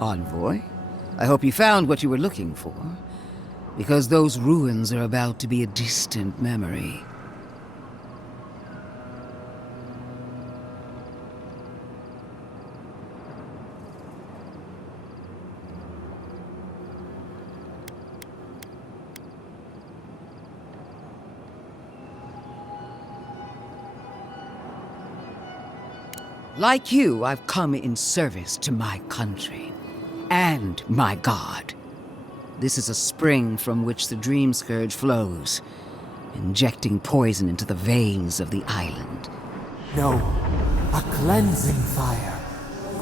Envoy, I hope you found what you were looking for, because those ruins are about to be a distant memory. Like you, I've come in service to my country and my god. This is a spring from which the Dream Scourge flows, injecting poison into the veins of the island. No, a cleansing fire.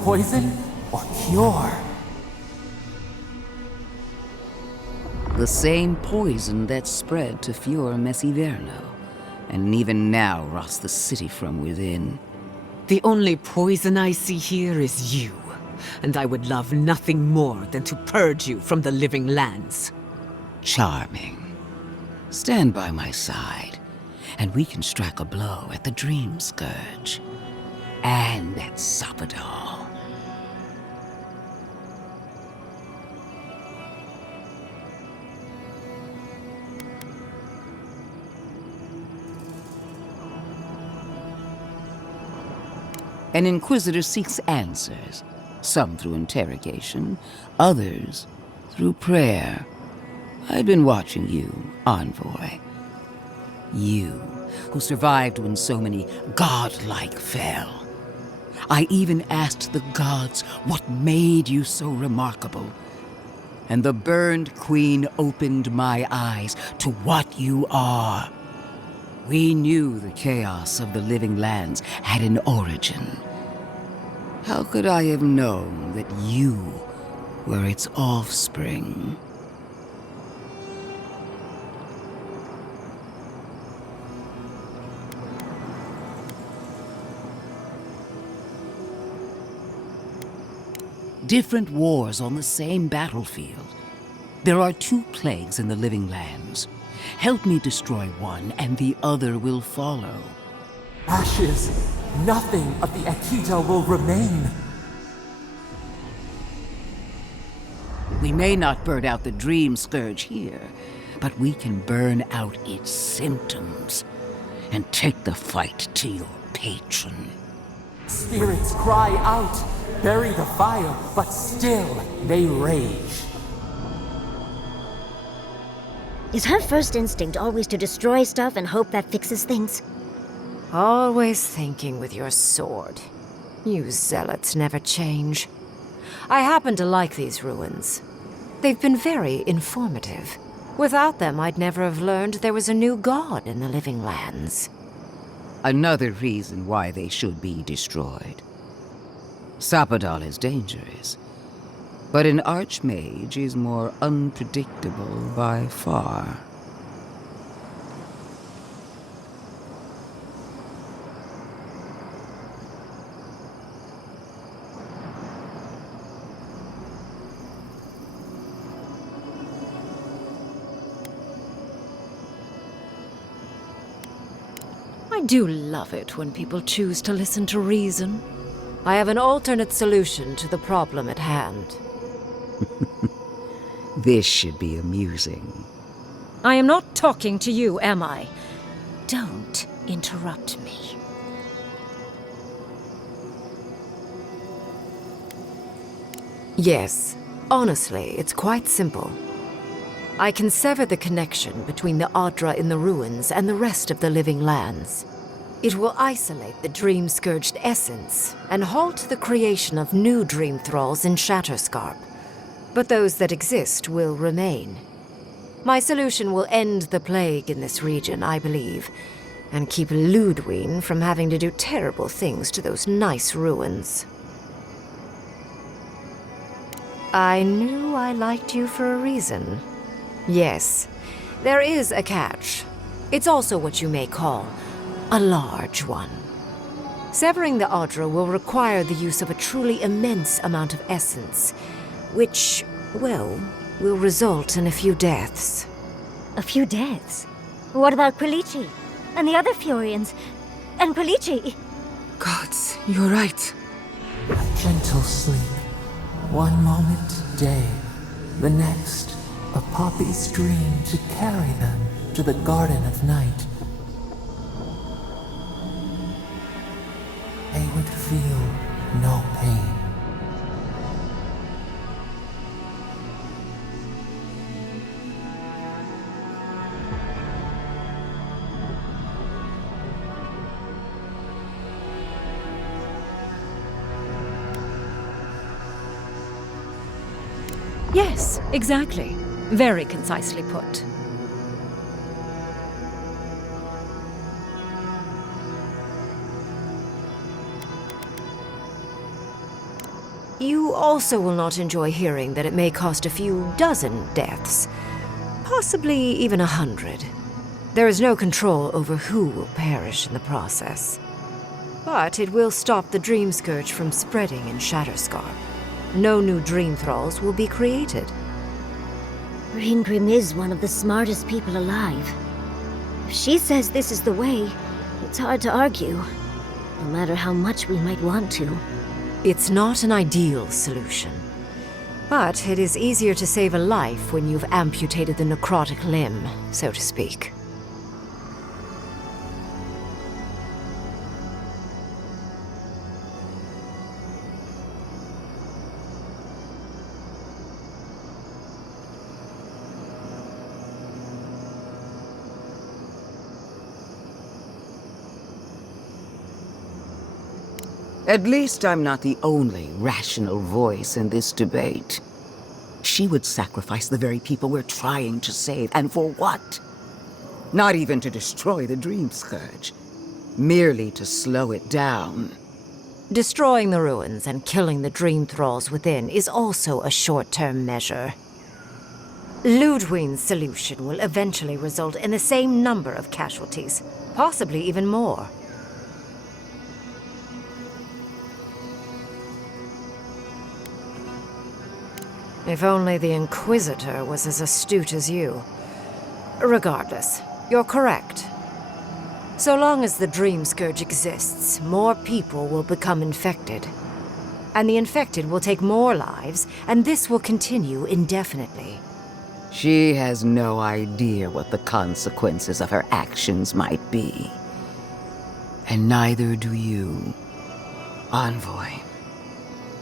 Poison or cure? The same poison that spread to Fior Messiverno, and even now rots the city from within. The only poison I see here is you, and I would love nothing more than to purge you from the living lands. Charming. Stand by my side, and we can strike a blow at the Dream Scourge. And at Sapadal. An Inquisitor seeks answers, some through interrogation, others through prayer. I've been watching you, Envoy. You, who survived when so many godlike fell. I even asked the gods what made you so remarkable. And the burned queen opened my eyes to what you are. We knew the chaos of the living lands had an origin. How could I have known that you were its offspring? Different wars on the same battlefield. There are two plagues in the living lands. Help me destroy one, and the other will follow. Ashes. Nothing of the Akita will remain. We may not burn out the Dream Scourge here, but we can burn out its symptoms and take the fight to your patron. Spirits cry out, bury the fire, but still they rage. Is her first instinct always to destroy stuff and hope that fixes things? Always thinking with your sword. You zealots never change. I happen to like these ruins. They've been very informative. Without them, I'd never have learned there was a new god in the living lands. Another reason why they should be destroyed. Sapadal is dangerous, but an archmage is more unpredictable by far. I do love it when people choose to listen to reason. I have an alternate solution to the problem at hand. This should be amusing. I am not talking to you, am I? Don't interrupt me. Yes, honestly, it's quite simple. I can sever the connection between the Adra in the ruins and the rest of the living lands. It will isolate the dream-scourged essence and halt the creation of new dream thralls in Shatterscarp. But those that exist will remain. My solution will end the plague in this region, I believe, and keep Ludwine from having to do terrible things to those nice ruins. I knew I liked you for a reason. Yes, there is a catch. It's also what you may call a large one. Severing the Adra will require the use of a truly immense amount of essence, which, well, will result in a few deaths. A few deaths? What about Quilici? And the other Furians? And Quilici? Gods, you're right. A gentle sleep. One moment, day. The next, a poppy stream to carry them to the Garden of Night. They would feel no pain. Yes, exactly. Very concisely put. You also will not enjoy hearing that it may cost a few dozen deaths, possibly even 100. There is no control over who will perish in the process. But it will stop the Dream Scourge from spreading in Shatterscarp. No new Dream Thralls will be created. Grim is one of the smartest people alive. If she says this is the way, it's hard to argue, no matter how much we might want to. It's not an ideal solution. But it is easier to save a life when you've amputated the necrotic limb, so to speak. At least I'm not the only rational voice in this debate. She would sacrifice the very people we're trying to save, and for what? Not even to destroy the Dream Scourge. Merely to slow it down. Destroying the ruins and killing the Dream Thralls within is also a short-term measure. Ludwig's solution will eventually result in the same number of casualties, possibly even more. If only the Inquisitor was as astute as you. Regardless, you're correct. So long as the Dream Scourge exists, more people will become infected. And the infected will take more lives, and this will continue indefinitely. She has no idea what the consequences of her actions might be. And neither do you. Envoy,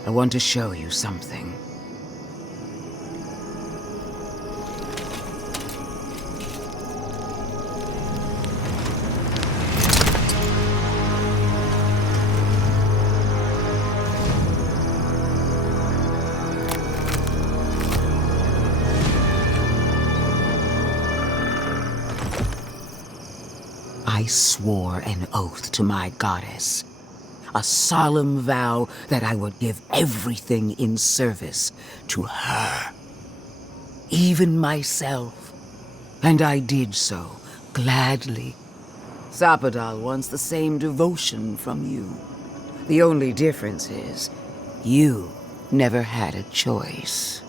I want to show you something. I swore an oath to my goddess. A solemn vow that I would give everything in service to her. Even myself. And I did so, gladly. Sapadal wants the same devotion from you. The only difference is, you never had a choice.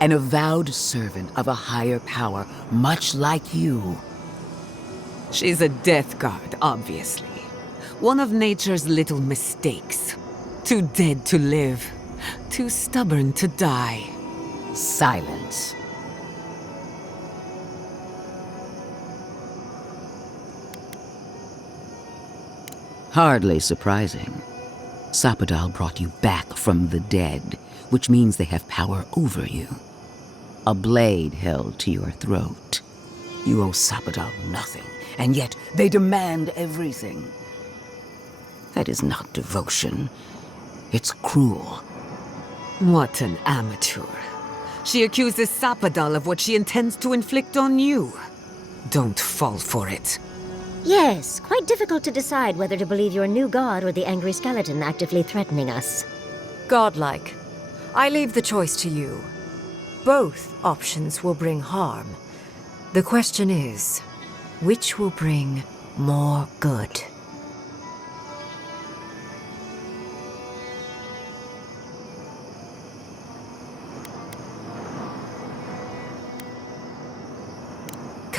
An avowed servant of a higher power, much like you. She's a death guard, obviously. One of nature's little mistakes. Too dead to live. Too stubborn to die. Silence. Hardly surprising. Sapadal brought you back from the dead, which means they have power over you. A blade held to your throat. You owe Sapadal nothing, and yet they demand everything. That is not devotion. It's cruel. What an amateur. She accuses Sapadal of what she intends to inflict on you. Don't fall for it. Yes, quite difficult to decide whether to believe your new god or the angry skeleton actively threatening us. Godlike. I leave the choice to you. Both options will bring harm. The question is, which will bring more good?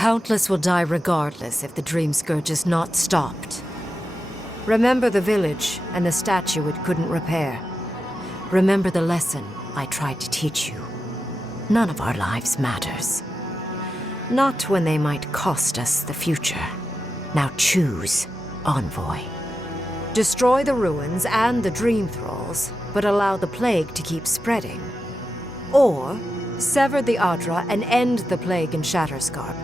Countless will die regardless if the Dream Scourge is not stopped. Remember the village and the statue it couldn't repair. Remember the lesson I tried to teach you. None of our lives matters. Not when they might cost us the future. Now choose, Envoy. Destroy the ruins and the Dream Thralls, but allow the plague to keep spreading. Or sever the Adra and end the plague in Shatterscarp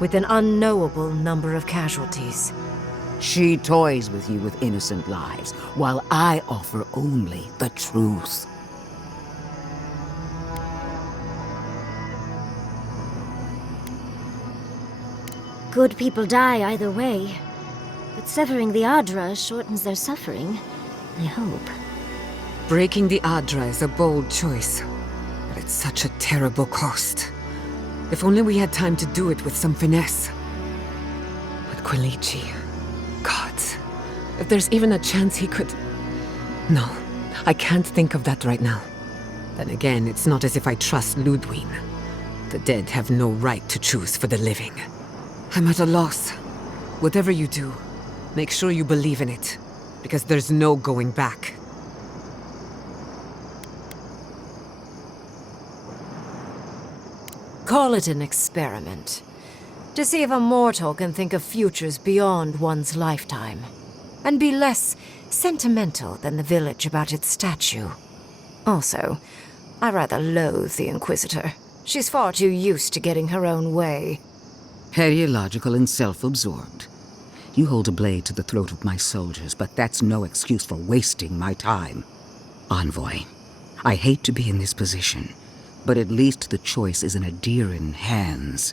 with an unknowable number of casualties. She toys with you with innocent lives, while I offer only the truth. Good people die either way, but severing the Adra shortens their suffering, I hope. Breaking the Adra is a bold choice, but it's such a terrible cost. If only we had time to do it with some finesse. But Quilici... Gods, if there's even a chance he could... No, I can't think of that right now. Then again, it's not as if I trust Ludwig. The dead have no right to choose for the living. I'm at a loss. Whatever you do, make sure you believe in it, because there's no going back. Call it an experiment. To see if a mortal can think of futures beyond one's lifetime. And be less sentimental than the village about its statue. Also, I rather loathe the Inquisitor. She's far too used to getting her own way. Ideological and self-absorbed. You hold a blade to the throat of my soldiers, but that's no excuse for wasting my time. Envoy, I hate to be in this position, but at least the choice is in Adiran hands.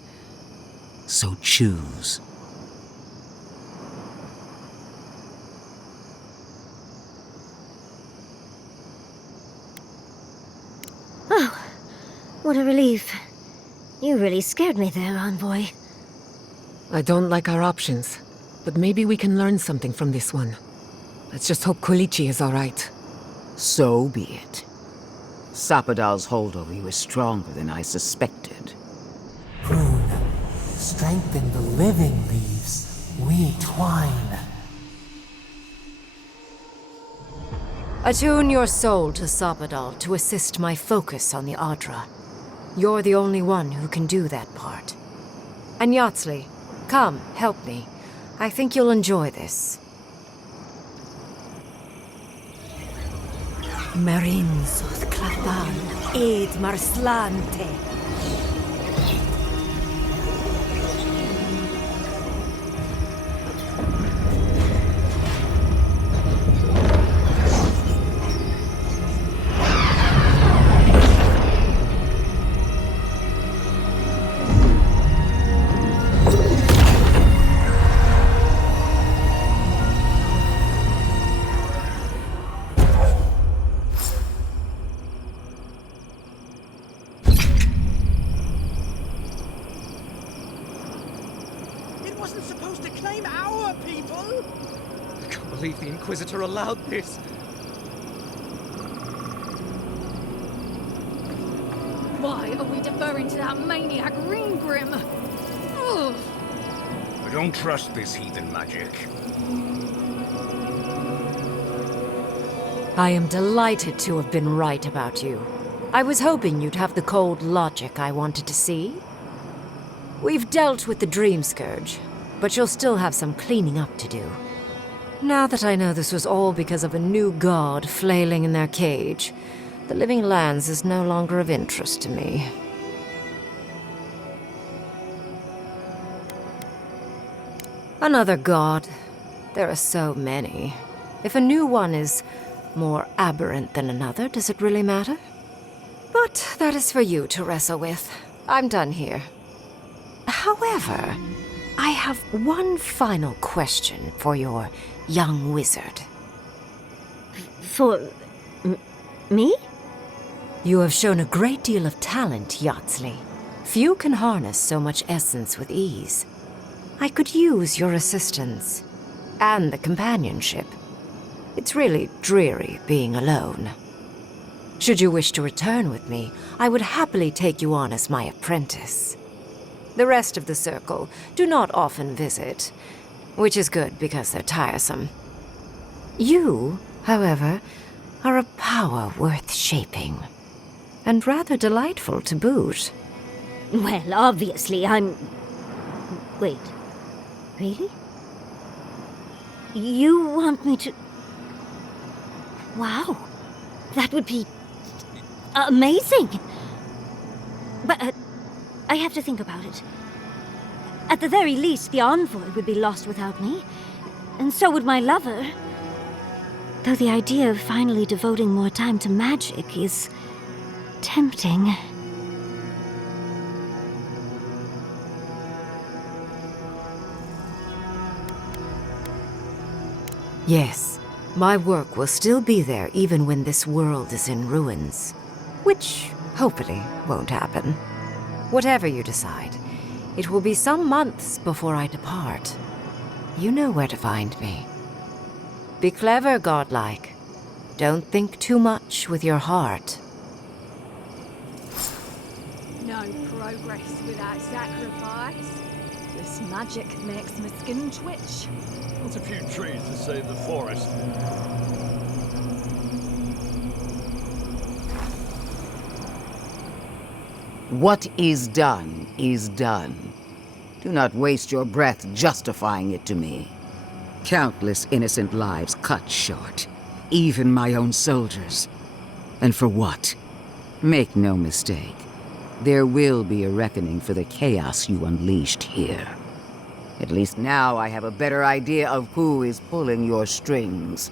So choose. Oh, what a relief. You really scared me there, Envoy. I don't like our options, but maybe we can learn something from this one. Let's just hope Quilici is all right. So be it. Sapadal's hold over you is stronger than I suspected. Rune, strengthen the living leaves. We twine. Attune your soul to Sapadal to assist my focus on the Adra. You're the only one who can do that part. And Yatsley, come, help me. I think you'll enjoy this. Marinsos clatan ed marslante. I can't believe the Inquisitor allowed this. Why are we deferring to that maniac Ringgrim? Ugh. I don't trust this heathen magic. I am delighted to have been right about you. I was hoping you'd have the cold logic I wanted to see. We've dealt with the Dream Scourge, but you'll still have some cleaning up to do. Now that I know this was all because of a new god flailing in their cage, the Living Lands is no longer of interest to me. Another god. There are so many. If a new one is more aberrant than another, does it really matter? But that is for you to wrestle with. I'm done here. However, I have one final question for your young wizard. For... me? You have shown a great deal of talent, Yatsley. Few can harness so much essence with ease. I could use your assistance. And the companionship. It's really dreary being alone. Should you wish to return with me, I would happily take you on as my apprentice. The rest of the circle do not often visit, which is good because they're tiresome. You, however, are a power worth shaping, and rather delightful to boot. Well, obviously, I'm... Wait. Really? You want me to... Wow. That would be... amazing! But, I have to think about it. At the very least, the envoy would be lost without me. And so would my lover. Though the idea of finally devoting more time to magic is... tempting. Yes, my work will still be there even when this world is in ruins. Which, hopefully, won't happen. Whatever you decide, it will be some months before I depart. You know where to find me. Be clever, godlike. Don't think too much with your heart. No progress without sacrifice. This magic makes my skin twitch. Not a few trees to save the forest. What is done is done. Do not waste your breath justifying it to me. Countless innocent lives cut short, even my own soldiers. And for what? Make no mistake, there will be a reckoning for the chaos you unleashed here. At least now I have a better idea of who is pulling your strings.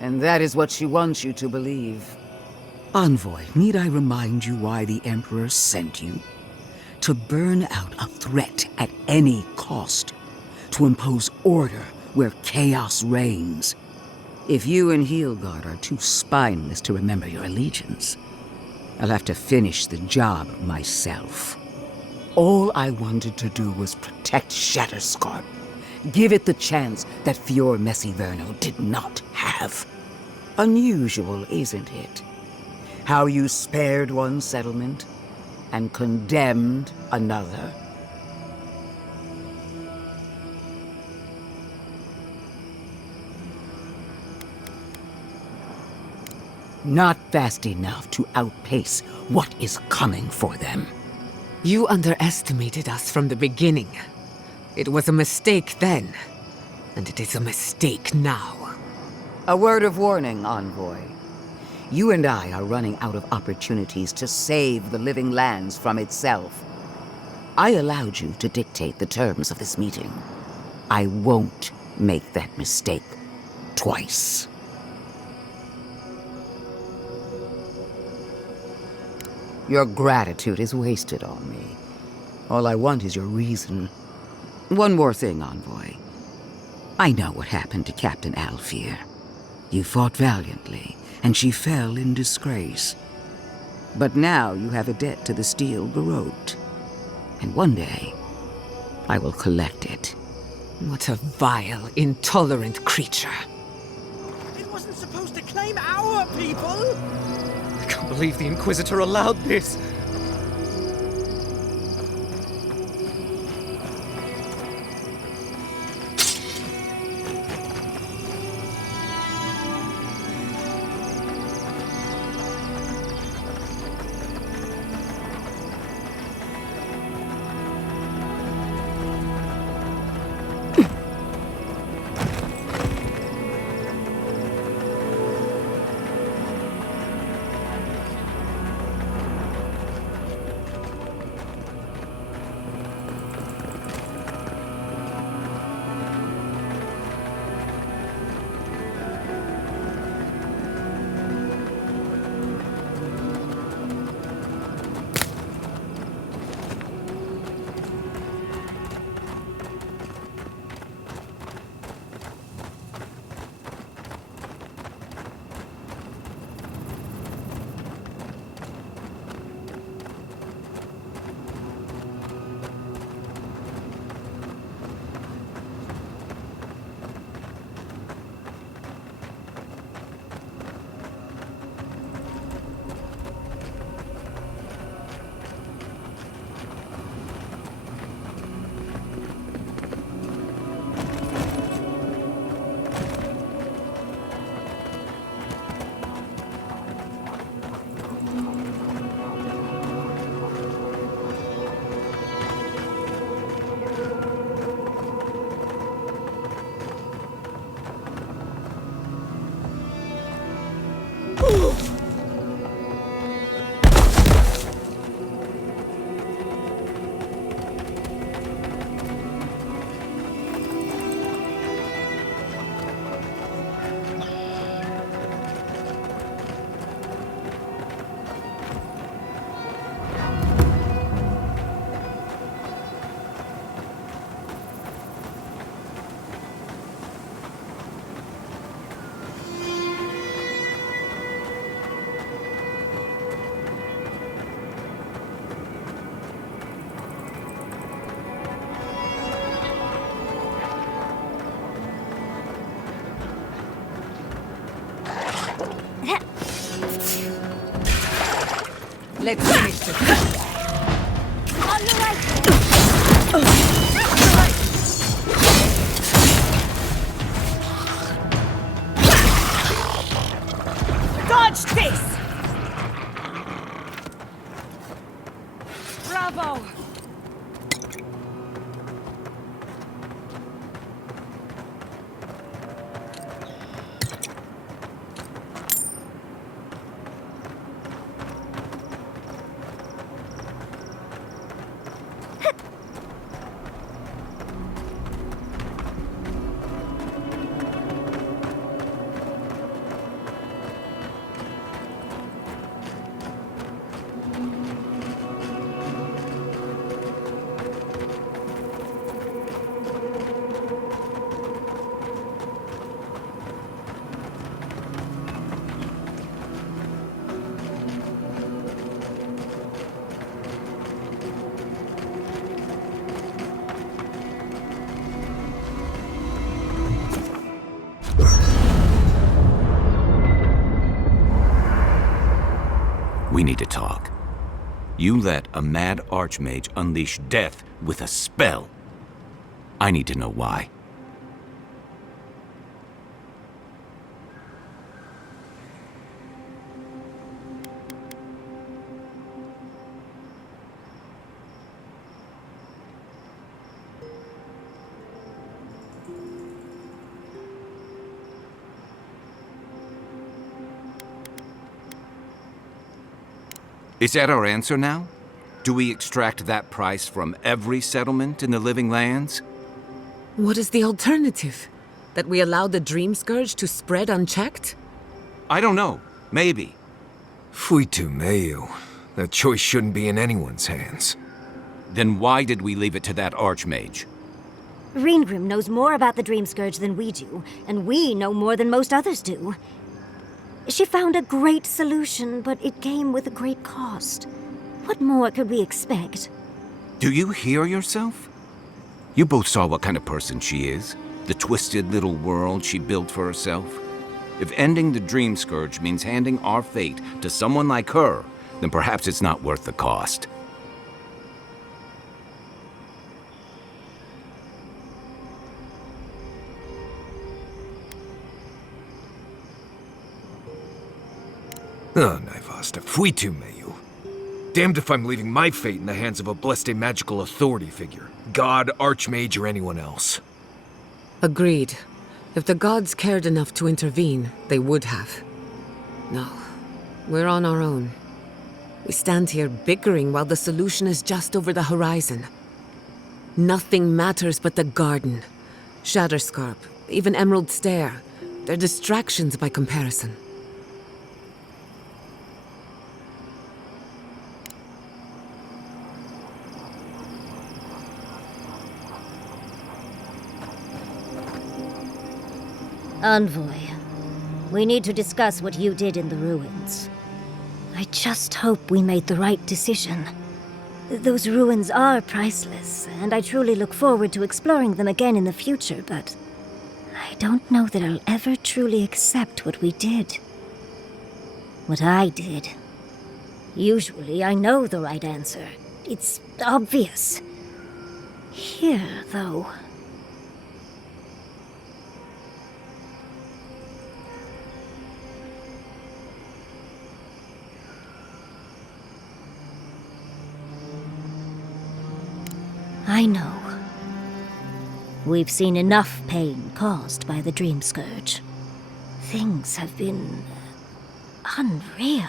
And that is what she wants you to believe. Envoy, need I remind you why the Emperor sent you? To burn out a threat at any cost. To impose order where chaos reigns. If you and Heelguard are too spineless to remember your allegiance, I'll have to finish the job myself. All I wanted to do was protect Shatterscarp. Give it the chance that Fior Messiverno did not have. Unusual, isn't it? How you spared one settlement and condemned another. Not fast enough to outpace what is coming for them. You underestimated us from the beginning. It was a mistake then, and it is a mistake now. A word of warning, Envoy. You and I are running out of opportunities to save the living lands from itself. I allowed you to dictate the terms of this meeting. I won't make that mistake twice. Your gratitude is wasted on me. All I want is your reason. One more thing, Envoy. I know what happened to Captain Alfear. You fought valiantly, and she fell in disgrace. But now you have a debt to the Steel Garrote. And one day, I will collect it. What a vile, intolerant creature. It wasn't supposed to claim our people! I can't believe the Inquisitor allowed this! Let's finish this. On the right! Dodge this! Bravo! We need to talk. You let a mad archmage unleash death with a spell. I need to know why. Is that our answer now? Do we extract that price from every settlement in the Living Lands? What is the alternative? That we allow the Dream Scourge to spread unchecked? I don't know. Maybe. Fuitu Mayu. That choice shouldn't be in anyone's hands. Then why did we leave it to that archmage? Reengrim knows more about the Dream Scourge than we do, and we know more than most others do. She found a great solution, but it came with a great cost. What more could we expect? Do you hear yourself? You both saw what kind of person she is. The twisted little world she built for herself. If ending the Dream Scourge means handing our fate to someone like her, then perhaps it's not worth the cost. Oh, Naivasta, Fuitu Mayu. Damned if I'm leaving my fate in the hands of a blessed magical authority figure. God, Archmage, or anyone else. Agreed. If the gods cared enough to intervene, they would have. No, we're on our own. We stand here bickering while the solution is just over the horizon. Nothing matters but the garden. Shatterscarp, even Emerald Stair. They're distractions by comparison. Envoy, we need to discuss what you did in the ruins. I just hope we made the right decision. Those ruins are priceless, and I truly look forward to exploring them again in the future, but I don't know that I'll ever truly accept what we did. What I did. Usually I know the right answer. It's obvious. Here, though... I know. We've seen enough pain caused by the Dream Scourge. Things have been... unreal.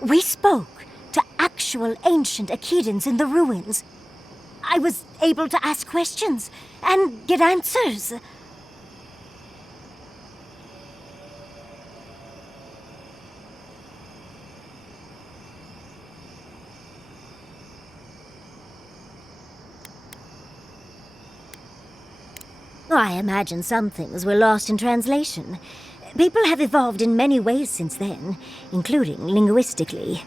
We spoke to actual ancient Akedans in the ruins. I was able to ask questions and get answers. I imagine some things were lost in translation. People have evolved in many ways since then, including linguistically.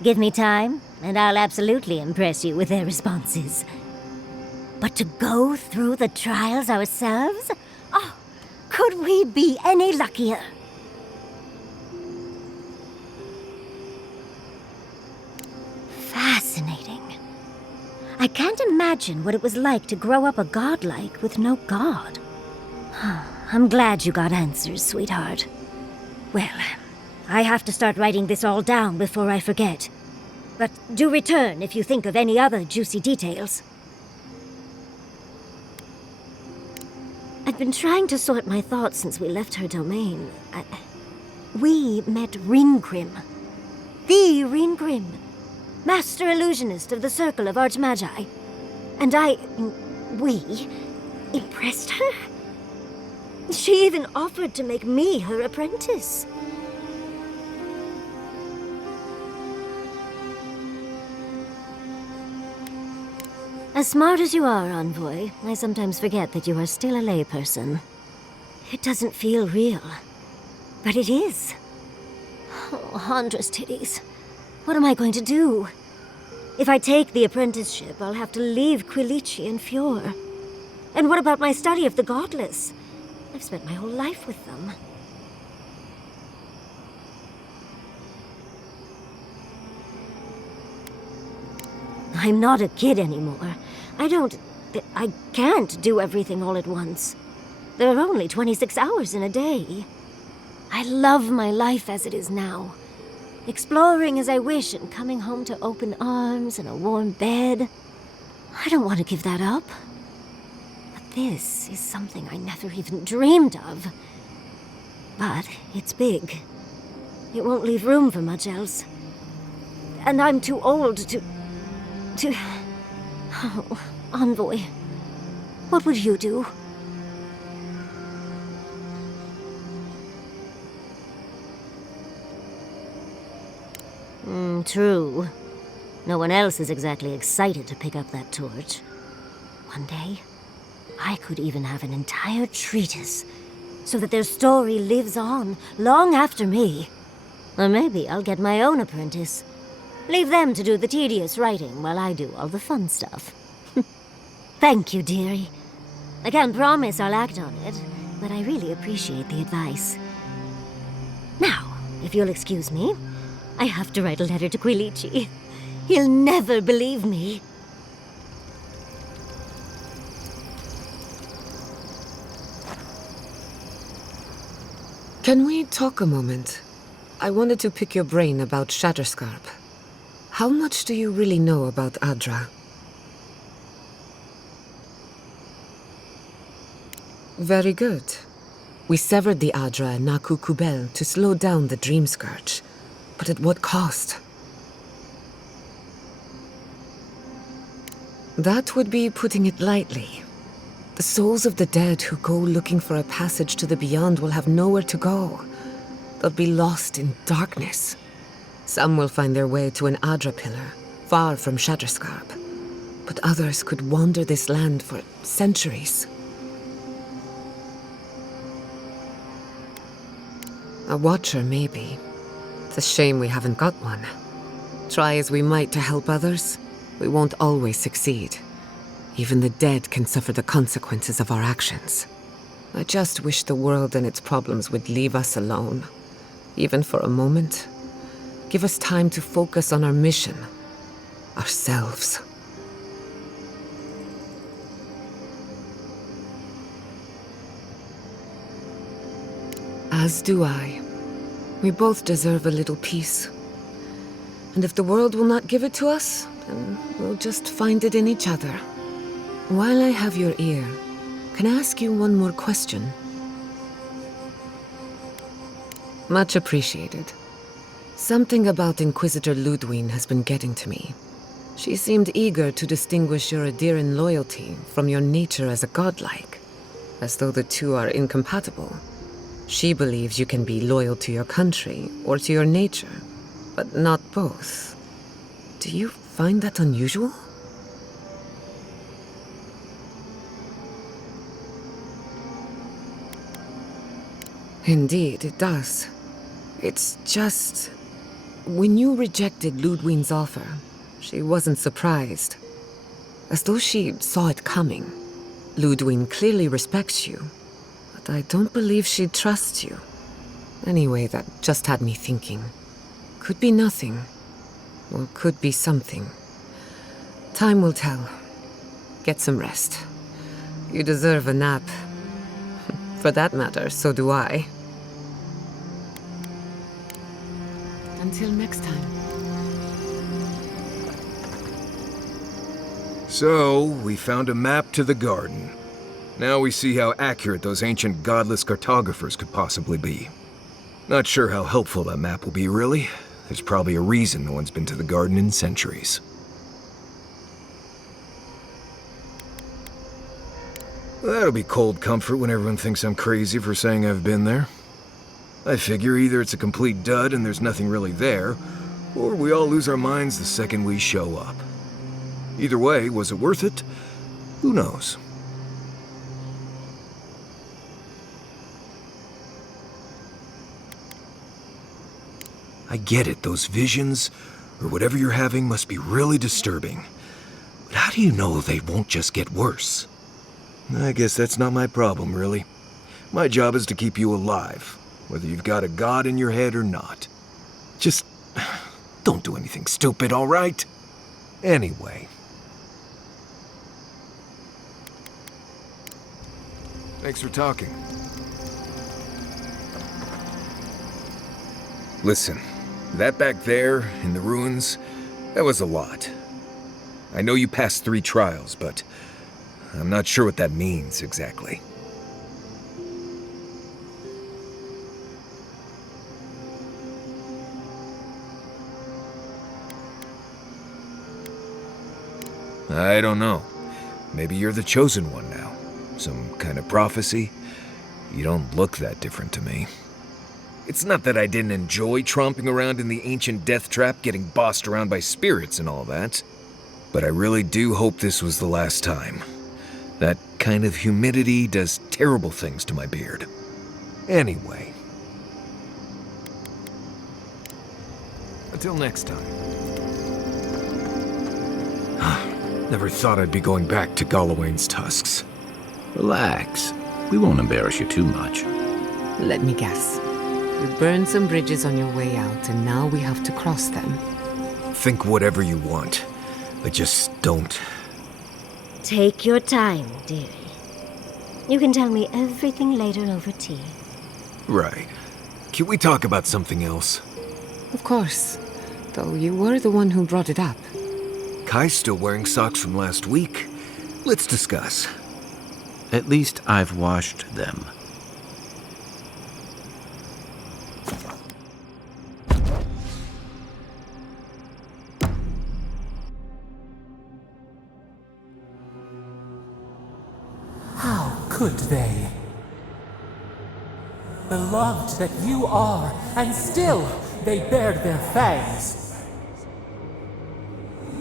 Give me time, and I'll absolutely impress you with their responses. But to go through the trials ourselves? Oh, could we be any luckier? I can't imagine what it was like to grow up a godlike with no god. I'm glad you got answers, sweetheart. Well, I have to start writing this all down before I forget. But do return if you think of any other juicy details. I've been trying to sort my thoughts since we left her domain. We met Ringrim. The Ringrim. Master illusionist of the Circle of Archmagi. And we impressed her? She even offered to make me her apprentice. As smart as you are, Envoy, I sometimes forget that you are still a layperson. It doesn't feel real, but it is. Oh, Handra's titties. What am I going to do? If I take the apprenticeship, I'll have to leave Quilici and Fjord. And what about my study of the Godless? I've spent my whole life with them. I'm not a kid anymore. I can't do everything all at once. There are only 26 hours in a day. I love my life as it is now. Exploring as I wish and coming home to open arms and a warm bed. I don't want to give that up. But this is something I never even dreamed of. But it's big. It won't leave room for much else. And I'm too old to... Oh, Envoy. What would you do? True. No one else is exactly excited to pick up that torch. One day, I could even have an entire treatise, so that their story lives on long after me. Or maybe I'll get my own apprentice. Leave them to do the tedious writing while I do all the fun stuff. Thank you, dearie. I can't promise I'll act on it, but I really appreciate the advice. Now, if you'll excuse me, I have to write a letter to Quilici. He'll never believe me. Can we talk a moment? I wanted to pick your brain about Shatterscarp. How much do you really know about Adra? Very good. We severed the Adra and Naku Kubel to slow down the Dream Scourge. But at what cost? That would be putting it lightly. The souls of the dead who go looking for a passage to the beyond will have nowhere to go. They'll be lost in darkness. Some will find their way to an Adra pillar, far from Shatterscarp. But others could wander this land for centuries. A watcher, maybe. It's a shame we haven't got one. Try as we might to help others, we won't always succeed. Even the dead can suffer the consequences of our actions. I just wish the world and its problems would leave us alone. Even for a moment. Give us time to focus on our mission. Ourselves. As do I. We both deserve a little peace. And if the world will not give it to us, then we'll just find it in each other. While I have your ear, can I ask you one more question? Much appreciated. Something about Inquisitor Ludwig has been getting to me. She seemed eager to distinguish your Adiran loyalty from your nature as a godlike, as though the two are incompatible. She believes you can be loyal to your country or to your nature, but not both. Do you find that unusual? Indeed, it does. It's just... When you rejected Ludwig's offer, she wasn't surprised. As though she saw it coming. Ludwig clearly respects you, but I don't believe she trusts you. Anyway, that just had me thinking. Could be nothing, or could be something. Time will tell. Get some rest. You deserve a nap. For that matter, so do I. Until next time. So, we found a map to the garden. Now we see how accurate those ancient godless cartographers could possibly be. Not sure how helpful that map will be, really. There's probably a reason no one's been to the garden in centuries. That'll be cold comfort when everyone thinks I'm crazy for saying I've been there. I figure either it's a complete dud and there's nothing really there, or we all lose our minds the second we show up. Either way, was it worth it? Who knows? I get it, those visions, or whatever you're having, must be really disturbing. But how do you know they won't just get worse? I guess that's not my problem, really. My job is to keep you alive, whether you've got a god in your head or not. Just don't do anything stupid, all right? Anyway. Thanks for talking. Listen, that back there, in the ruins, that was a lot. I know you passed 3 trials, but I'm not sure what that means exactly. I don't know. Maybe you're the chosen one now. Some kind of prophecy? You don't look that different to me. It's not that I didn't enjoy tromping around in the ancient death trap, getting bossed around by spirits and all that. But I really do hope this was the last time. That kind of humidity does terrible things to my beard. Anyway. Until next time. Never thought I'd be going back to Galawain's tusks. Relax. We won't embarrass you too much. Let me guess. You burned some bridges on your way out, and now we have to cross them. Think whatever you want. But just don't. Take your time, dearie. You can tell me everything later over tea. Right. Can we talk about something else? Of course. Though you were the one who brought it up. Kai's still wearing socks from last week. Let's discuss. At least I've washed them. How could they? Beloved that you are, and still they bared their fangs.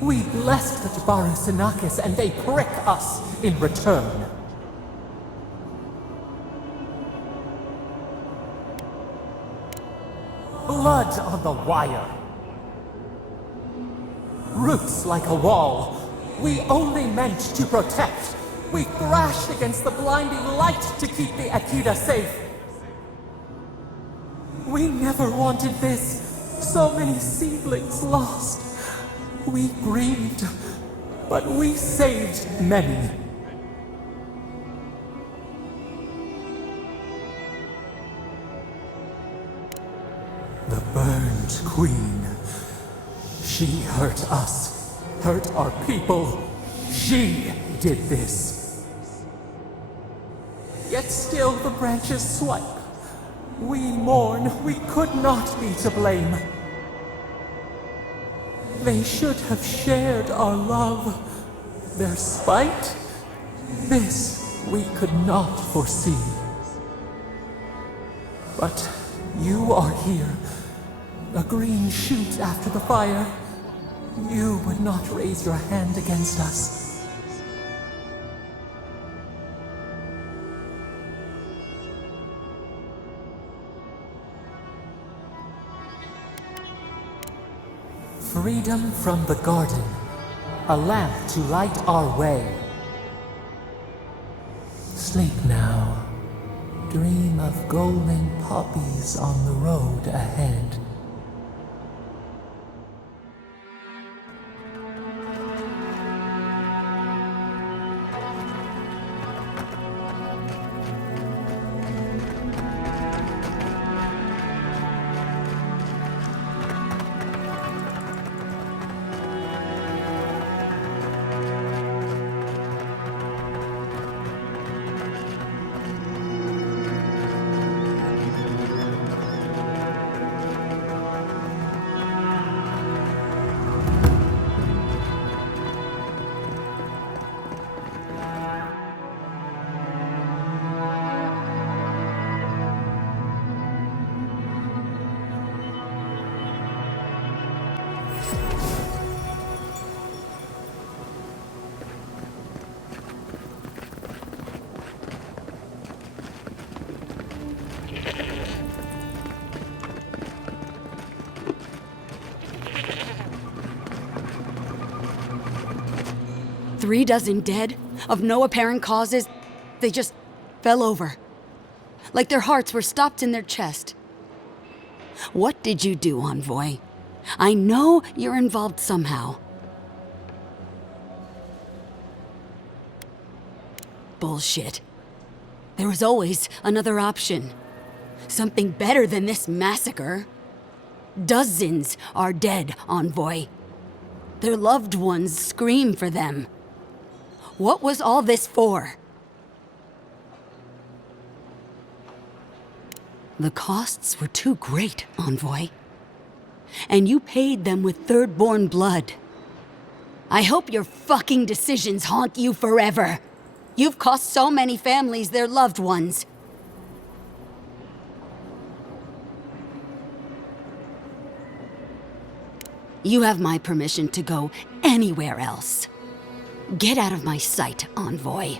We blessed the Tabaru Sinakis, and they prick us in return. Blood on the wire. Roots like a wall. We only meant to protect. We thrashed against the blinding light to keep the Akita safe. We never wanted this. So many seedlings lost. We grieved, but we saved many. The burned queen. She hurt us, hurt our people. She did this. Yet still the branches swipe. We mourn, we could not be to blame. They should have shared our love. Their spite? This we could not foresee. But you are here. A green shoot after the fire. You would not raise your hand against us. Freedom from the garden. A lamp to light our way. Sleep now. Dream of golden poppies on the road ahead. 3 dozen dead, of no apparent causes. They just fell over. Like their hearts were stopped in their chest. What did you do, Envoy? I know you're involved somehow. Bullshit. There was always another option. Something better than this massacre. Dozens are dead, Envoy. Their loved ones scream for them. What was all this for? The costs were too great, Envoy. And you paid them with third-born blood. I hope your fucking decisions haunt you forever. You've cost so many families their loved ones. You have my permission to go anywhere else. Get out of my sight, Envoy.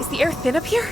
Is the air thin up here?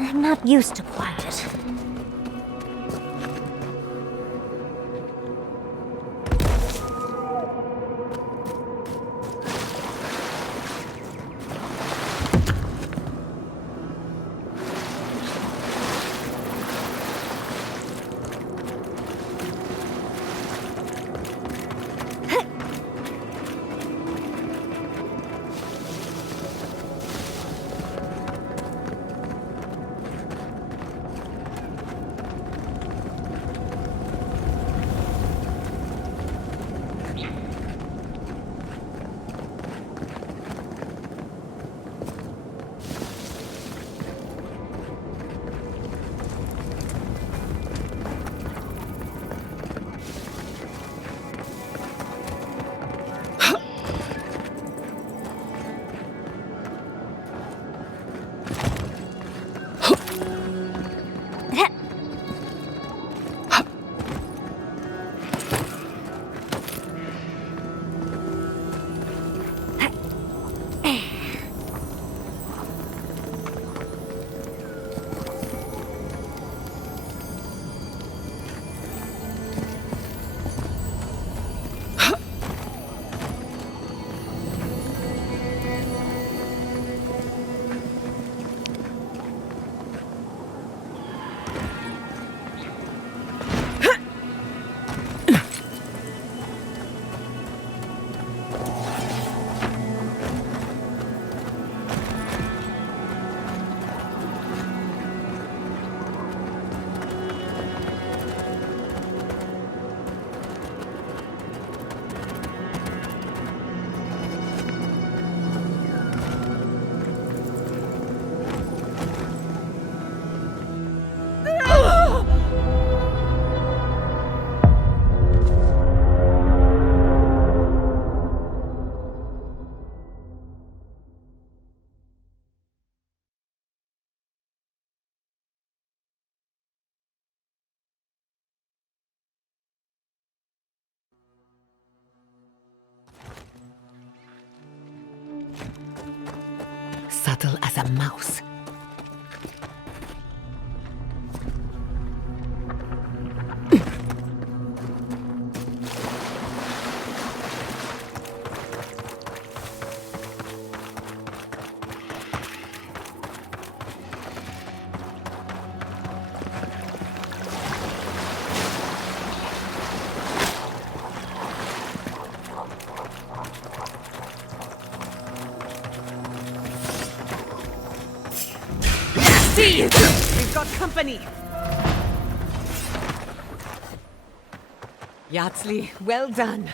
I'm not used to quiet. subtle as a mouse. We've got company! Yardsley, well done.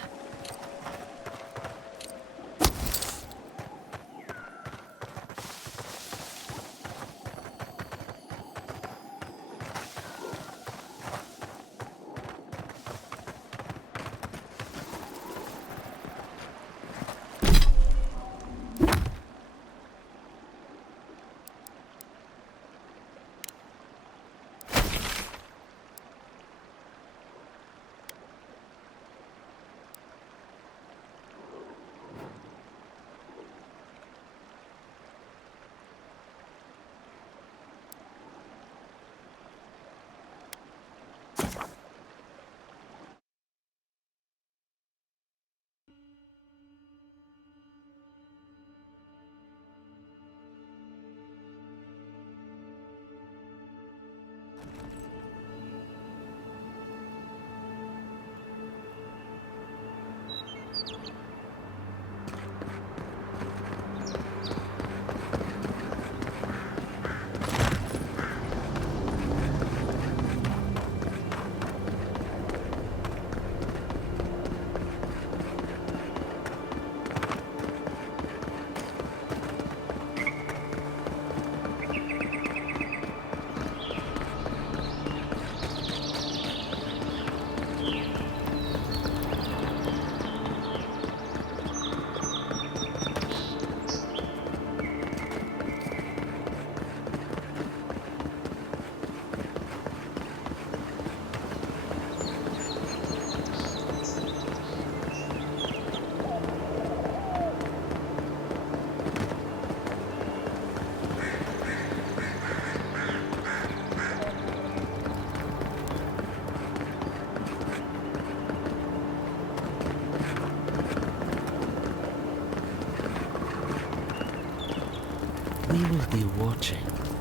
We will be watching,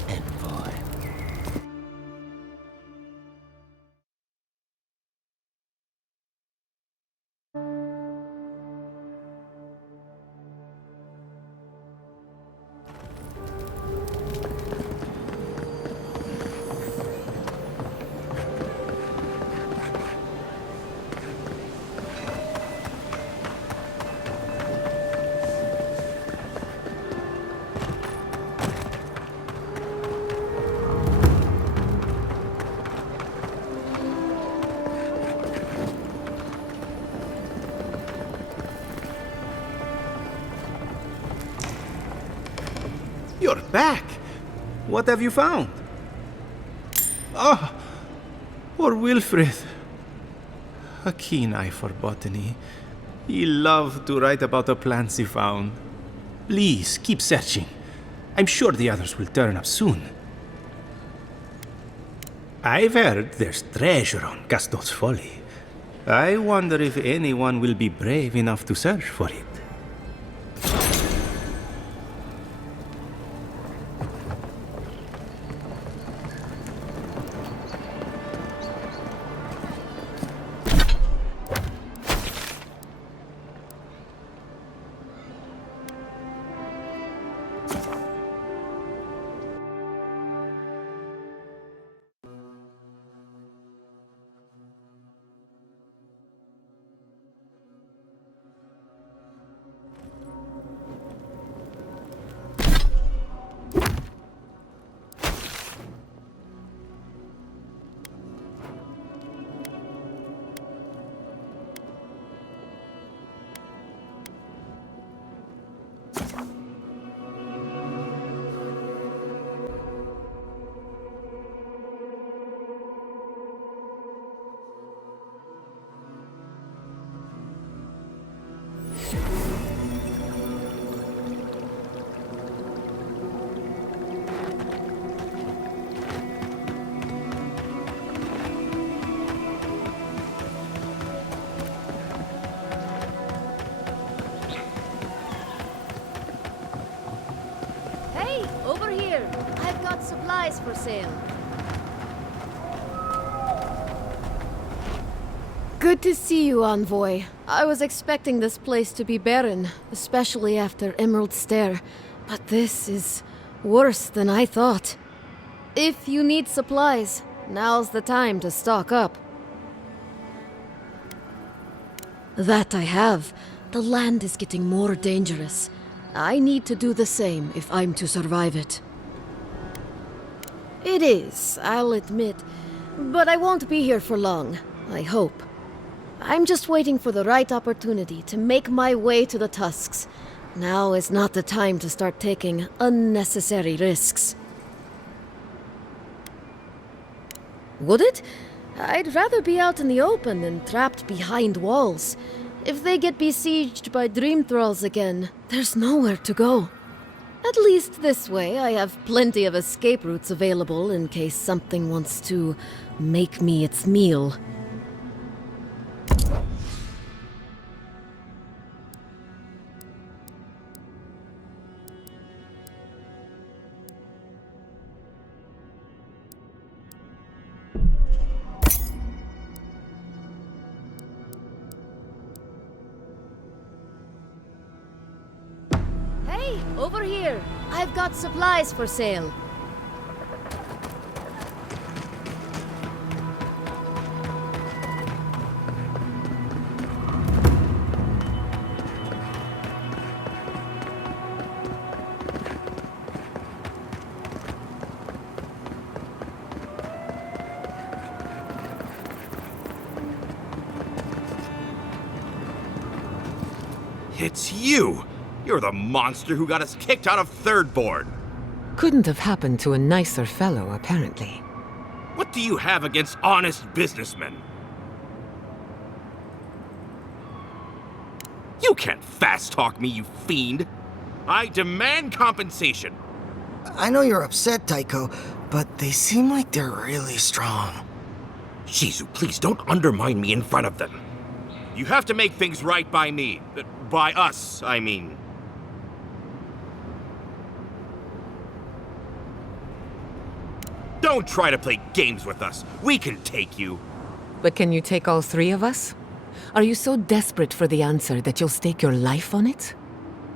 Envoy. You're back! What have you found? Ah, poor Wilfred. A keen eye for botany. He loved to write about the plants he found. Please, keep searching. I'm sure the others will turn up soon. I've heard there's treasure on Castor's Folly. I wonder if anyone will be brave enough to search for it. Hey, over here. I've got supplies for sale. Good to see you, Envoy. I was expecting this place to be barren, especially after Emerald Stair. But this is worse than I thought. If you need supplies, now's the time to stock up. That I have. The land is getting more dangerous. I need to do the same if I'm to survive it. It is, I'll admit. But I won't be here for long, I hope. I'm just waiting for the right opportunity to make my way to the Tusks. Now is not the time to start taking unnecessary risks. Would it? I'd rather be out in the open than trapped behind walls. If they get besieged by dream thralls again, there's nowhere to go. At least this way, I have plenty of escape routes available in case something wants to make me its meal. Hey, over here. I've got supplies for sale. It's you! You're the monster who got us kicked out of Third Board! Couldn't have happened to a nicer fellow, apparently. What do you have against honest businessmen? You can't fast-talk me, you fiend! I demand compensation! I know you're upset, Tycho, but they seem like they're really strong. Shizu, please don't undermine me in front of them. You have to make things right by me. By us, I mean. Don't try to play games with us. We can take you. But can you take all three of us? Are you so desperate for the answer that you'll stake your life on it?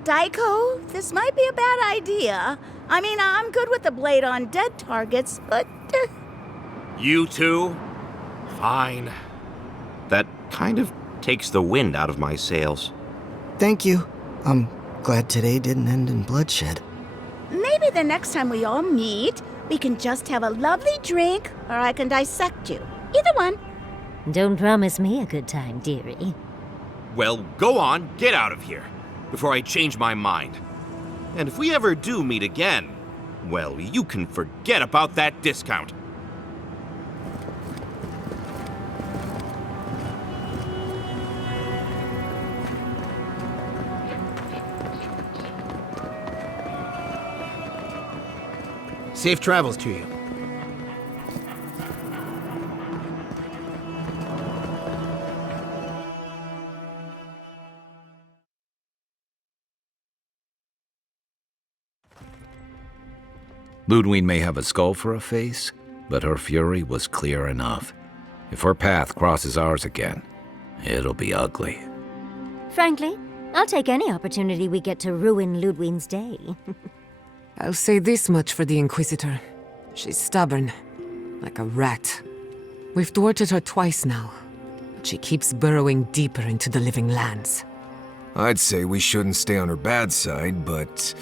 Daiko, this might be a bad idea. I mean, I'm good with the blade on dead targets, but... You too? Fine. That kind of takes the wind out of my sails. Thank you. I'm glad today didn't end in bloodshed. Maybe the next time we all meet, we can just have a lovely drink, or I can dissect you. Either one. Don't promise me a good time, dearie. Well, go on, get out of here, before I change my mind. And if we ever do meet again, well, you can forget about that discount. Safe travels to you. Ludwig may have a skull for a face, but her fury was clear enough. If her path crosses ours again, it'll be ugly. Frankly, I'll take any opportunity we get to ruin Ludwig's day. I'll say this much for the Inquisitor. She's stubborn, like a rat. We've thwarted her twice now, but she keeps burrowing deeper into the living lands. I'd say we shouldn't stay on her bad side, but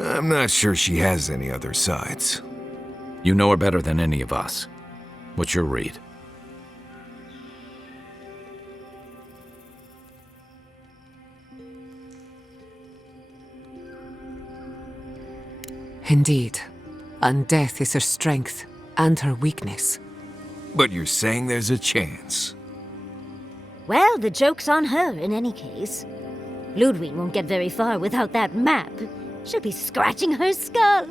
I'm not sure she has any other sides. You know her better than any of us. What's your read? Indeed. And death is her strength and her weakness. But you're saying there's a chance? Well, the joke's on her in any case. Ludwig won't get very far without that map. She'll be scratching her skull.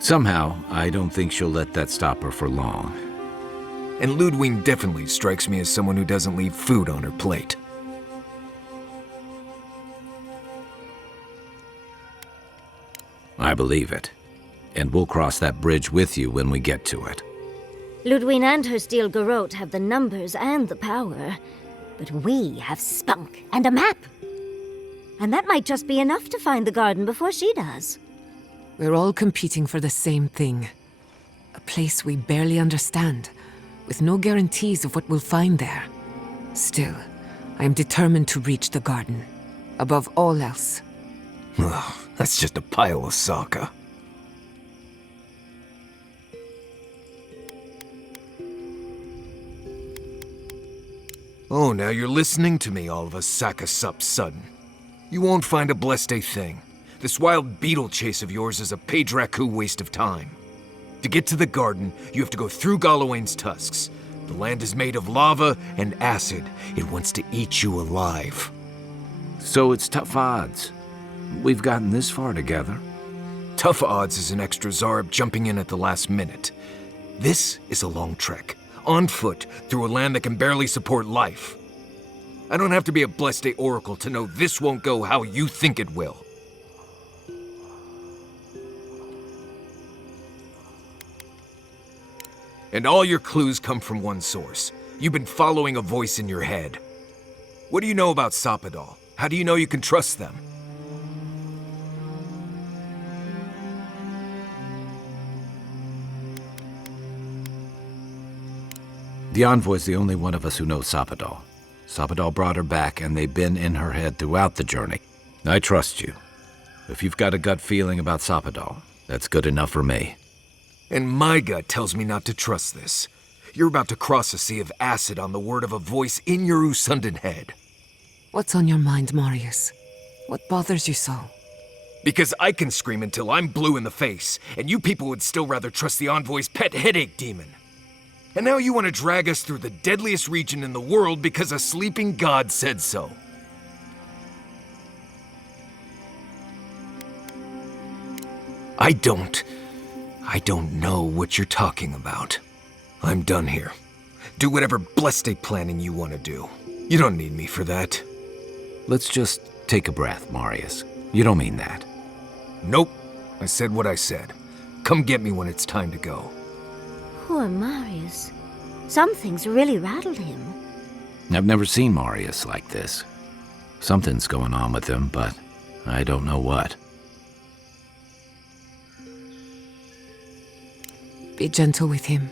Somehow, I don't think she'll let that stop her for long. And Ludwig definitely strikes me as someone who doesn't leave food on her plate. I believe it. And we'll cross that bridge with you when we get to it. Ludwig and her steel garrote have the numbers and the power, but we have spunk and a map. And that might just be enough to find the garden before she does. We're all competing for the same thing. A place we barely understand, with no guarantees of what we'll find there. Still, I am determined to reach the garden, above all else. Ugh, that's just a pile of Sokka. Oh, now you're listening to me, all of a Sokka sup sudden. You won't find a blessed thing. This wild beetle chase of yours is a Padraku waste of time. To get to the garden, you have to go through Galawain's tusks. The land is made of lava and acid. It wants to eat you alive. So it's tough odds. We've gotten this far together. Tough odds is an extra Zarb jumping in at the last minute. This is a long trek, on foot, through a land that can barely support life. I don't have to be a Blessed Oracle to know this won't go how you think it will. And all your clues come from one source. You've been following a voice in your head. What do you know about Soppadal? How do you know you can trust them? The envoy's the only one of us who knows Soppadal. Soppadal brought her back, and they've been in her head throughout the journey. I trust you. If you've got a gut feeling about Soppadal, that's good enough for me. And my gut tells me not to trust this. You're about to cross a sea of acid on the word of a voice in your Usundan head. What's on your mind, Marius? What bothers you so? Because I can scream until I'm blue in the face, and you people would still rather trust the envoy's pet headache demon. And now you want to drag us through the deadliest region in the world because a sleeping god said so. I don't know what you're talking about. I'm done here. Do whatever blessed planning you want to do. You don't need me for that. Let's just take a breath, Marius. You don't mean that. Nope. I said what I said. Come get me when it's time to go. Poor Marius. Something's really rattled him. I've never seen Marius like this. Something's going on with him, but I don't know what. Be gentle with him.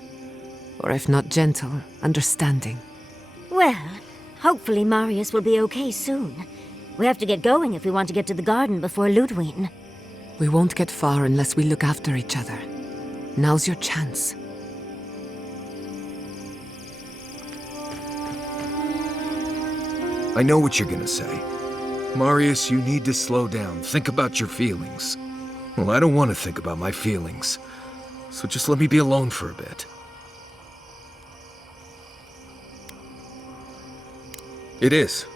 Or if not gentle, understanding. Well, hopefully Marius will be okay soon. We have to get going if we want to get to the garden before Ludwig. We won't get far unless we look after each other. Now's your chance. I know what you're gonna say. Marius, you need to slow down. Think about your feelings. Well, I don't want to think about my feelings. So just let me be alone for a bit. It is.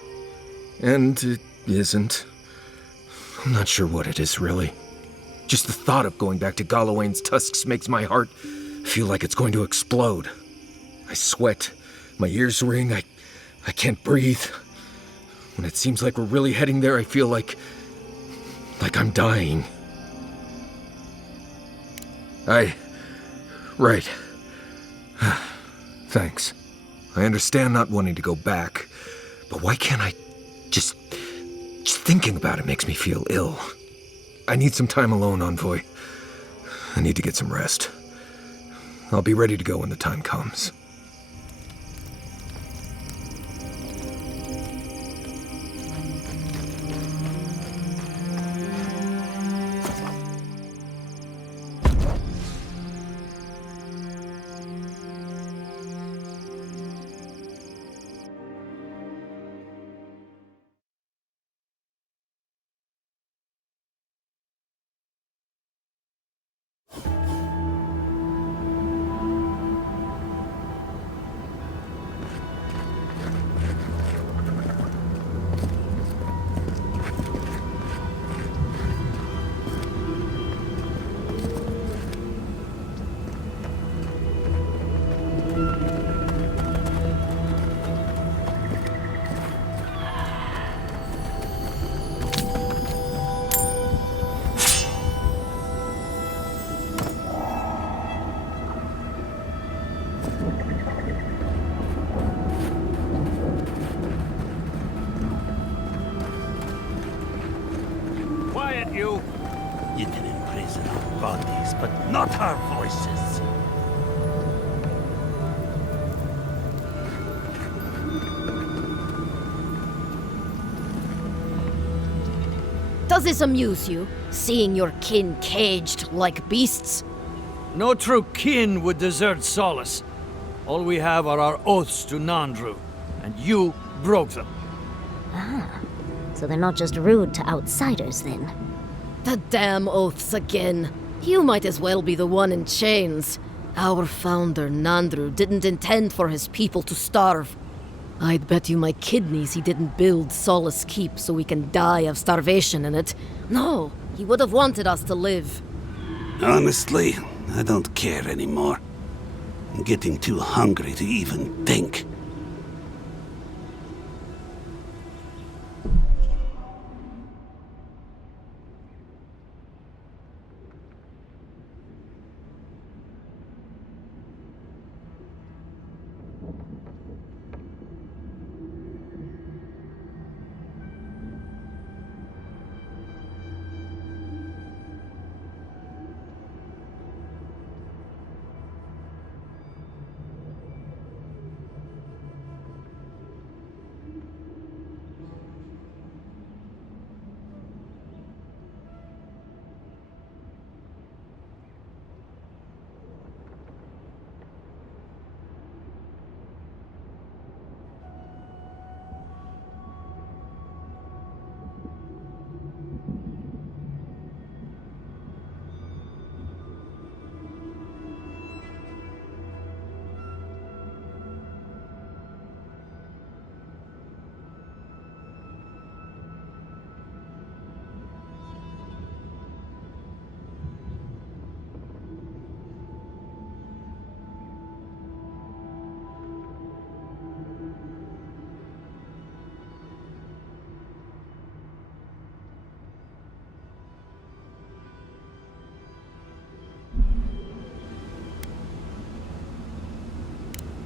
And it isn't. I'm not sure what it is, really. Just the thought of going back to Galawain's tusks makes my heart feel like it's going to explode. I sweat. My ears ring. I can't breathe. When it seems like we're really heading there, I feel like I'm dying. Right. Thanks. I understand not wanting to go back, but why can't I just thinking about it makes me feel ill. I need some time alone, Envoy. I need to get some rest. I'll be ready to go when the time comes. quiet, you! You can imprison our bodies, but not our voices. Does this amuse you, seeing your kin caged like beasts? No true kin would desert Solace. All we have are our oaths to Nandru, and you broke them. Ah, so they're not just rude to outsiders then. The damn oaths again. You might as well be the one in chains. Our founder, Nandru, didn't intend for his people to starve. I'd bet you my kidneys he didn't build Solace Keep so we can die of starvation in it. No, he would have wanted us to live. Honestly, I don't care anymore. I'm getting too hungry to even think.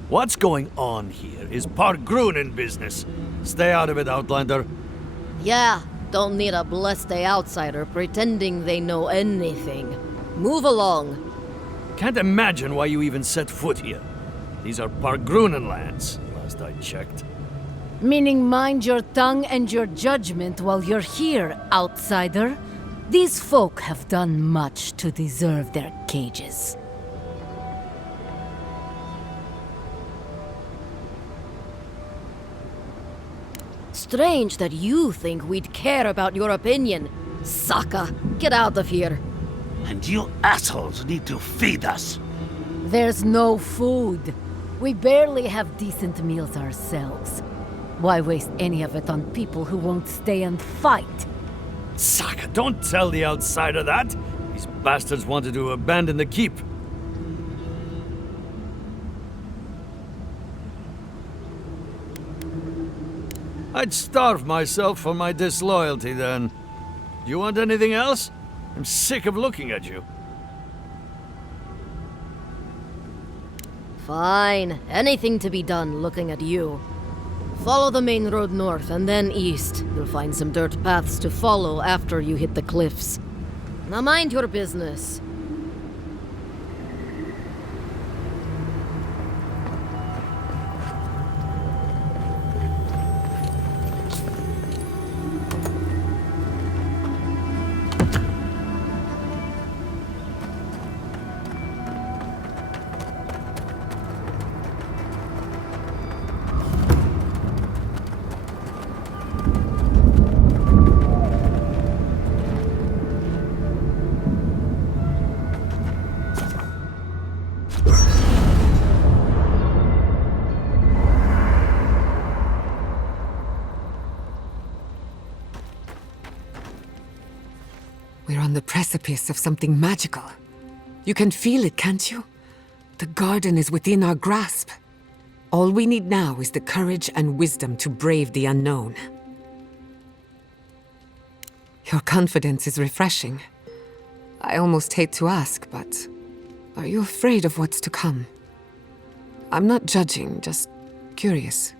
What's going on here is Pargrunen business. Stay out of it, Outlander. Yeah, don't need a blessed outsider pretending they know anything. Move along. Can't imagine why you even set foot here. These are Pargrunen lands, last I checked. Meaning mind your tongue and your judgment while you're here, outsider. These folk have done much to deserve their cages. Strange that you think we'd care about your opinion. Saka, get out of here. And you assholes need to feed us. There's no food. We barely have decent meals ourselves. Why waste any of it on people who won't stay and fight? Saka, don't tell the outsider that! These bastards wanted to abandon the keep. I'd starve myself for my disloyalty then. Do you want anything else? I'm sick of looking at you. Fine. Anything to be done looking at you. Follow the main road north and then east. You'll find some dirt paths to follow after you hit the cliffs. Now mind your business. We're on the precipice of something magical. You can feel it, can't you? The garden is within our grasp. All we need now is the courage and wisdom to brave the unknown. Your confidence is refreshing. I almost hate to ask, but are you afraid of what's to come? I'm not judging, just curious.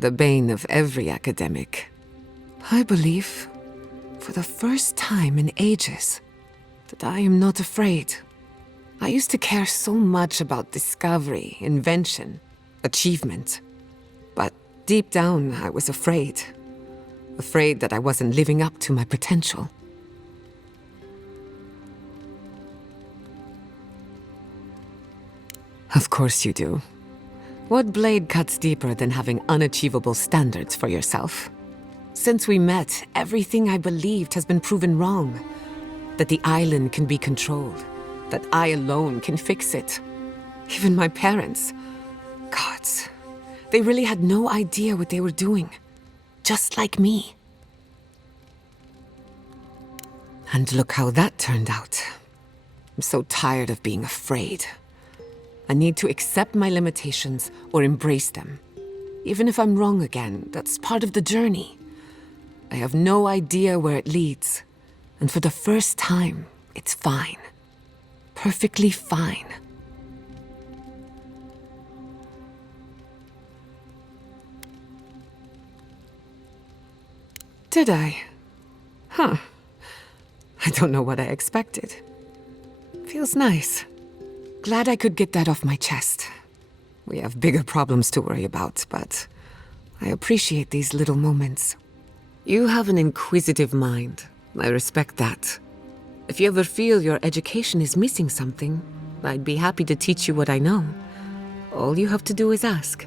The bane of every academic. I believe, for the first time in ages, that I am not afraid. I used to care so much about discovery, invention, achievement. But deep down, I was afraid. Afraid that I wasn't living up to my potential. Of course you do. What blade cuts deeper than having unachievable standards for yourself? Since we met, everything I believed has been proven wrong. That the island can be controlled. That I alone can fix it. Even my parents. Gods. They really had no idea what they were doing. Just like me. And look how that turned out. I'm so tired of being afraid. I need to accept my limitations or embrace them. Even if I'm wrong again, that's part of the journey. I have no idea where it leads. And for the first time, it's fine. Perfectly fine. Did I? Huh. I don't know what I expected. Feels nice. Glad I could get that off my chest. We have bigger problems to worry about, but I appreciate these little moments. You have an inquisitive mind. I respect that. If you ever feel your education is missing something, I'd be happy to teach you what I know. All you have to do is ask.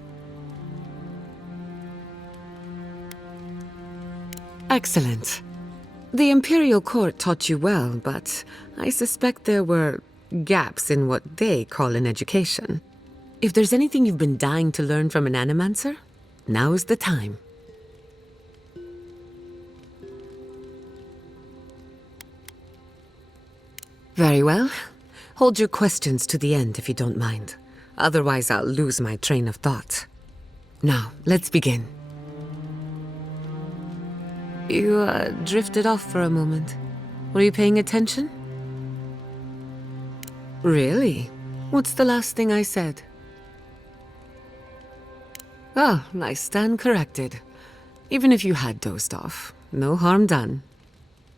Excellent. The Imperial Court taught you well, but I suspect there were gaps in what they call an education. If there's anything you've been dying to learn from an animancer, now's the time. Very well. Hold your questions to the end if you don't mind. Otherwise, I'll lose my train of thought. Now, let's begin. You, drifted off for a moment. Were you paying attention? Really? What's the last thing I said? Oh, I stand corrected. Even if you had dozed off, no harm done.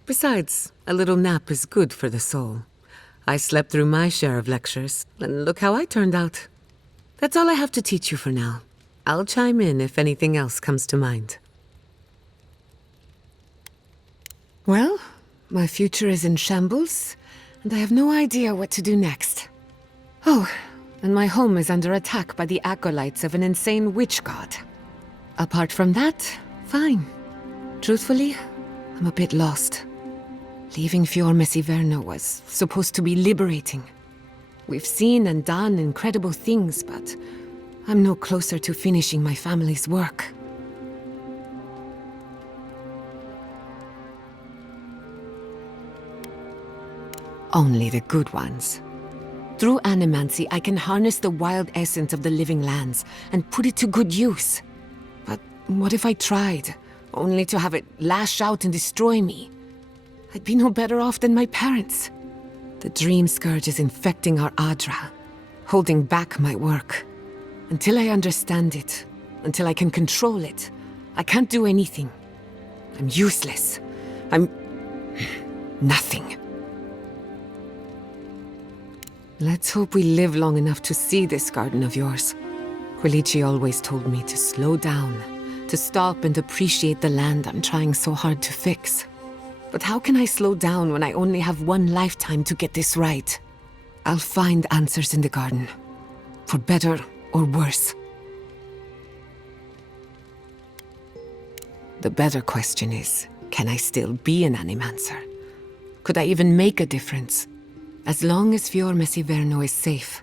Besides, a little nap is good for the soul. I slept through my share of lectures, and look how I turned out. That's all I have to teach you for now. I'll chime in if anything else comes to mind. Well, my future is in shambles, and I have no idea what to do next. Oh, and my home is under attack by the acolytes of an insane witch god. Apart from that, fine. Truthfully, I'm a bit lost. Leaving Fior Messiverno was supposed to be liberating. We've seen and done incredible things, but I'm no closer to finishing my family's work. Only the good ones. Through animancy, I can harness the wild essence of the living lands and put it to good use. But what if I tried, only to have it lash out and destroy me? I'd be no better off than my parents. The dream scourge is infecting our Adra, holding back my work. Until I understand it, until I can control it, I can't do anything. I'm useless. I'm nothing. Let's hope we live long enough to see this garden of yours. Quilici always told me to slow down, to stop and appreciate the land I'm trying so hard to fix. But how can I slow down when I only have one lifetime to get this right? I'll find answers in the garden. For better or worse. The better question is, can I still be an animancer? Could I even make a difference? As long as Fior Messiverno is safe,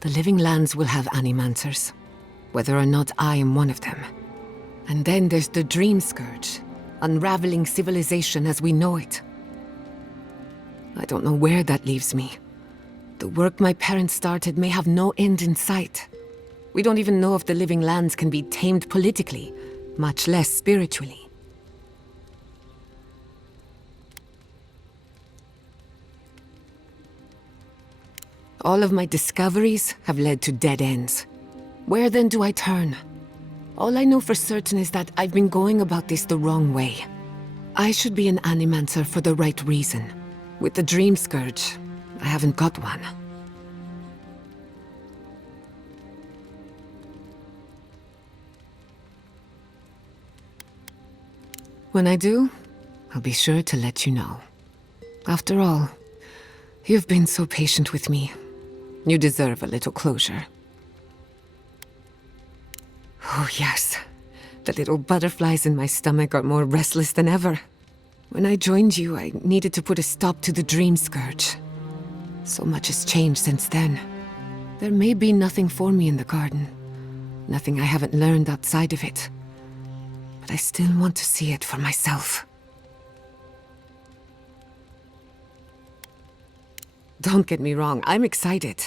the living lands will have animancers. Whether or not I am one of them. And then there's the Dream Scourge. Unraveling civilization as we know it. I don't know where that leaves me. The work my parents started may have no end in sight. We don't even know if the living lands can be tamed politically, much less spiritually. All of my discoveries have led to dead ends. Where then do I turn? All I know for certain is that I've been going about this the wrong way. I should be an animancer for the right reason. With the Dream Scourge, I haven't got one. When I do, I'll be sure to let you know. After all, you've been so patient with me. You deserve a little closure. Oh yes, the little butterflies in my stomach are more restless than ever. When I joined you, I needed to put a stop to the Dream Scourge. So much has changed since then. There may be nothing for me in the garden. Nothing I haven't learned outside of it. But I still want to see it for myself. Don't get me wrong, I'm excited.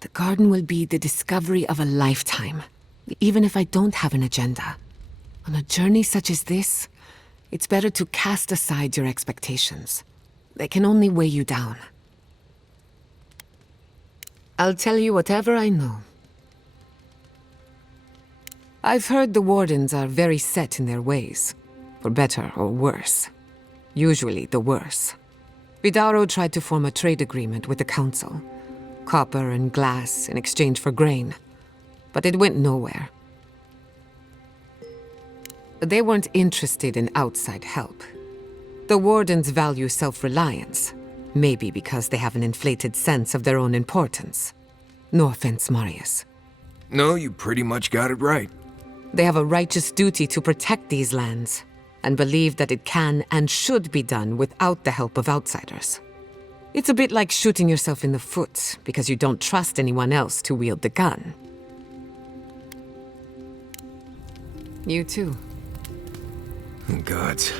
The garden will be the discovery of a lifetime, even if I don't have an agenda. On a journey such as this, it's better to cast aside your expectations. They can only weigh you down. I'll tell you whatever I know. I've heard the Wardens are very set in their ways, for better or worse. Usually the worse. Vidaro tried to form a trade agreement with the Council. Copper and glass in exchange for grain. But it went nowhere. They weren't interested in outside help. The Wardens value self-reliance, maybe because they have an inflated sense of their own importance. No offense, Marius. No, you pretty much got it right. They have a righteous duty to protect these lands, and believe that it can and should be done without the help of outsiders. It's a bit like shooting yourself in the foot because you don't trust anyone else to wield the gun. You too. Oh, gods.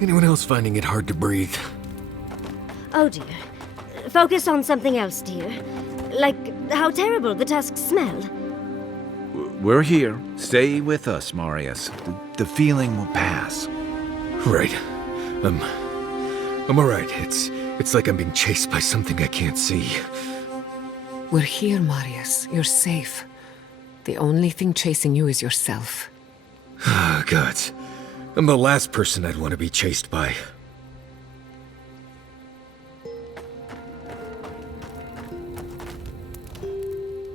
Anyone else finding it hard to breathe? Oh dear. Focus on something else, dear. Like how terrible the tusks smell. We're here. Stay with us, Marius. The feeling will pass. Right. I'm all right. It's like I'm being chased by something I can't see. We're here, Marius. You're safe. The only thing chasing you is yourself. Ah, gods. I'm the last person I'd want to be chased by.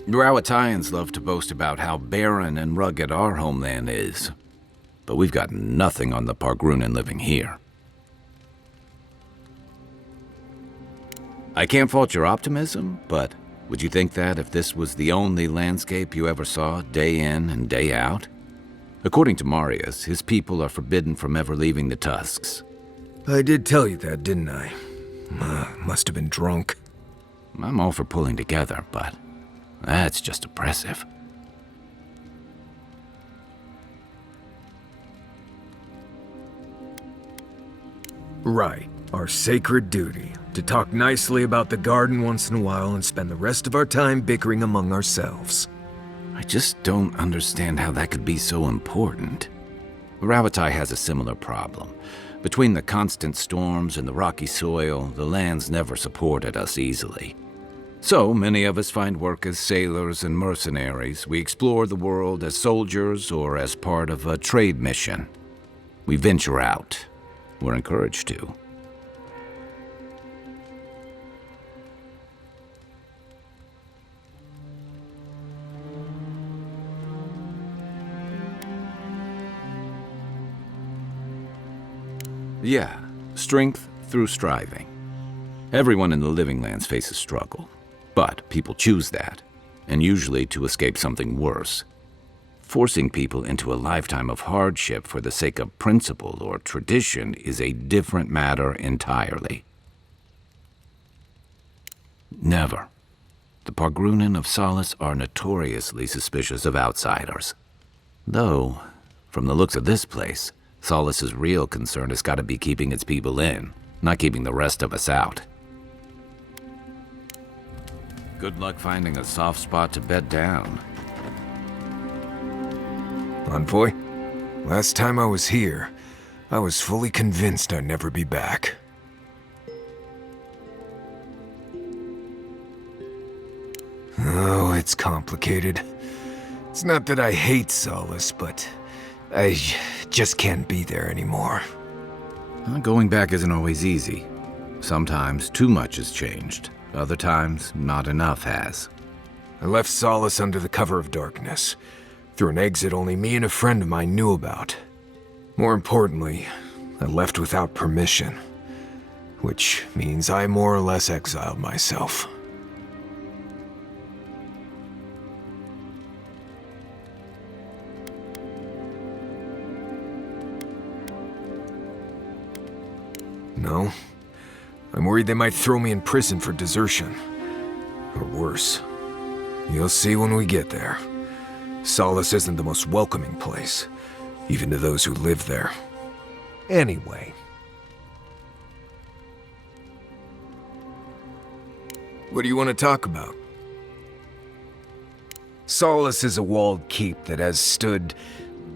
Rawatayans love to boast about how barren and rugged our homeland is. But we've got nothing on the Pargrunan living here. I can't fault your optimism, but would you think that if this was the only landscape you ever saw, day in and day out? According to Marius, his people are forbidden from ever leaving the Tusks. I did tell you that, didn't I? Must have been drunk. I'm all for pulling together, but that's just oppressive. Right. Our sacred duty. To talk nicely about the garden once in a while and spend the rest of our time bickering among ourselves. I just don't understand how that could be so important. Ravatai has a similar problem. Between the constant storms and the rocky soil, the lands never supported us easily. So many of us find work as sailors and mercenaries. We explore the world as soldiers or as part of a trade mission. We venture out. We're encouraged to. Yeah, strength through striving. Everyone in the Living Lands faces struggle, but people choose that, and usually to escape something worse. Forcing people into a lifetime of hardship for the sake of principle or tradition is a different matter entirely. Never. The Pargrunan of Solace are notoriously suspicious of outsiders. Though, from the looks of this place, Solace's real concern has got to be keeping its people in, not keeping the rest of us out. Good luck finding a soft spot to bed down. Envoy, last time I was here, I was fully convinced I'd never be back. Oh, it's complicated. It's not that I hate Solace, but I just can't be there anymore. Going back isn't always easy. Sometimes too much has changed. Other times, not enough has. I left Solace under the cover of darkness, through an exit only me and a friend of mine knew about. More importantly, I left without permission, which means I more or less exiled myself. No, I'm worried they might throw me in prison for desertion. Or worse. You'll see when we get there. Solace isn't the most welcoming place, even to those who live there. Anyway. What do you want to talk about? Solace is a walled keep that has stood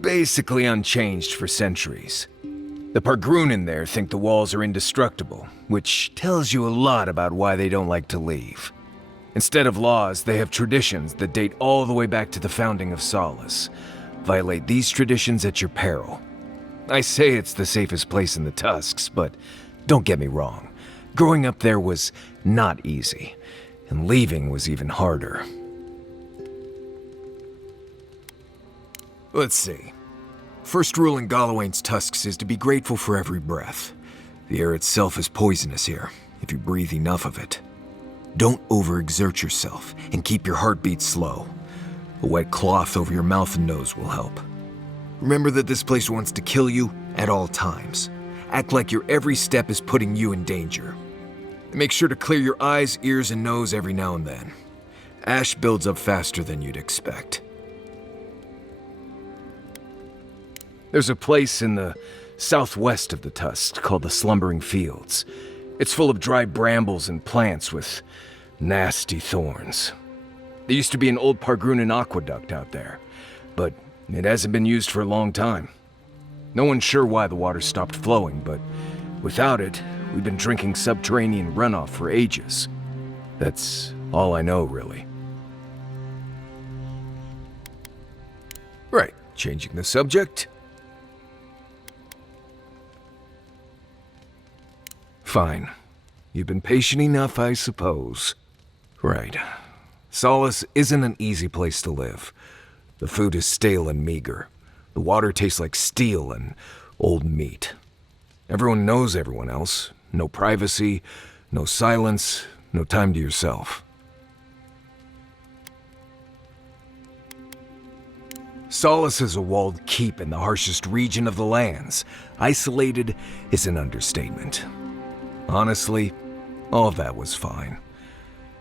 basically unchanged for centuries. The Pargrunen there think the walls are indestructible, which tells you a lot about why they don't like to leave. Instead of laws, they have traditions that date all the way back to the founding of Solace. Violate these traditions at your peril. I say it's the safest place in the Tusks, but don't get me wrong. Growing up there was not easy, and leaving was even harder. Let's see. First rule in Galawain's Tusks is to be grateful for every breath. The air itself is poisonous here, if you breathe enough of it. Don't overexert yourself, and keep your heartbeat slow. A wet cloth over your mouth and nose will help. Remember that this place wants to kill you at all times. Act like your every step is putting you in danger. Make sure to clear your eyes, ears, and nose every now and then. Ash builds up faster than you'd expect. There's a place in the southwest of the Tusks called the Slumbering Fields. It's full of dry brambles and plants with nasty thorns. There used to be an old Pargrunen aqueduct out there, but it hasn't been used for a long time. No one's sure why the water stopped flowing, but without it, we've been drinking subterranean runoff for ages. That's all I know, really. Right, changing the subject. Fine. You've been patient enough, I suppose. Right. Solace isn't an easy place to live. The food is stale and meager. The water tastes like steel and old meat. Everyone knows everyone else. No privacy, no silence, no time to yourself. Solace is a walled keep in the harshest region of the lands. Isolated is an understatement. Honestly, all of that was fine.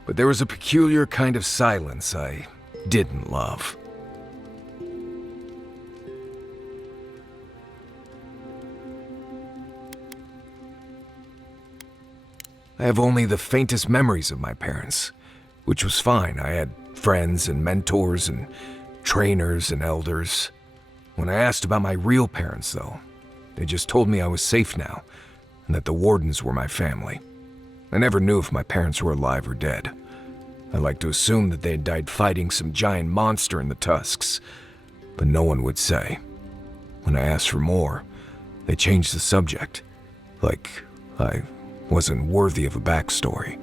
But there was a peculiar kind of silence I didn't love. I have only the faintest memories of my parents, which was fine. I had friends and mentors and trainers and elders. When I asked about my real parents, though, they just told me I was safe now, and that the Wardens were my family. I never knew if my parents were alive or dead. I like to assume that they had died fighting some giant monster in the Tusks, but no one would say. When I asked for more, they changed the subject, like I wasn't worthy of a backstory.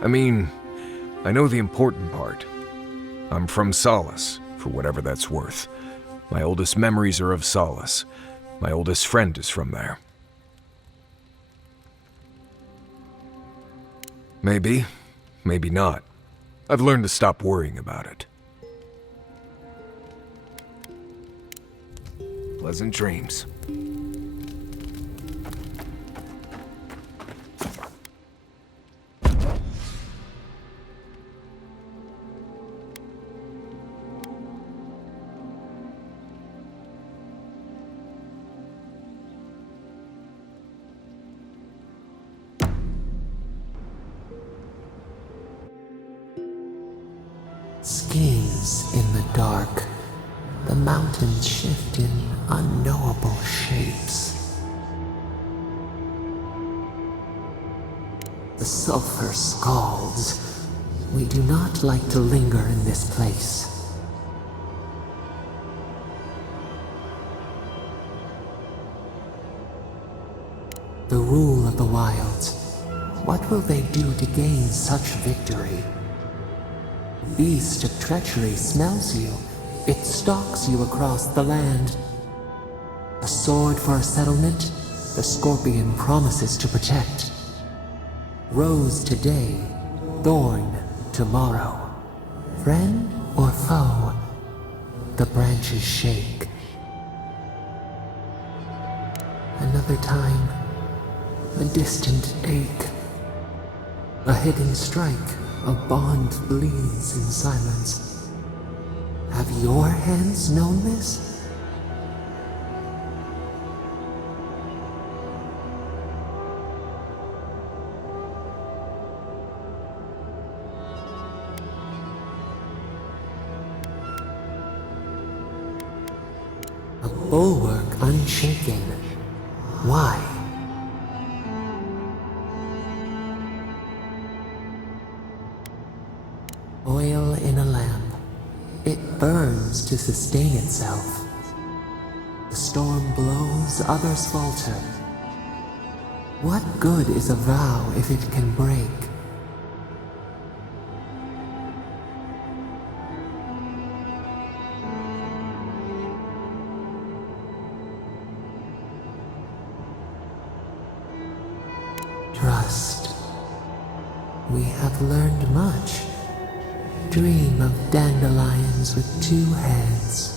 I mean, I know the important part. I'm from Solace, for whatever that's worth. My oldest memories are of Solace. My oldest friend is from there. Maybe, maybe not. I've learned to stop worrying about it. Pleasant dreams. Skins in the dark, the mountains shift in unknowable shapes. The sulfur scalds. We do not like to linger in this place. The rule of the wilds. What will they do to gain such victory? Beast of treachery smells you. It stalks you across the land. A sword for a settlement, the scorpion promises to protect. Rose today, thorn tomorrow. Friend or foe, the branches shake. Another time, a distant ache. A hidden strike, a bond bleeds in silence. Have your hands known this? A bulwark unshaken. Why? Oil in a lamp. It burns to sustain itself. The storm blows, others falter. What good is a vow if it can break? Trust. We have learned much. Dream of dandelions with two heads.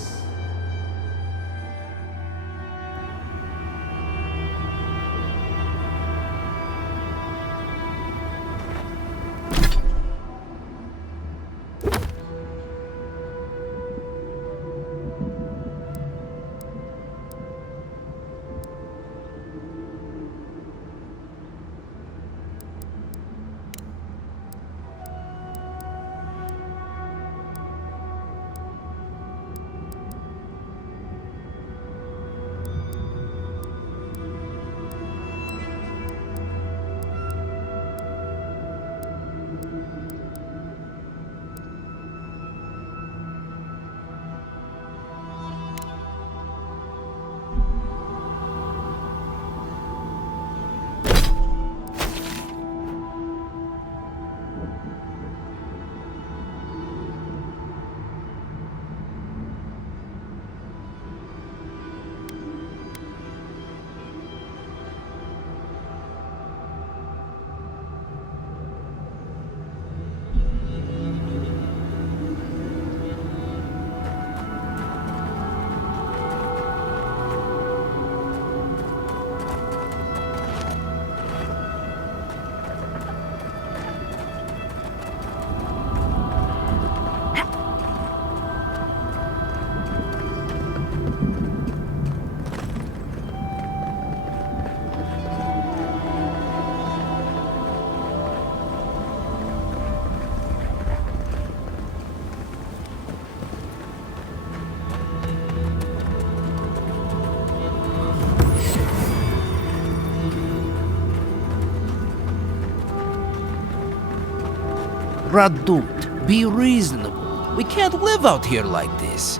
Radut, be reasonable. We can't live out here like this.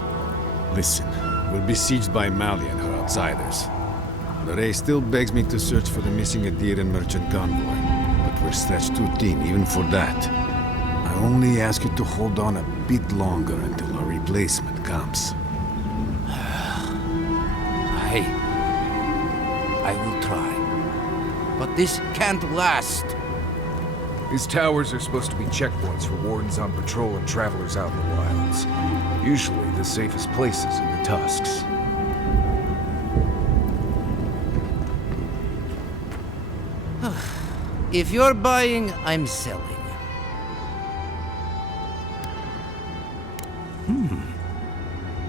Listen, we're besieged by Mali and her outsiders. Lorraine still begs me to search for the missing Adiran merchant convoy, but we're stretched too thin even for that. I only ask you to hold on a bit longer until our replacement comes. I will try. But this can't last. These towers are supposed to be checkpoints for wardens on patrol and travelers out in the wilds. Usually the safest places in the tusks. If you're buying, I'm selling.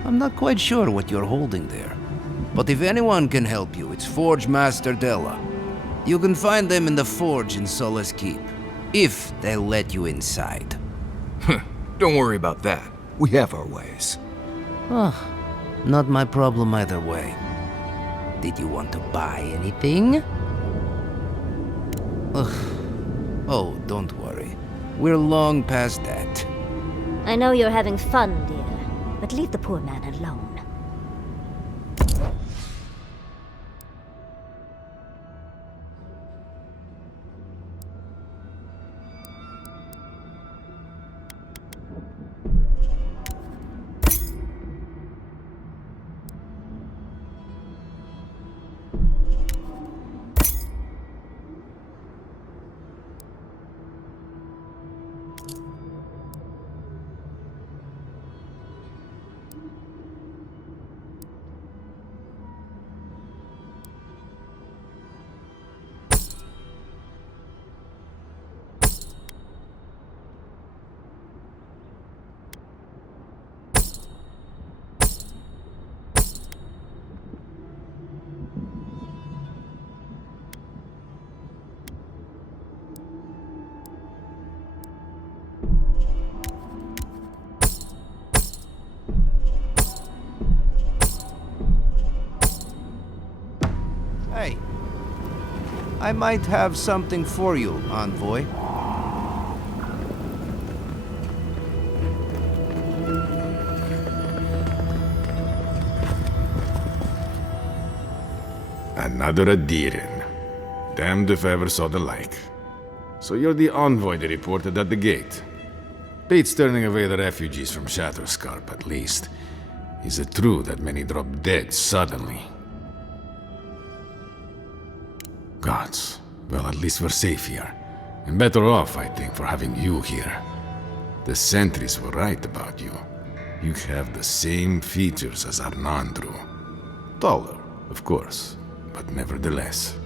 I'm not quite sure what you're holding there. But if anyone can help you, it's Forge Master Della. You can find them in the forge in Solace Keep. If they'll let you inside. Don't worry about that. We have our ways. Not my problem either way. Did you want to buy anything? Oh, don't worry. We're long past that. I know you're having fun, dear, but leave the poor man alone. I might have something for you, envoy. Another Adiran. Damned if I ever saw the like. So you're the envoy they reported at the gate. Bates turning away the refugees from Shatterscarp, at least. Is it true that many drop dead suddenly? Gods. Well, at least we're safe here. And better off, I think, for having you here. The sentries were right about you. You have the same features as Arnandru. Taller, of course, but nevertheless.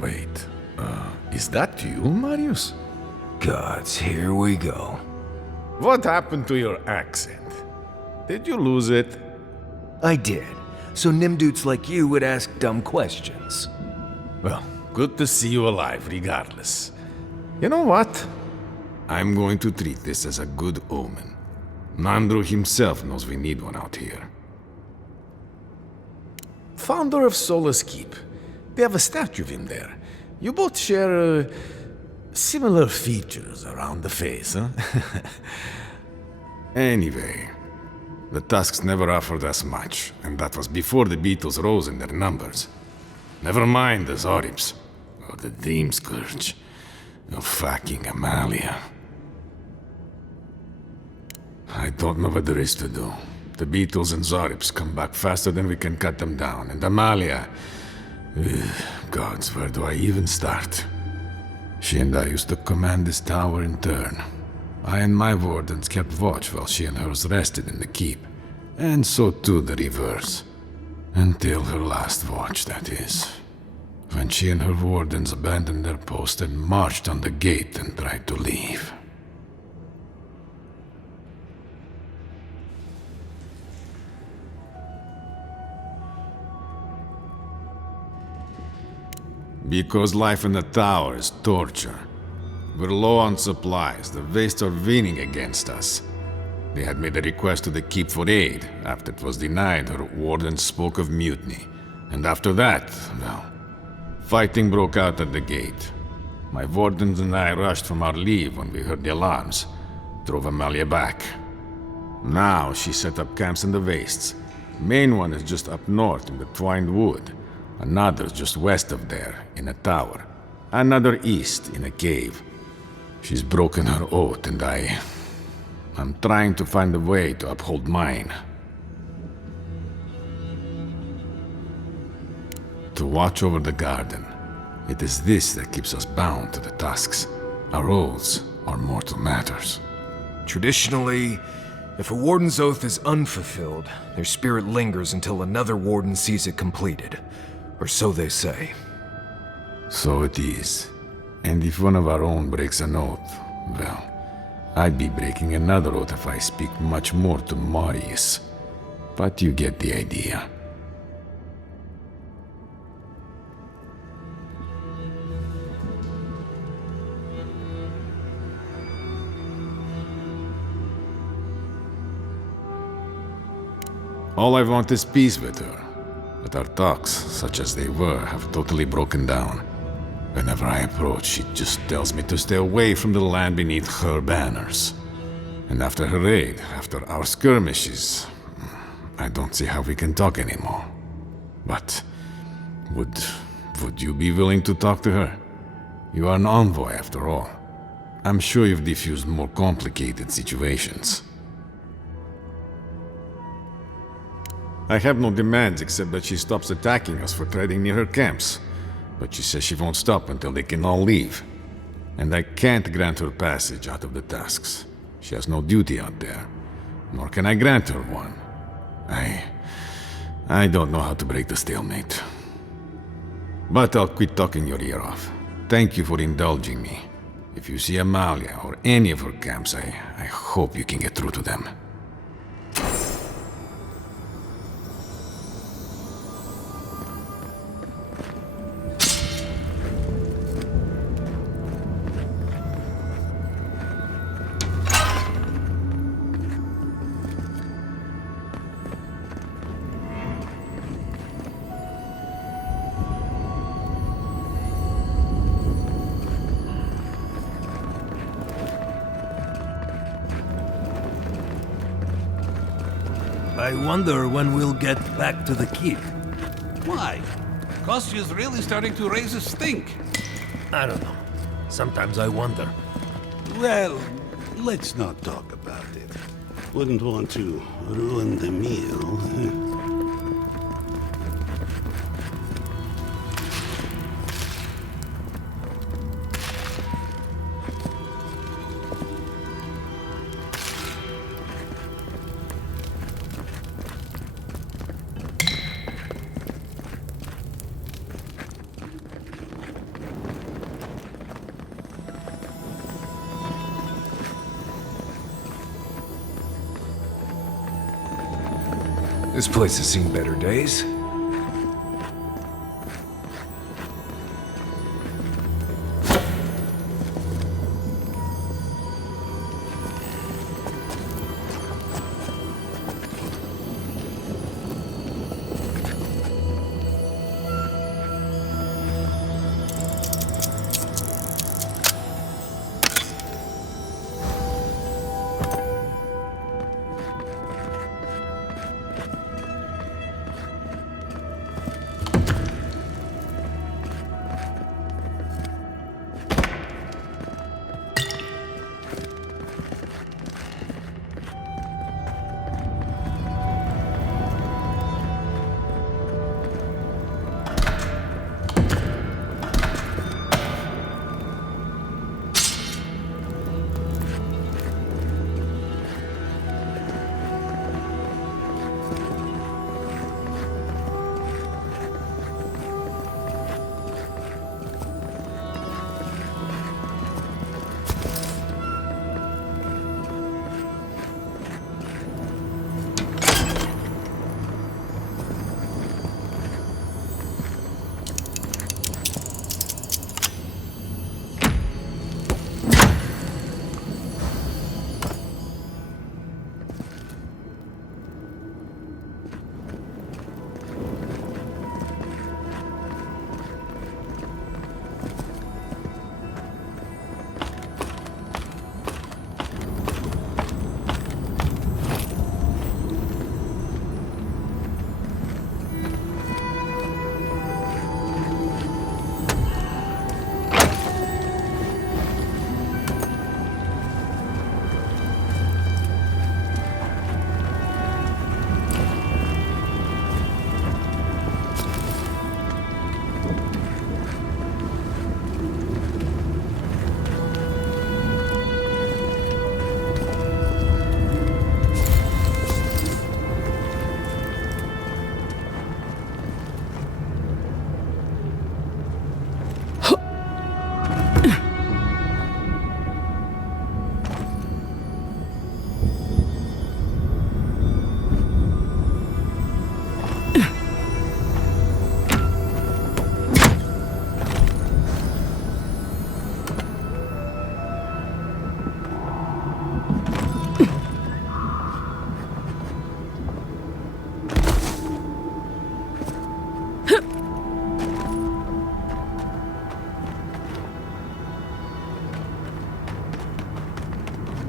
Wait, is that you, Marius? Gods, here we go. What happened to your accent? Did you lose it? I did. So Nimdudes like you would ask dumb questions. Well, good to see you alive, regardless. You know what? I'm going to treat this as a good omen. Nandru himself knows we need one out here. Founder of Solace Keep. They have a statue of him there. You both share, similar features around the face, huh? Anyway, the Tusks never offered us much, and that was before the Beetles rose in their numbers. Never mind the Zoribs, or the Dream Scourge, or fucking Amalia. I don't know what there is to do. The Beetles and Zoribs come back faster than we can cut them down, and Amalia... Gods, where do I even start? She and I used to command this tower in turn. I and my wardens kept watch while she and hers rested in the keep. And so too the reverse. Until her last watch, that is. When she and her wardens abandoned their post and marched on the gate and tried to leave. Because life in the tower is torture. We're low on supplies. The Vastes are winning against us. They had made a request to the keep for aid. After it was denied, her wardens spoke of mutiny. And after that, well, fighting broke out at the gate. My wardens and I rushed from our leave when we heard the alarms. Drove Amalia back. Now she set up camps in the Vastes. Main one is just up north in the Twined Wood. Another's just west of there, in a tower. Another east, in a cave. She's broken her oath, and I'm trying to find a way to uphold mine. To watch over the garden. It is this that keeps us bound to the Tusks. Our oaths are mortal matters. Traditionally, if a warden's oath is unfulfilled, their spirit lingers until another warden sees it completed. Or so they say. So it is. And if one of our own breaks an oath, well, I'd be breaking another oath if I speak much more to Marius. But you get the idea. All I want is peace with her. But our talks, such as they were, have totally broken down. Whenever I approach, she just tells me to stay away from the land beneath her banners. And after her raid, after our skirmishes, I don't see how we can talk anymore. But would you be willing to talk to her? You are an envoy, after all. I'm sure you've diffused more complicated situations. I have no demands except that she stops attacking us for treading near her camps. But she says she won't stop until they can all leave. And I can't grant her passage out of the Tusks. She has no duty out there. Nor can I grant her one. I don't know how to break the stalemate. But I'll quit talking your ear off. Thank you for indulging me. If you see Amalia or any of her camps, I hope you can get through to them. I wonder when we'll get back to the keep. Why? Kostyu's really starting to raise a stink. I don't know. Sometimes I wonder. Well, let's not talk about it. Wouldn't want to ruin the meal. This place has seen better days.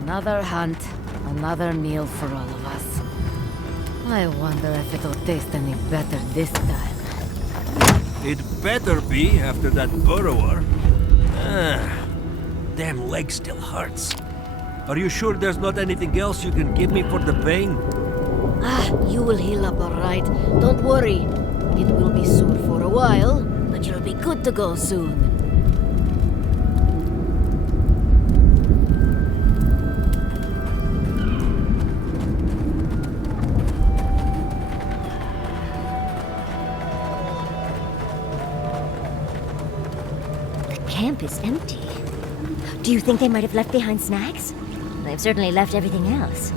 Another hunt, another meal for all of us. I wonder if it'll taste any better this time. It better be after that burrower. Damn leg still hurts. Are you sure there's not anything else you can give me for the pain? You will heal up all right. Don't worry. It will be sore for a while, but you'll be good to go soon. Camp is empty. Do you think they might have left behind snacks? They've certainly left everything else.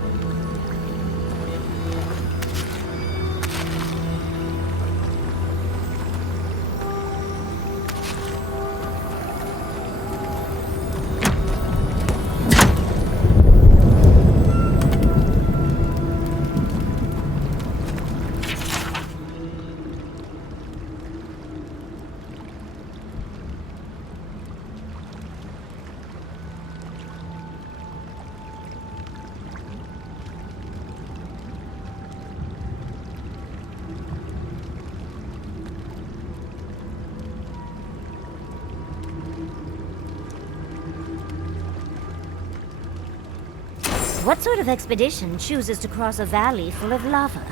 What sort of expedition chooses to cross a valley full of lava?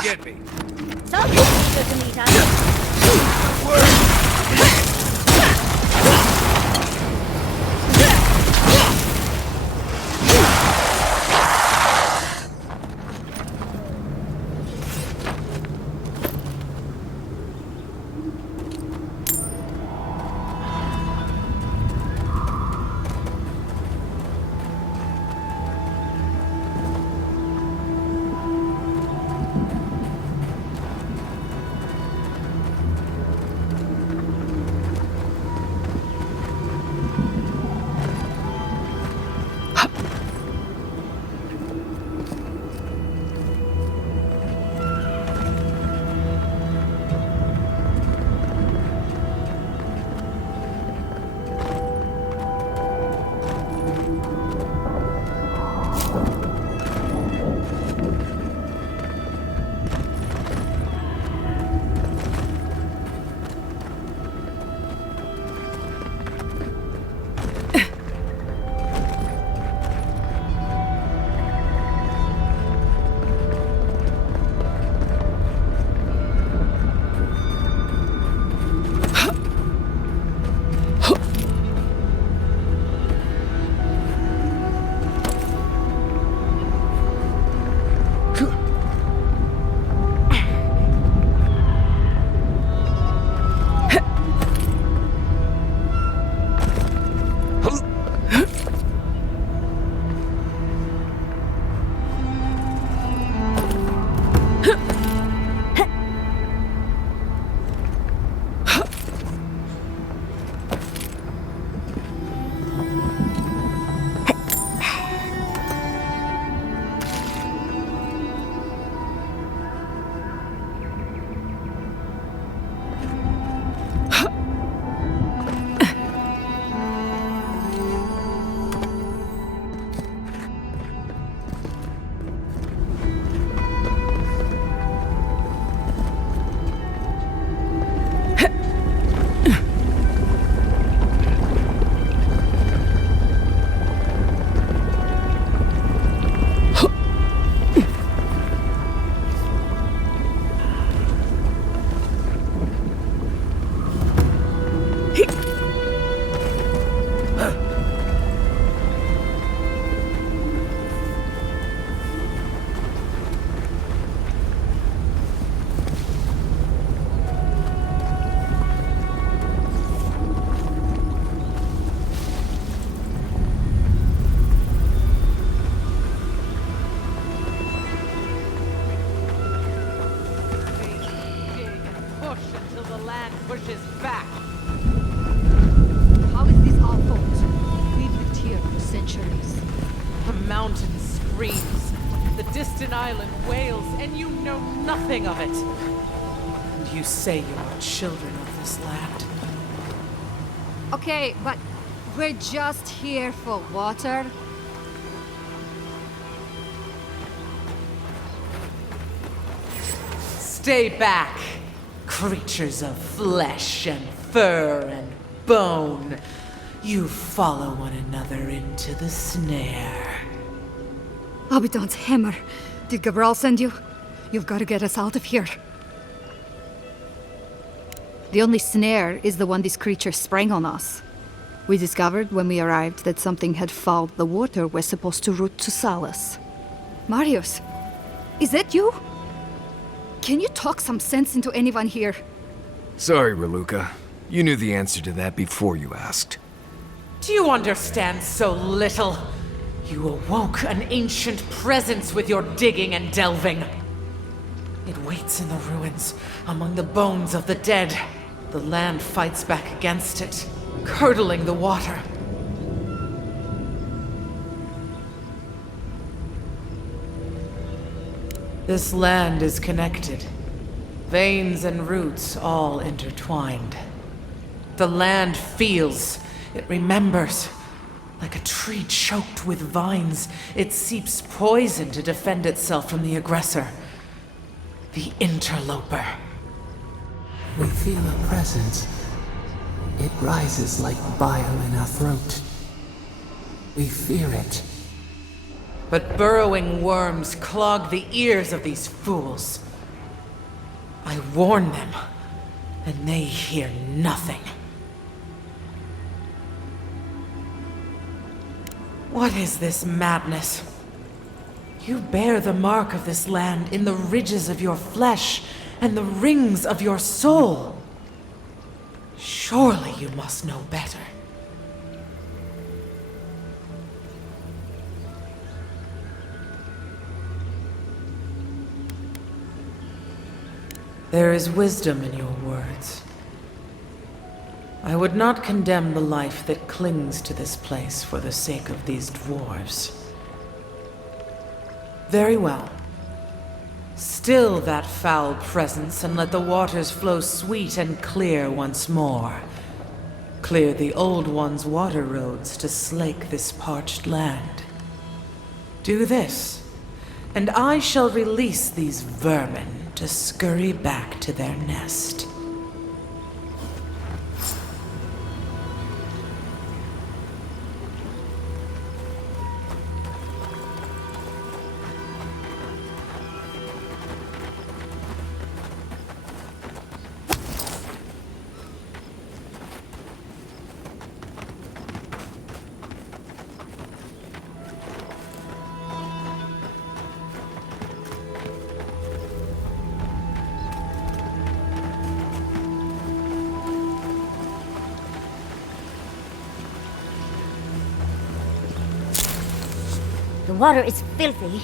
Get me. Something to meet us. pushes back. How is this our fault? We've lived here for centuries. The mountain screams. The distant island wails, and you know nothing of it. And you say you are children of this land. Okay, but we're just here for water. stay back, creatures of flesh and fur and bone. You follow one another into the snare. Abaddon's hammer. Did Gabral send you? You've got to get us out of here. The only snare is the one these creatures sprang on us. We discovered when we arrived that something had fouled the water we're supposed to route to Salus. Marius, is that you? Can you talk some sense into anyone here? Sorry, Raluca. You knew the answer to that before you asked. Do you understand so little? You awoke an ancient presence with your digging and delving. It waits in the ruins, among the bones of the dead. The land fights back against it, curdling the water. This land is connected. Veins and roots all intertwined. The land feels, it remembers. Like a tree choked with vines, it seeps poison to defend itself from the aggressor. The interloper. We feel a presence. It rises like bile in our throat. We fear it. But burrowing worms clog the ears of these fools. I warn them, and they hear nothing. What is this madness? You bear the mark of this land in the ridges of your flesh and the rings of your soul. Surely you must know better. There is wisdom in your words. I would not condemn the life that clings to this place for the sake of these dwarves. Very well. Still that foul presence, and let the waters flow sweet and clear once more. Clear the old one's water roads to slake this parched land. Do this, and I shall release these vermin to scurry back to their nest. The water is filthy.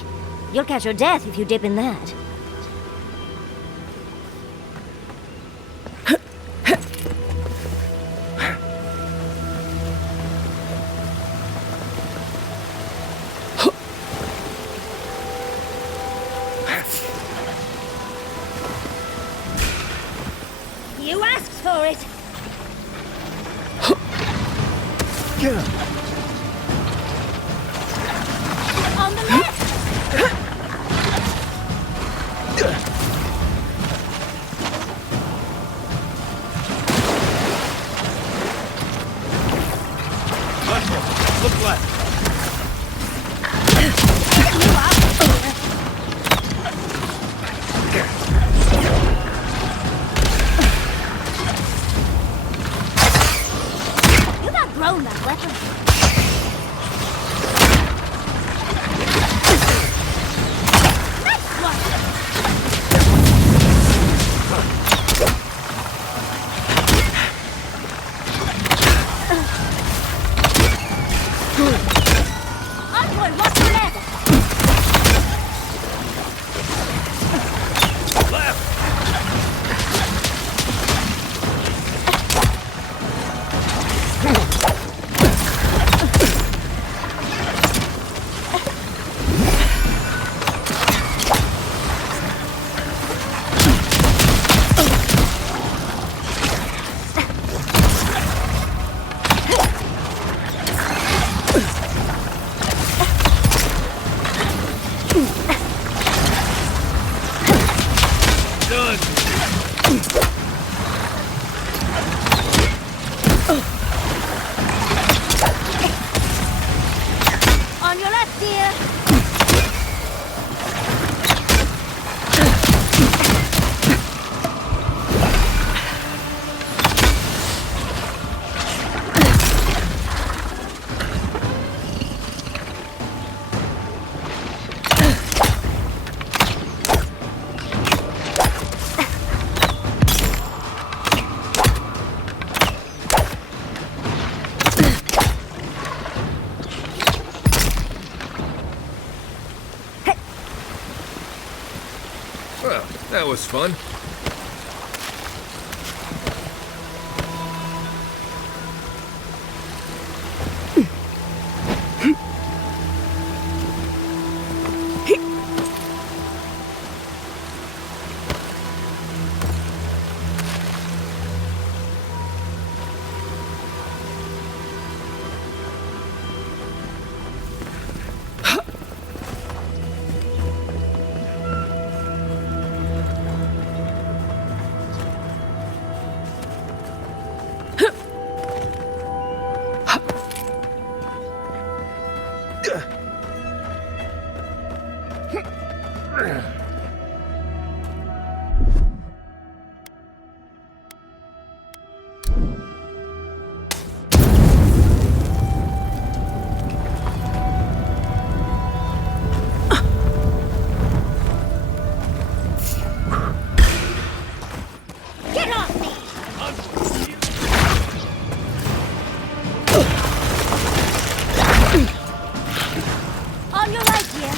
You'll catch your death if you dip in that. You asked for it! On the left! Look left. You've outgrown that weapon. run! On your left, dear. Well, that was fun. Get off me! On your right, dear.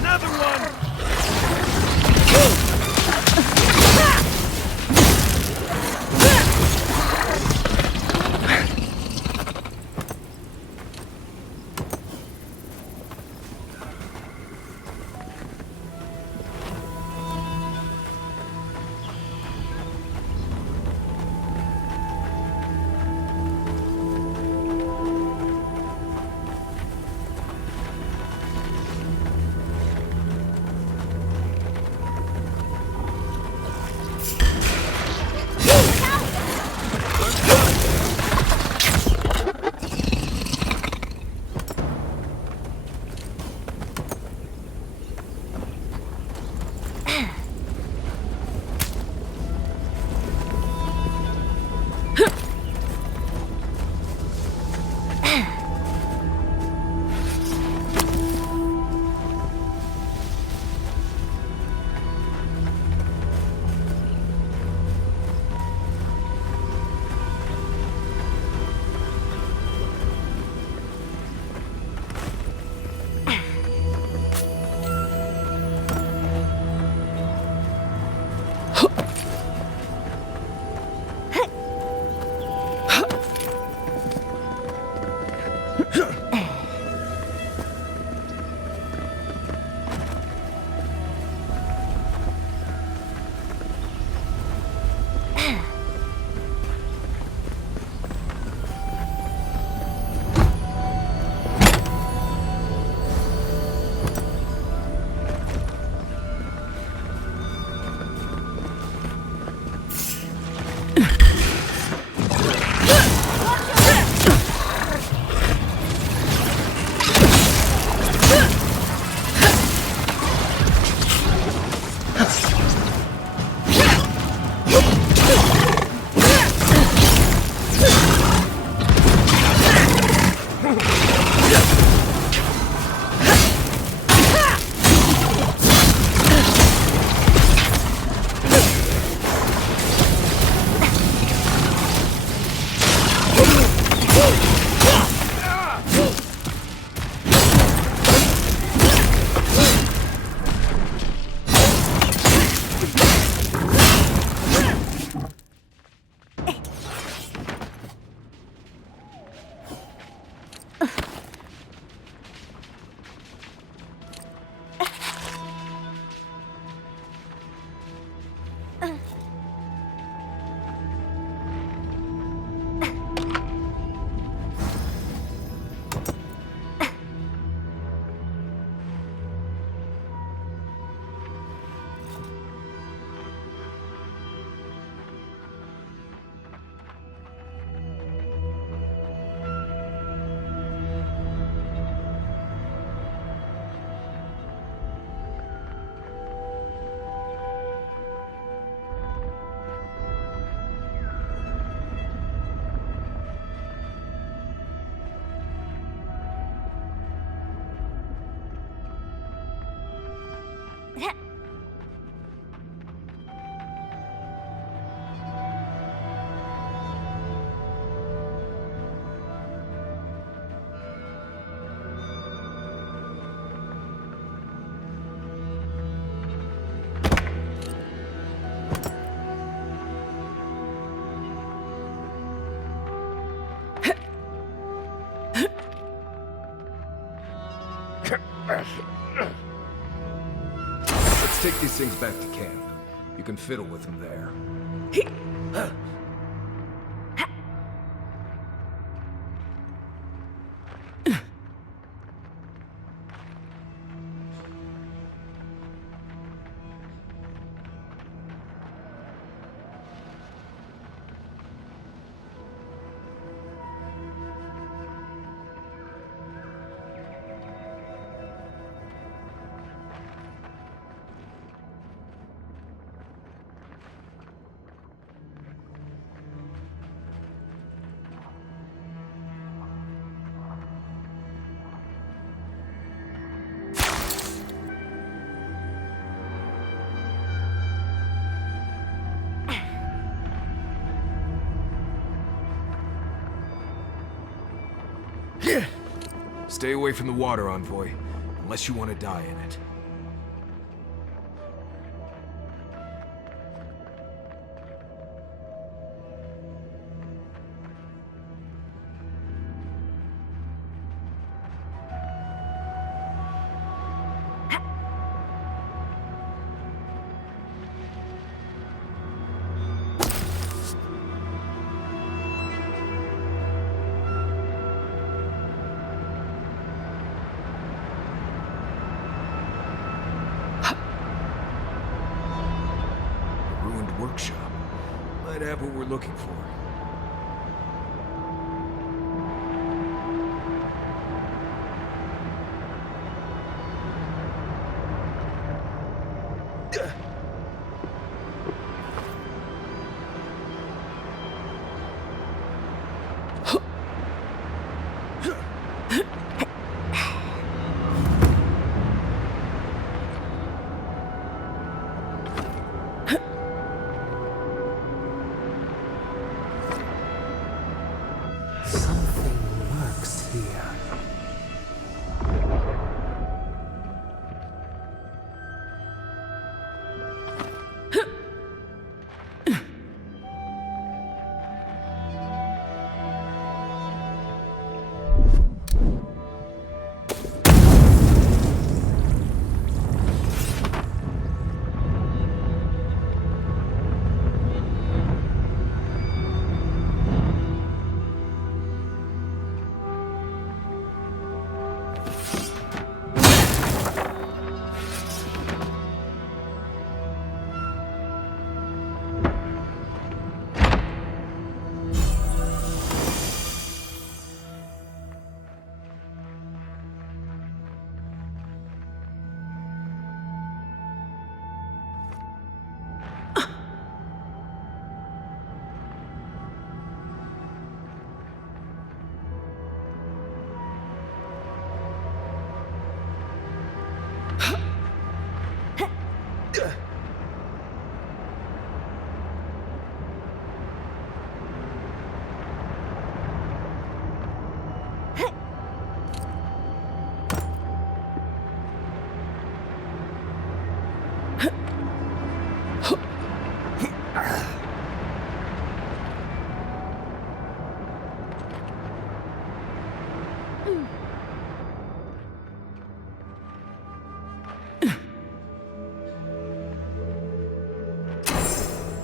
Another one! Let's take these things back to camp. You can fiddle with them there. Stay away from the water, Envoy, unless you want to die in it. Workshop. Might have what we're looking for.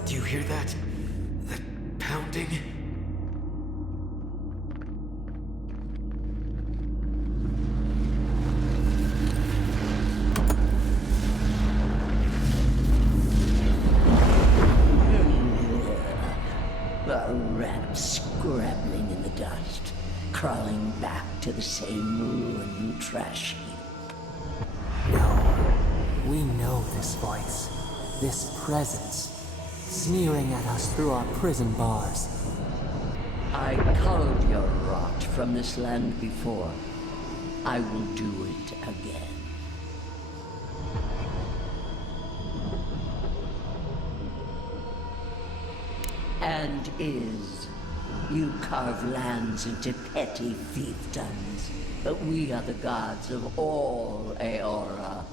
Do you hear that? That pounding? A rat scrabbling in the dust, crawling back to the same ruined trash heap. No. We know this voice, this presence, sneering at us through our prison bars. I culled your rot from this land before. I will do it again. and is. You carve lands into petty fiefdoms, but we are the gods of all Aora.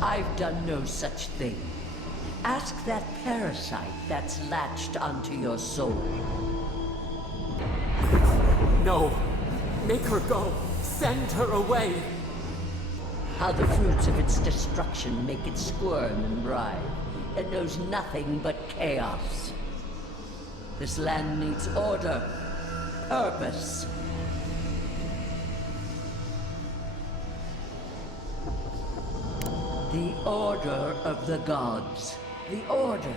I've done no such thing. Ask that parasite that's latched onto your soul. No. Make her go. Send her away. How the fruits of its destruction make it squirm and writhe. It knows nothing but chaos. This land needs order, purpose. The order of the gods. The order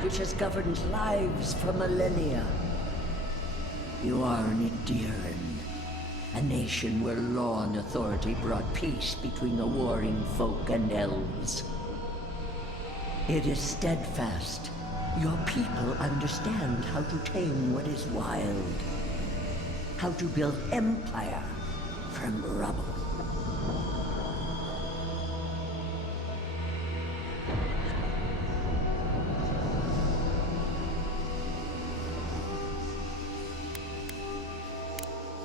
which has governed lives for millennia. You are an Ediran, a nation where law and authority brought peace between the warring folk and elves. It is steadfast. Your people understand how to tame what is wild. How to build empire from rubble.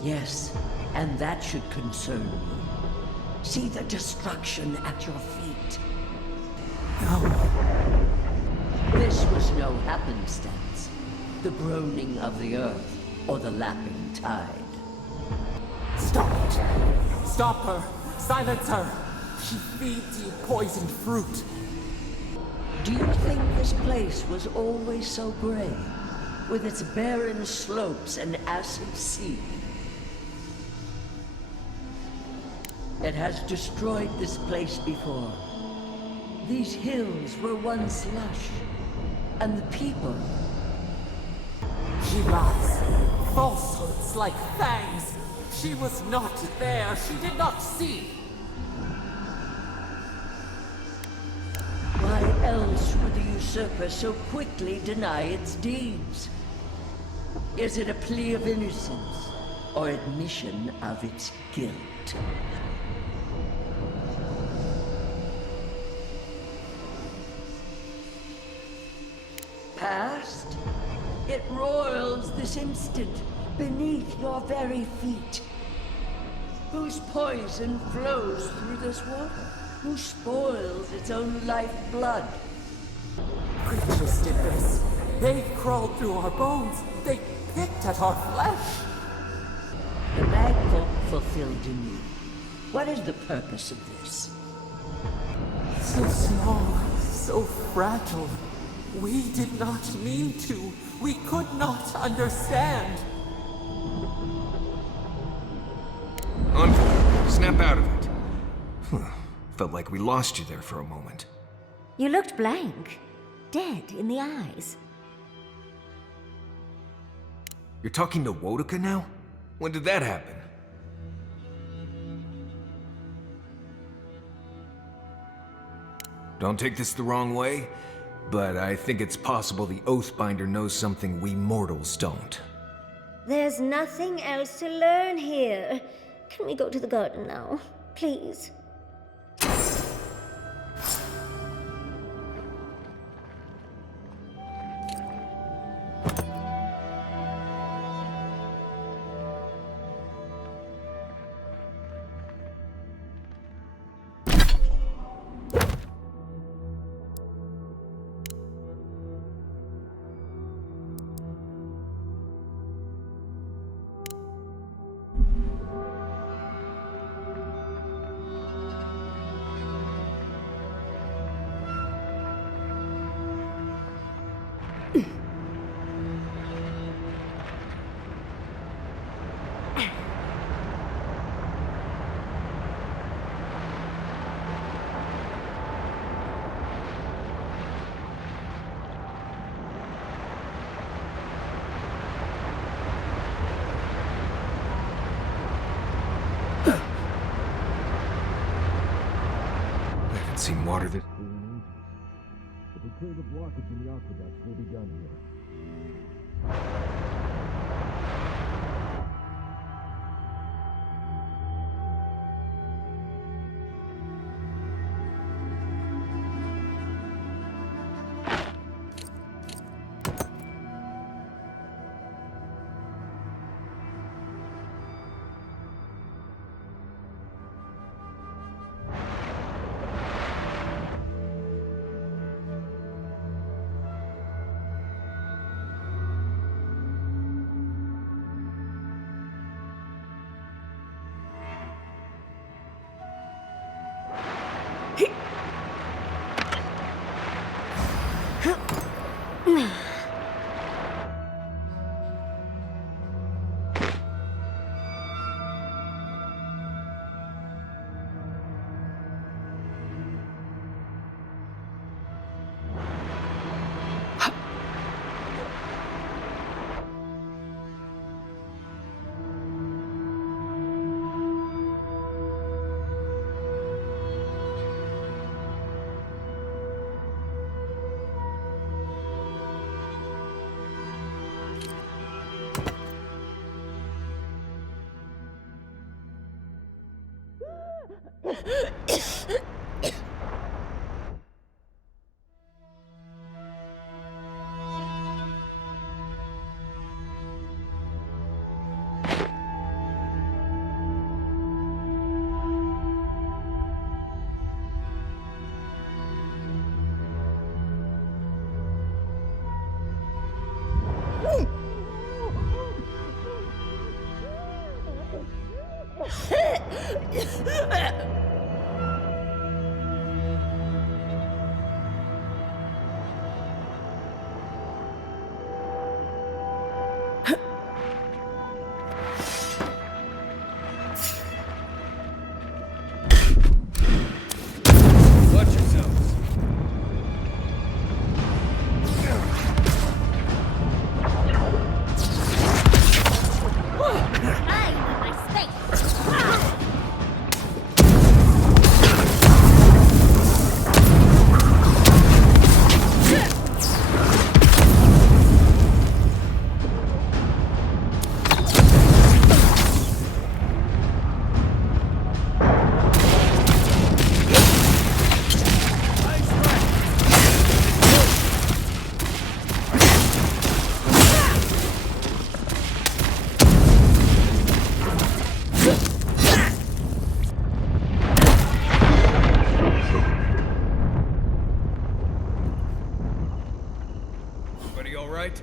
Yes, and that should concern you. See the destruction at your feet. This was no happenstance. The groaning of the earth, or the lapping tide. Stop it! Stop her! Silence her! She feeds you poisoned fruit. Do you think this place was always so gray? With its barren slopes and acid sea? It has destroyed this place before. These hills were once lush, and the people. She lies. Falsehoods like fangs. She was not there. She did not see. Why else would the usurper so quickly deny its deeds? Is it a plea of innocence, or admission of its guilt? Past? It roils this instant, beneath your very feet. Whose poison flows through this water? Who spoils its own lifeblood? Creatures did this. They crawled through our bones. They picked at our flesh. The magfolk fulfilled a need. What is the purpose of this? So small, so fragile. We did not mean to. We could not understand. Envoy, snap out of it. Felt like we lost you there for a moment. You looked blank, dead in the eyes. You're talking to Wodaka now? When did that happen? Don't take this the wrong way, but I think it's possible the Oathbinder knows something we mortals don't. There's nothing else to learn here. Can we go to the garden now, please? Seen water that... If we clear the blockage in the aqueducts, we'll be done here. Watch yourselves. Everybody all right?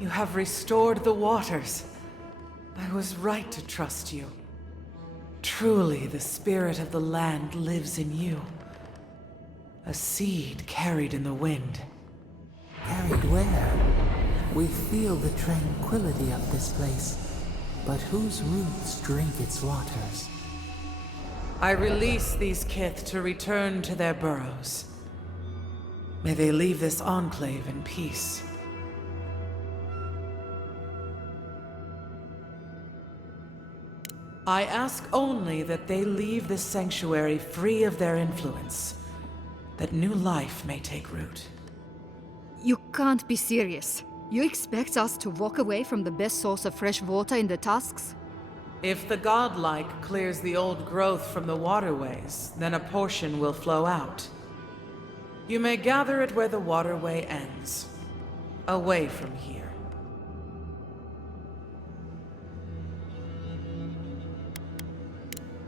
You have restored the waters. I was right to trust you. Truly, the spirit of the land lives in you. A seed carried in the wind. Carried where? We feel the tranquility of this place, but whose roots drink its waters? I release these kith to return to their burrows. May they leave this enclave in peace. I ask only that they leave this sanctuary free of their influence, that new life may take root. You can't be serious. You expect us to walk away from the best source of fresh water in the Tusks? If the godlike clears the old growth from the waterways, then a portion will flow out. You may gather it where the waterway ends, away from here.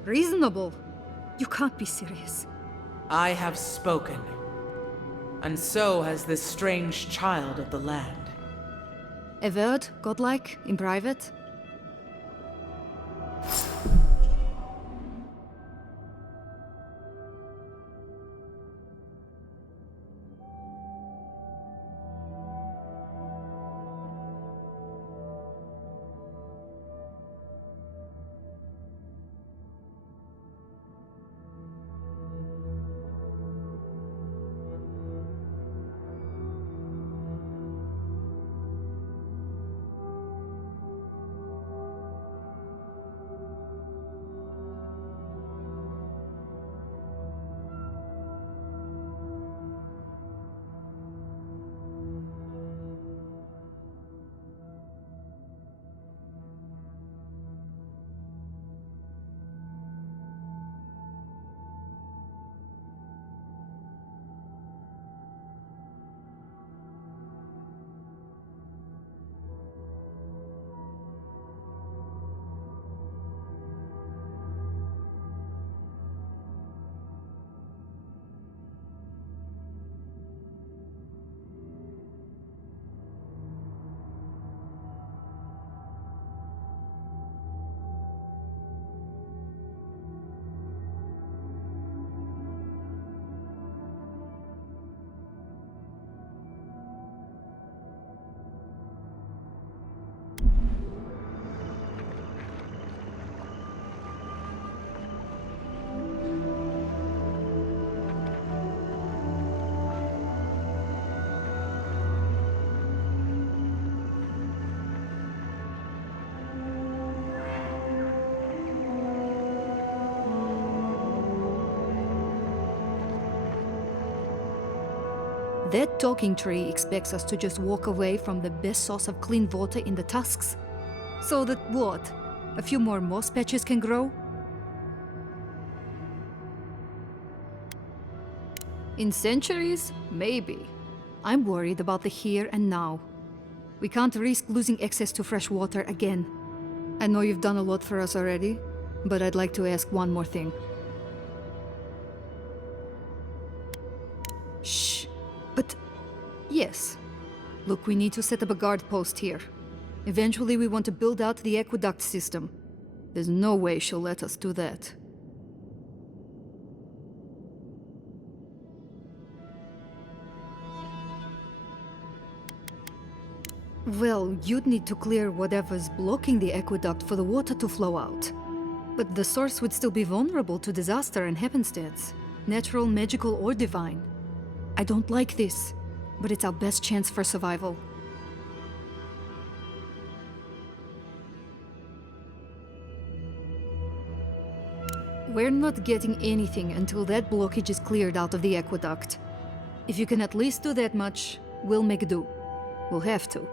Reasonable. You can't be serious. I have spoken. And so has this strange child of the land. Avowed, godlike, in private? That talking tree expects us to just walk away from the best source of clean water in the tusks. So that what? A few more moss patches can grow? In centuries? Maybe. I'm worried about the here and now. We can't risk losing access to fresh water again. I know you've done a lot for us already, but I'd like to ask one more thing. Shh. But yes. Look, we need to set up a guard post here. Eventually we want to build out the aqueduct system. There's no way she'll let us do that. Well, you'd need to clear whatever's blocking the aqueduct for the water to flow out. But the source would still be vulnerable to disaster and happenstance. Natural, magical, or divine. I don't like this, but it's our best chance for survival. We're not getting anything until that blockage is cleared out of the aqueduct. If you can at least do that much, we'll make do. We'll have to.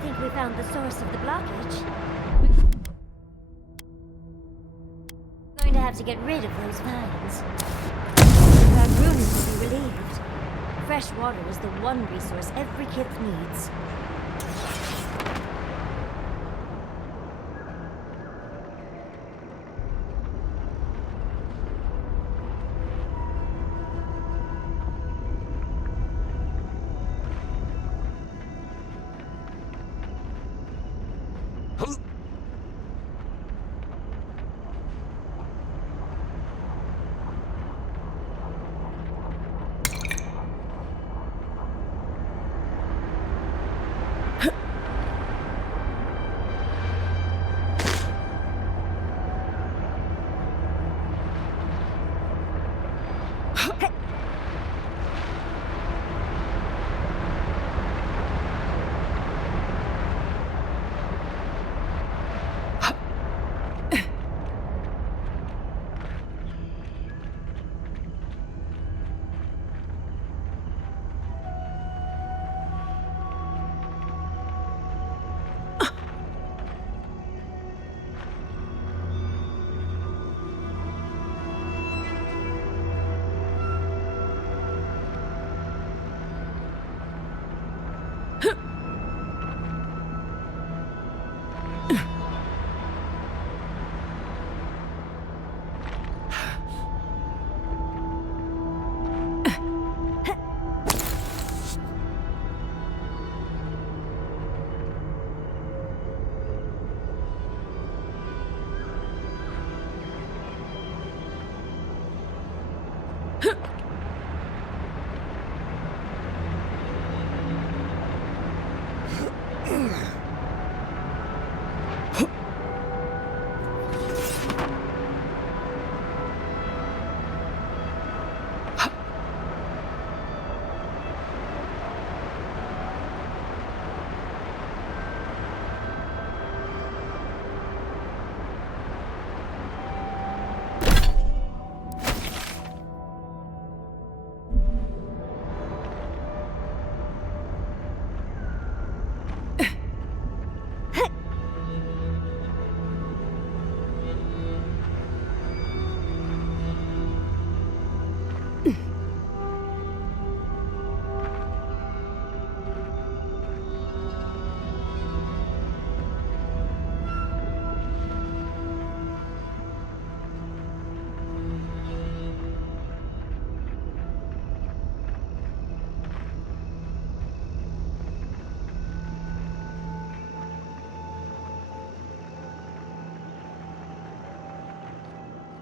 think we found the source of the blockage. Going to have to get rid of those vines. That ruin will be relieved. Fresh water is the one resource every kith needs.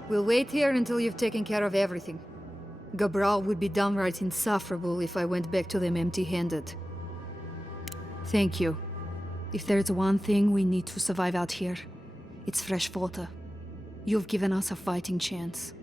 We'll wait here until you've taken care of everything. Gabral would be downright insufferable if I went back to them empty-handed. Thank you. If there's one thing we need to survive out here, it's fresh water. You've given us a fighting chance.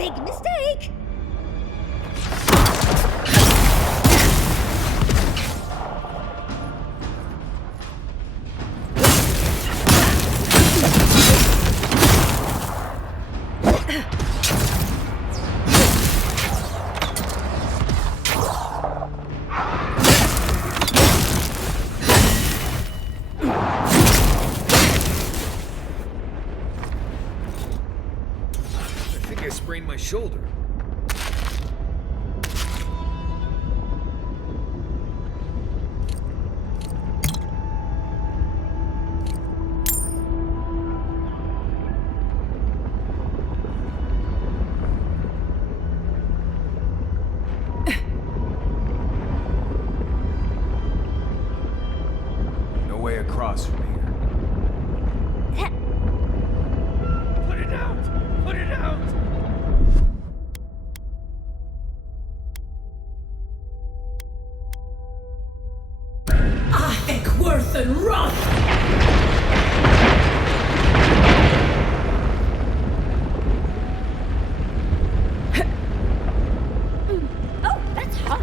big mistake! I think I sprained my shoulder. No way across from here. Put it out! Put it out! Worth and Roth! Oh, that's hot!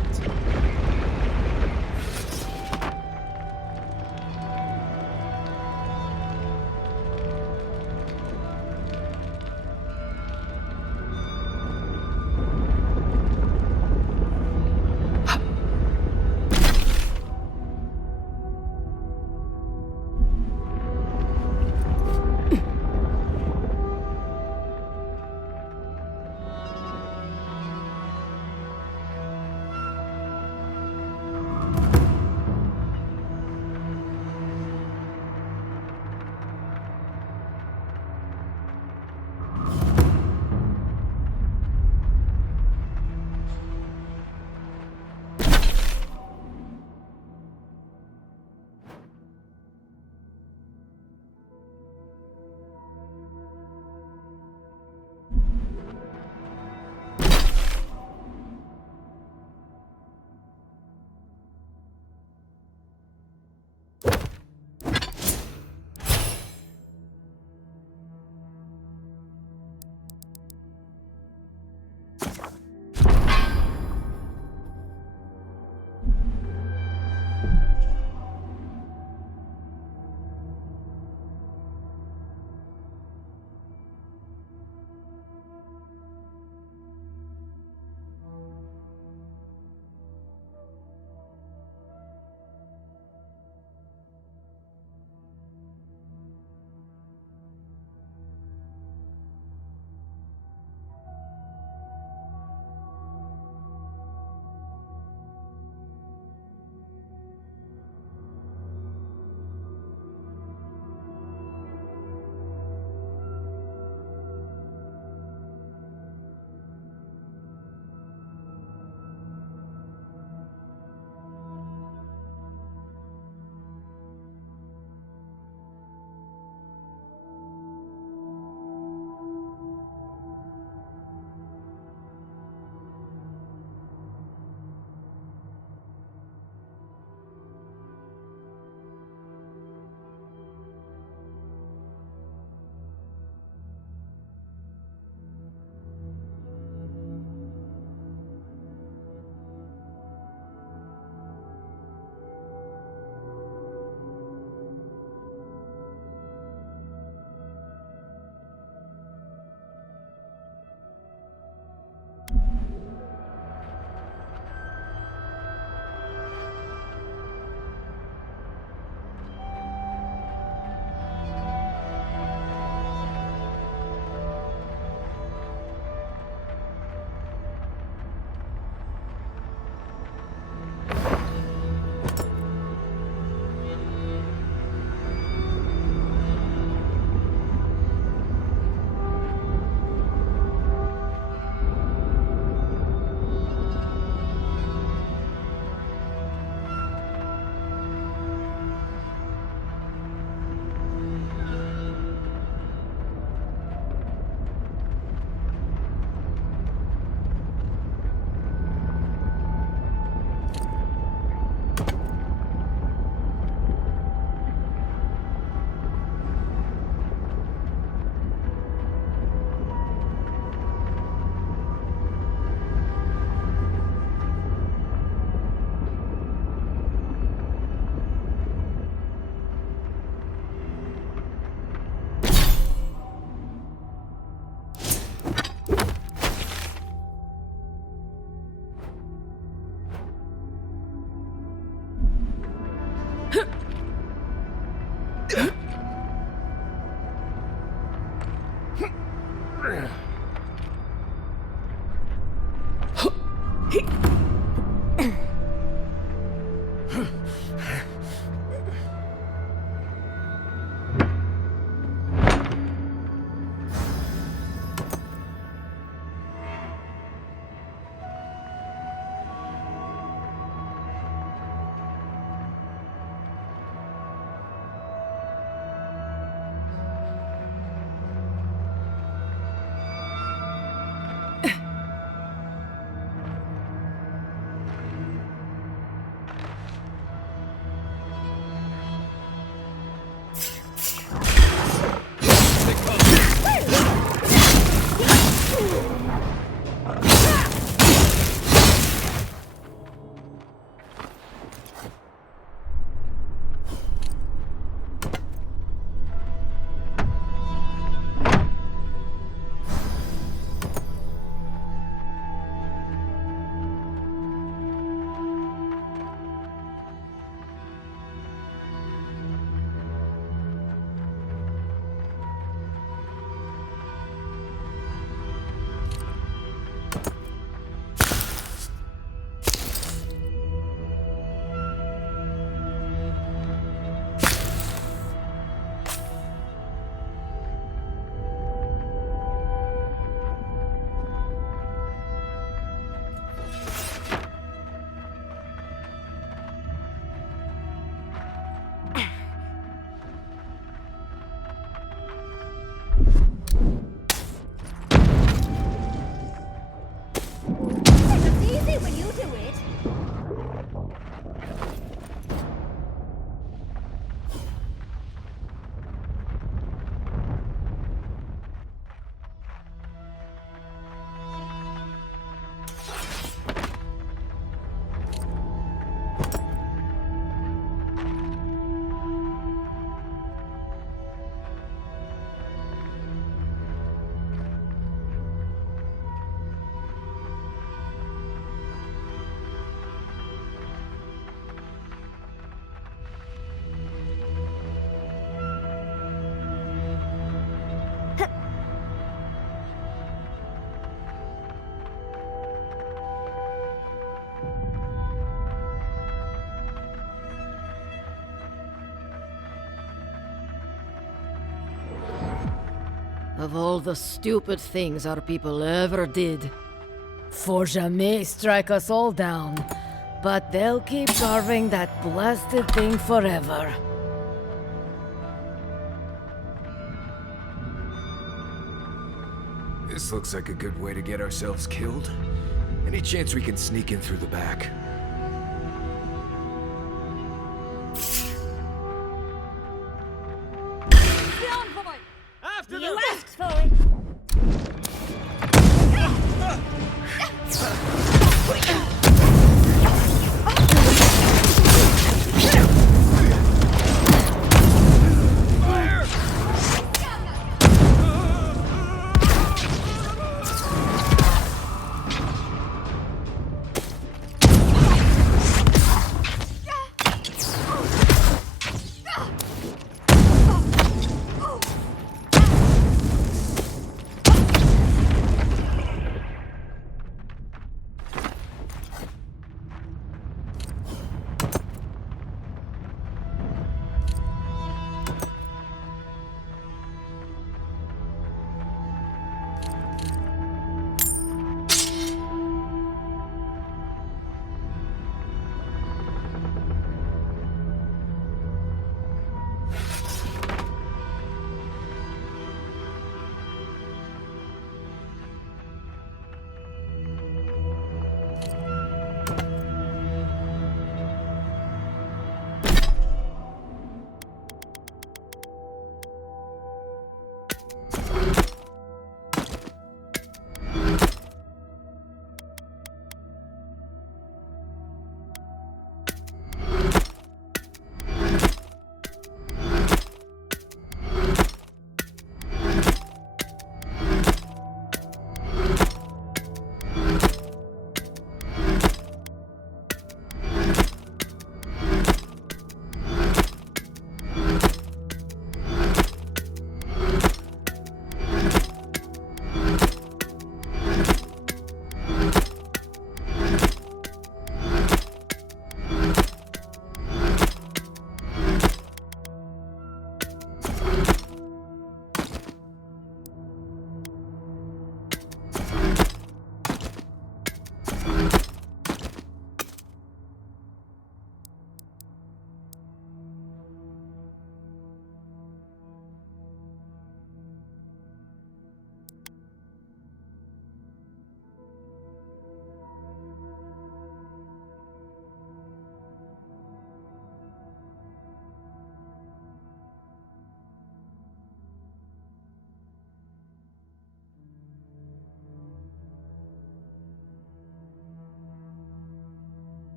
of all the stupid things our people ever did. Forja may strike us all down, but they'll keep carving that blasted thing forever. This looks like a good way to get ourselves killed. Any chance we can sneak in through the back? After you asked for it!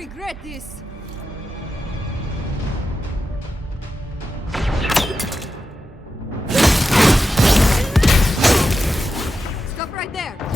regret this! Stop right there!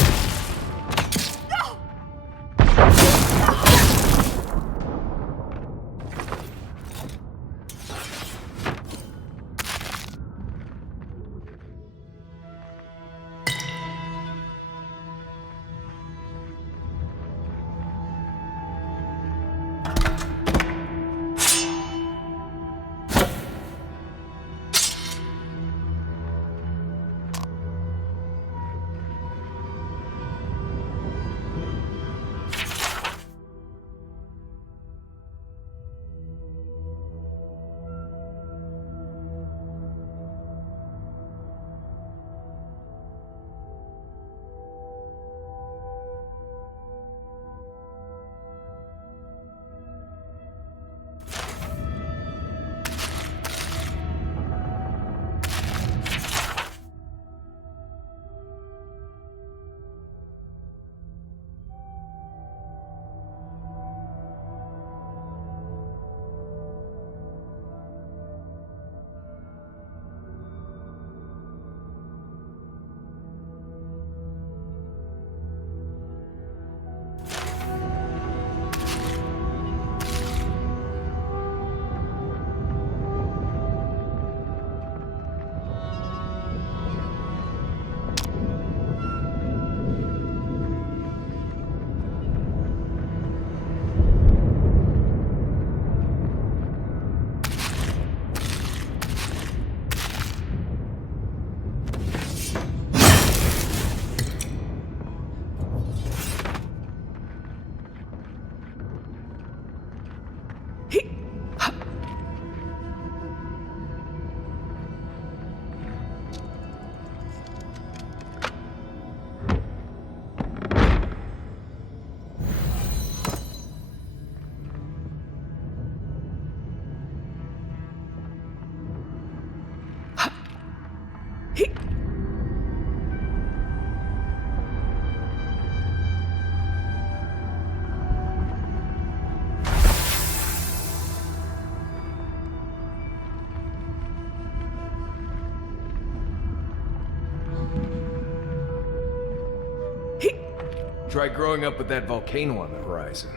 Try growing up with that volcano on the horizon.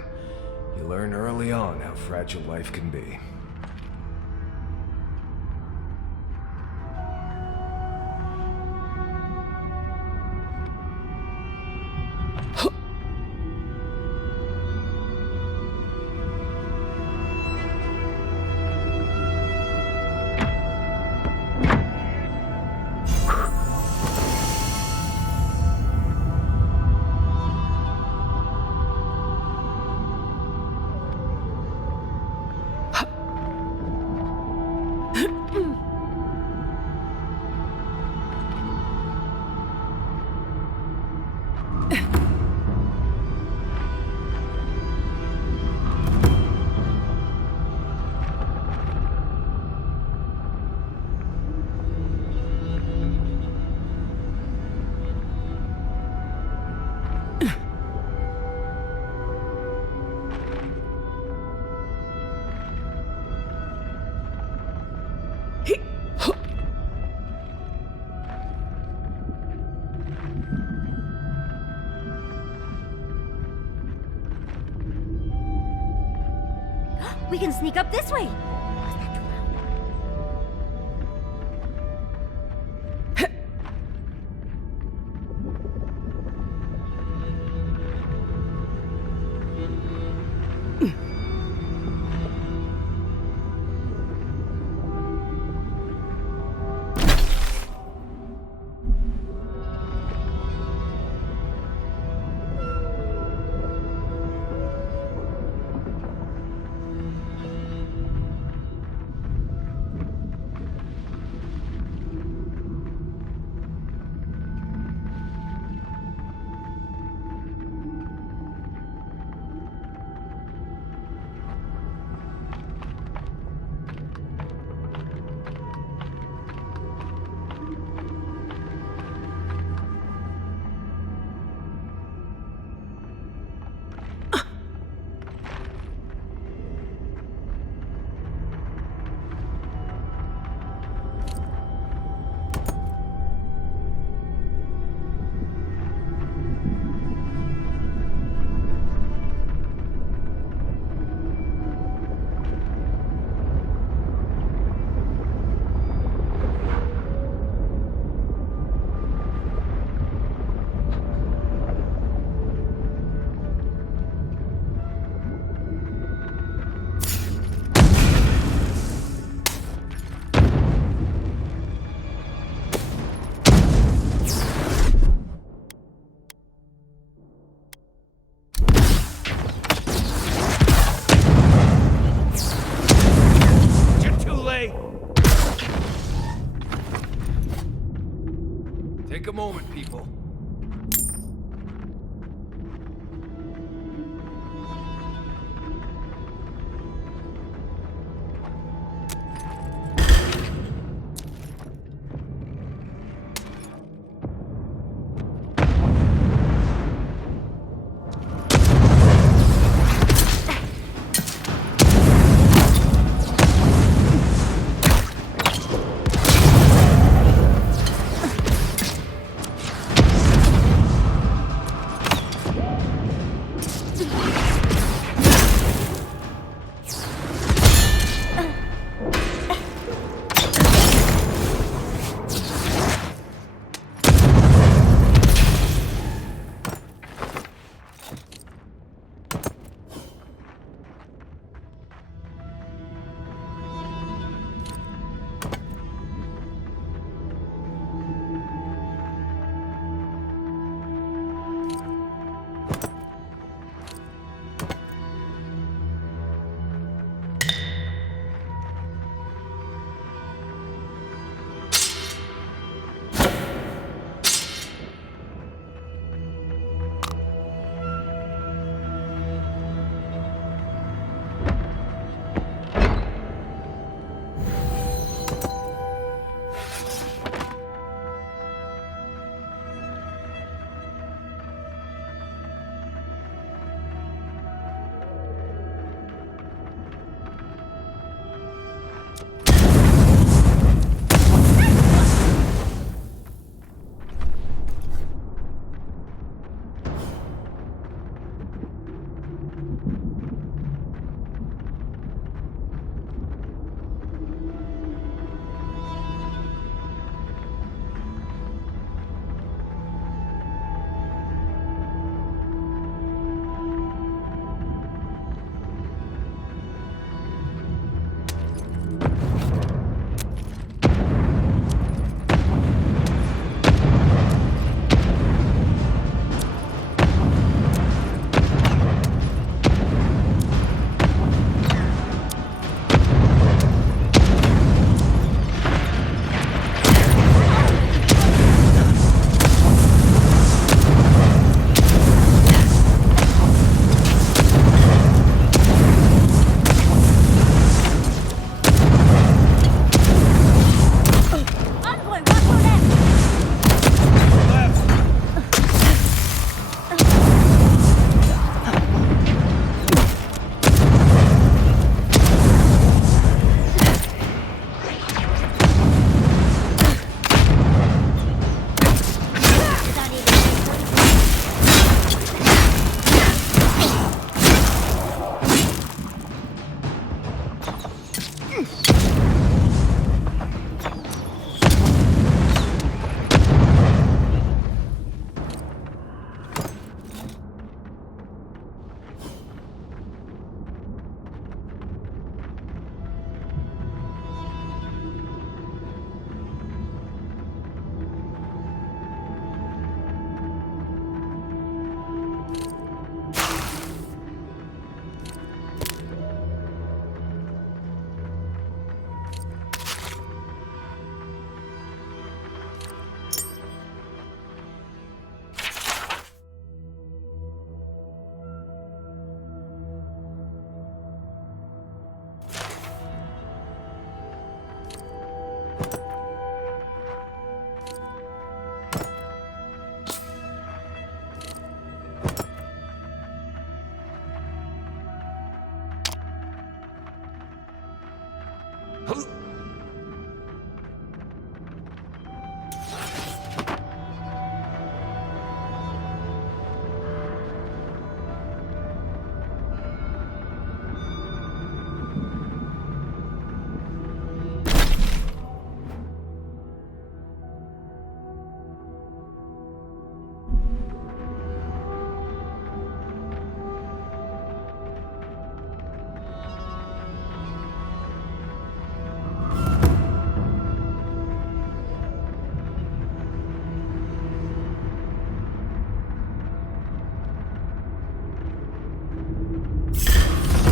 You learn early on how fragile life can be. We can sneak up this way.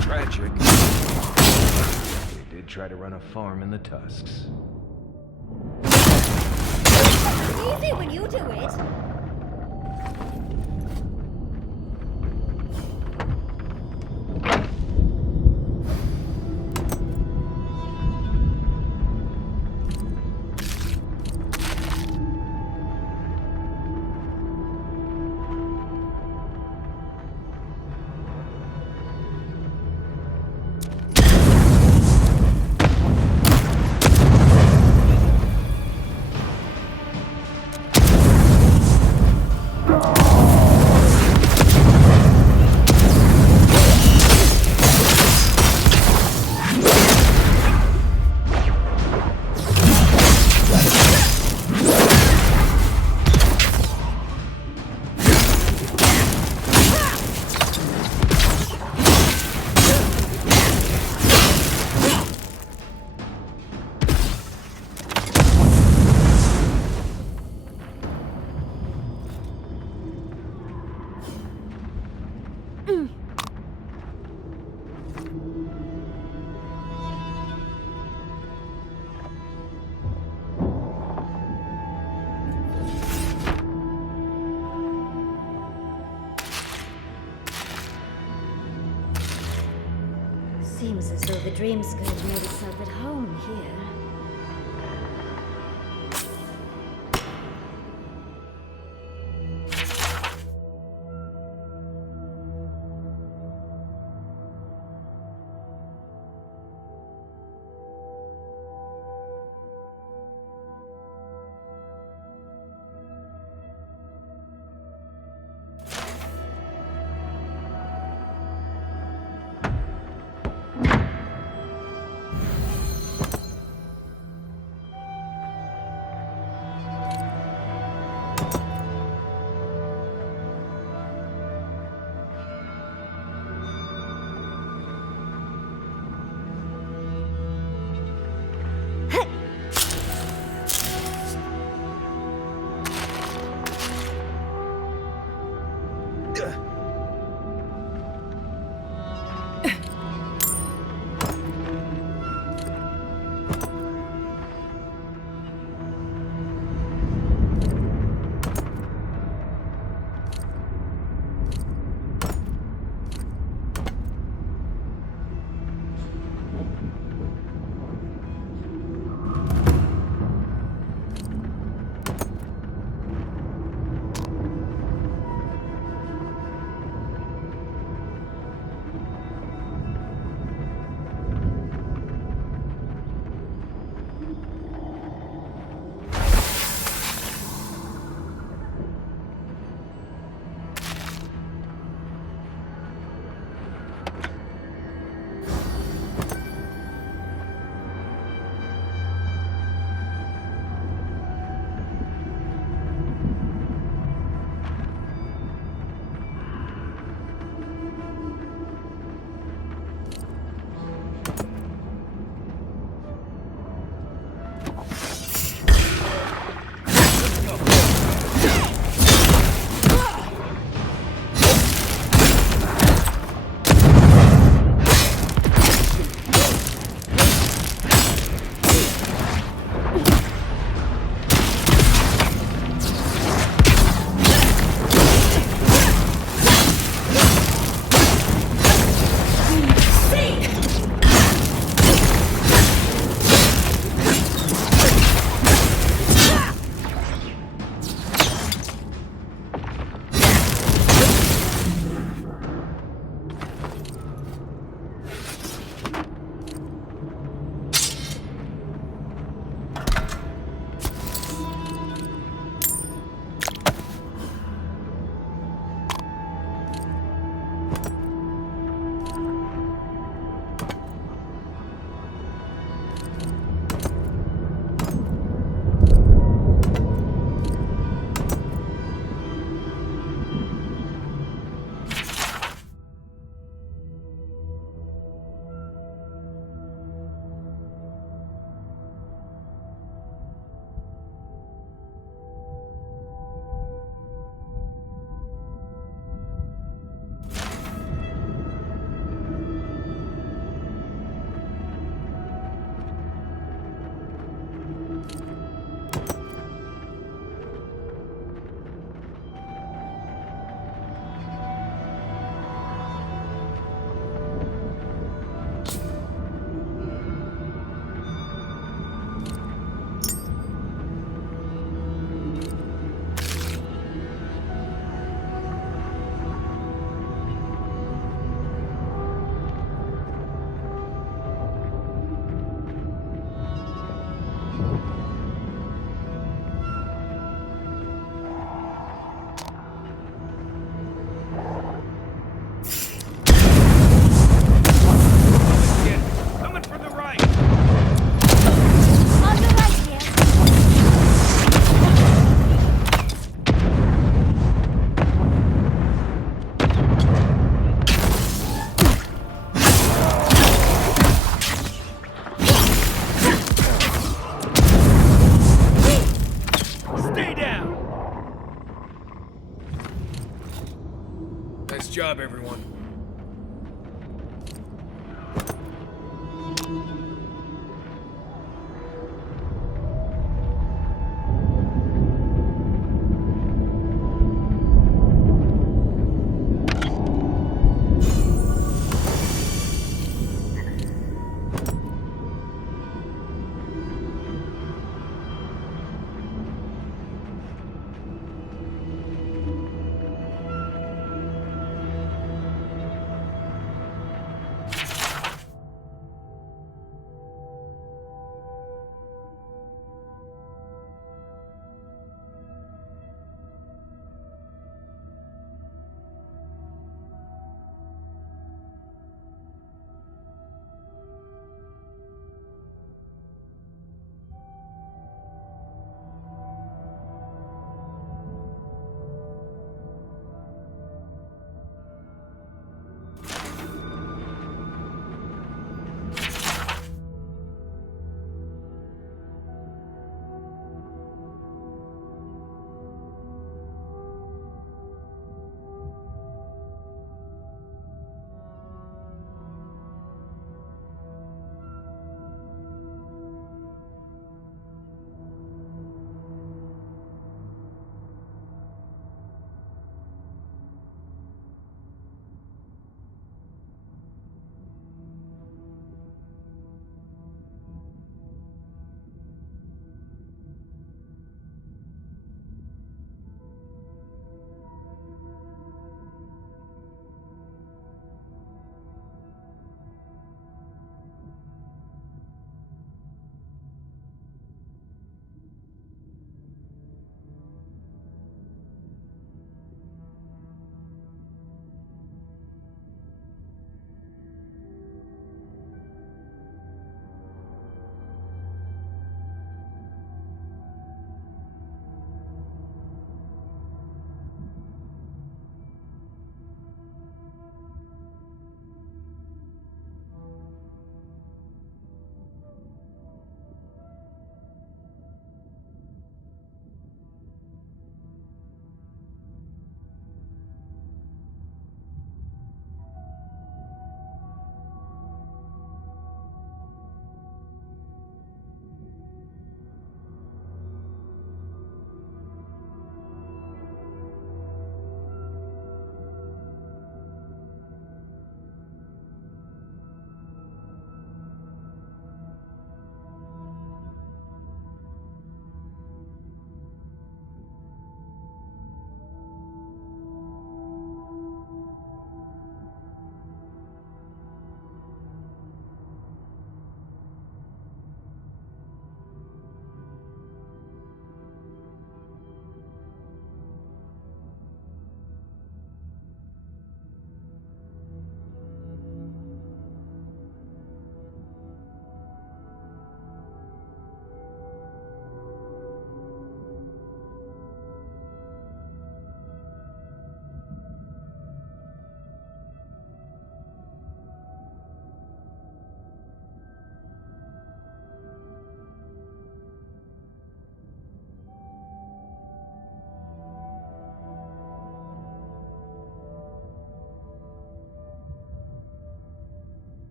Tragic. They did try to run a farm in the Tusks. Easy when you do it. Seems as though the Dream Scourge made itself at home here.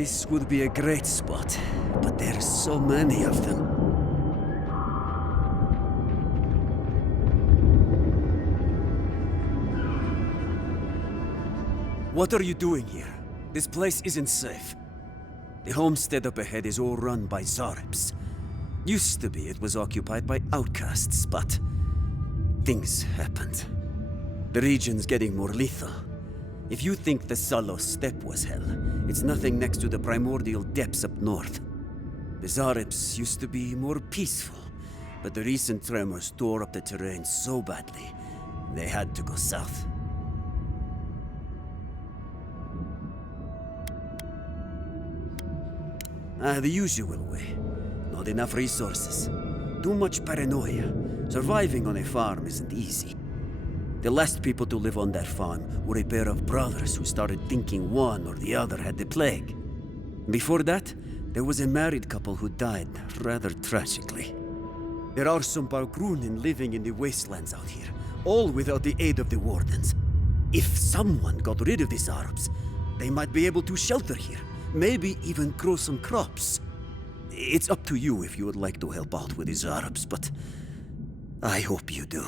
This would be a great spot, but there's so many of them. What are you doing here? This place isn't safe. The homestead up ahead is all run by Zaribs. Used to be it was occupied by outcasts, but things happened. The region's getting more lethal. If you think the Salos steppe was hell, it's nothing next to the primordial depths up north. The Zaribs used to be more peaceful, but the recent tremors tore up the terrain so badly, they had to go south. The usual way. Not enough resources. Too much paranoia. Surviving on a farm isn't easy. The last people to live on that farm were a pair of brothers who started thinking one or the other had the plague. Before that, there was a married couple who died rather tragically. There are some Balgrunin living in the wastelands out here, all without the aid of the wardens. If someone got rid of these Arabs, they might be able to shelter here. Maybe even grow some crops. It's up to you if you would like to help out with these Arabs, but I hope you do.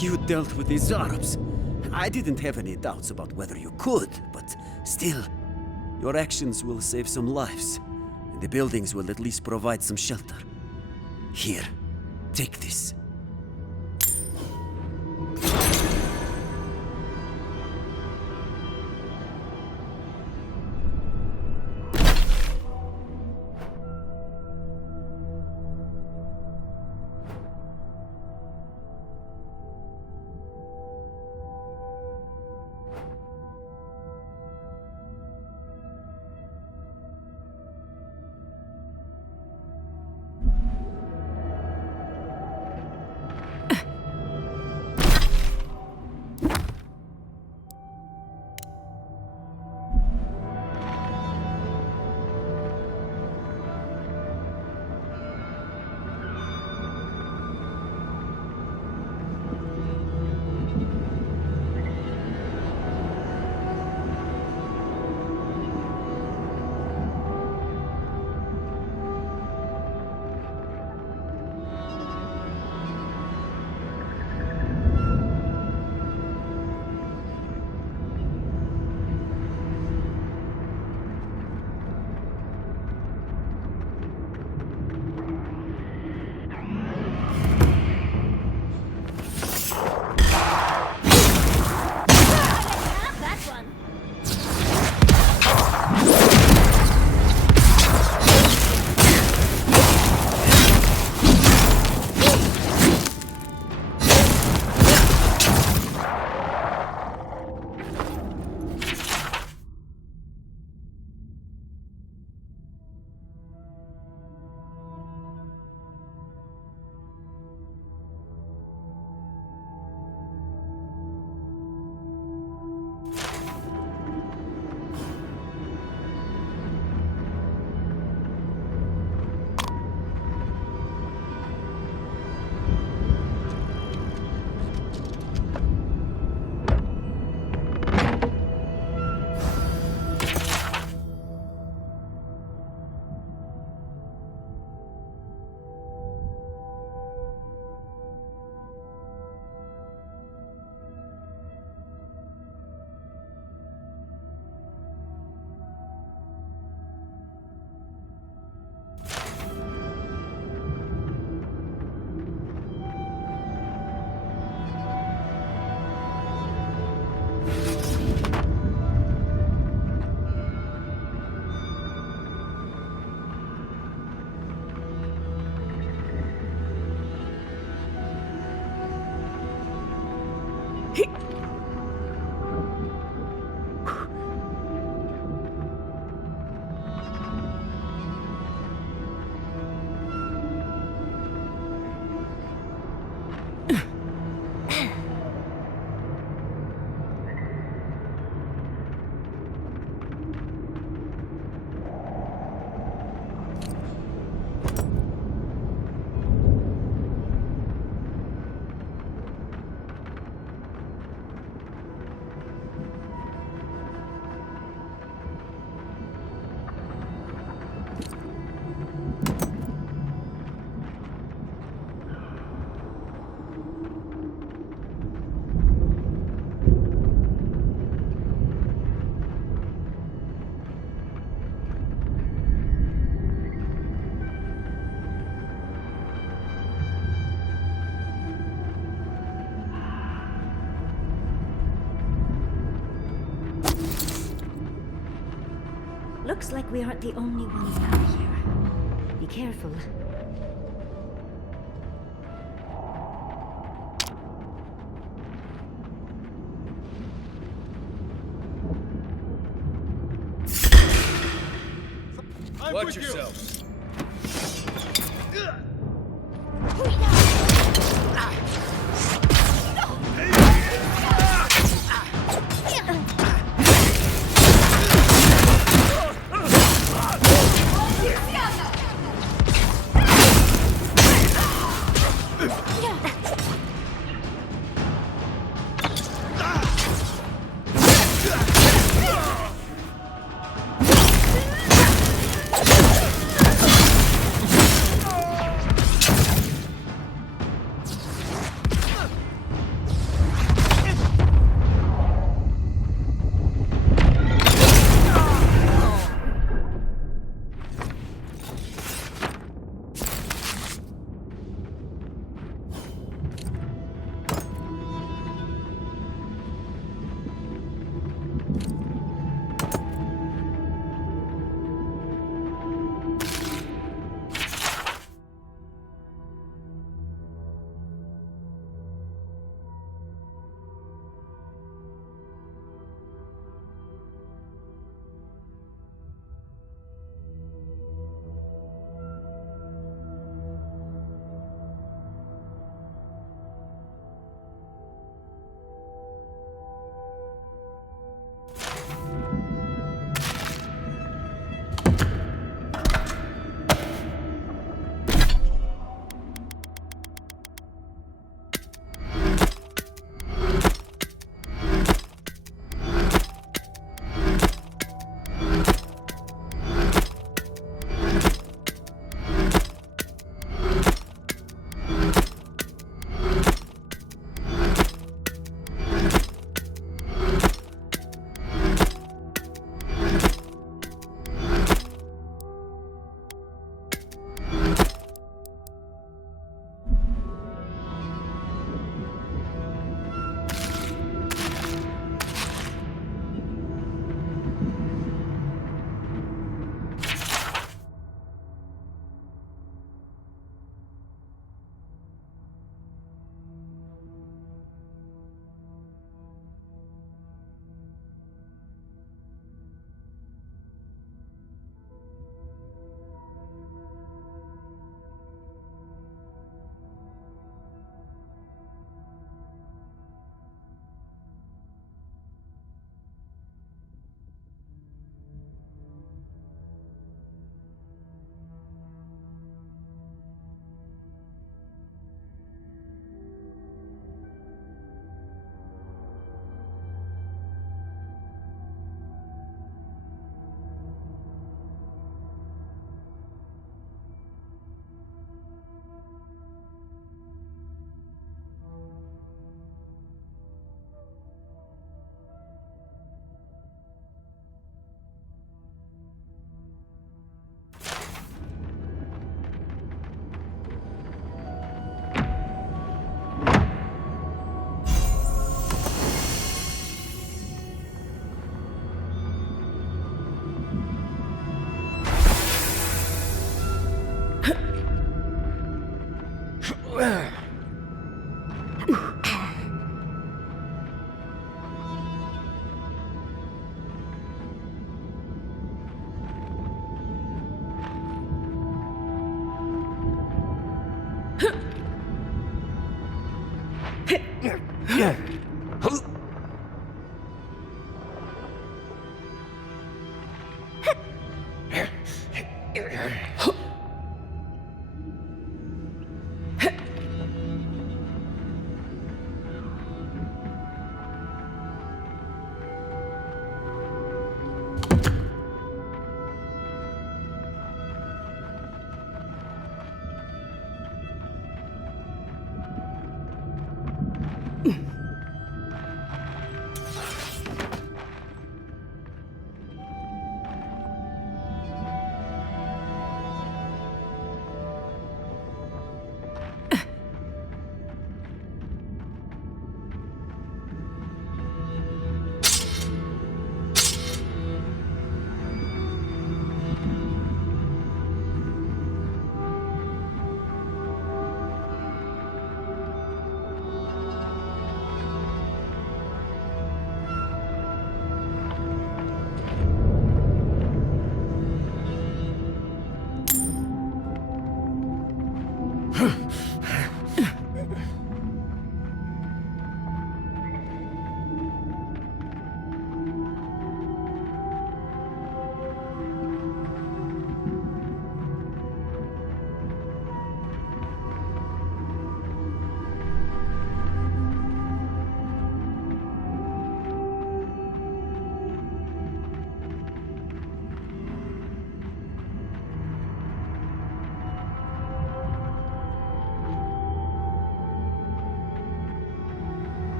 You dealt with these Arabs. I didn't have any doubts about whether you could, but still, your actions will save some lives, and the buildings will at least provide some shelter. Here, take this. Looks like we aren't the only ones out here. Be careful. Watch yourself.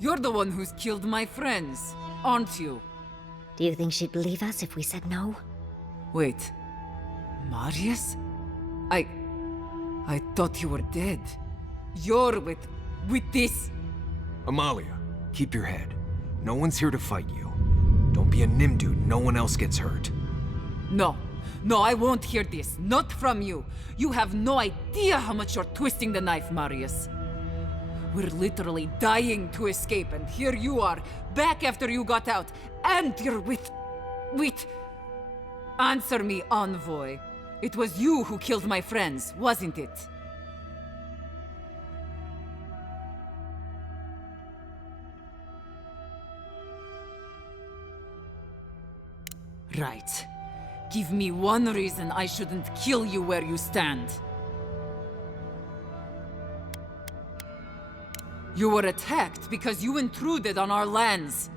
You're the one who's killed my friends, aren't you? Do you think she'd believe us if we said no? Wait. Marius? I thought you were dead. You're with this... Amalia, keep your head. No one's here to fight you. Don't be a Nimdu, no one else gets hurt. No, I won't hear this. Not from you. You have no idea how much you're twisting the knife, Marius. We're literally dying to escape, and here you are, back after you got out, and you're with... Answer me, Envoy. It was you who killed my friends, wasn't it? Right. Give me one reason I shouldn't kill you where you stand. You were attacked because you intruded on our lands.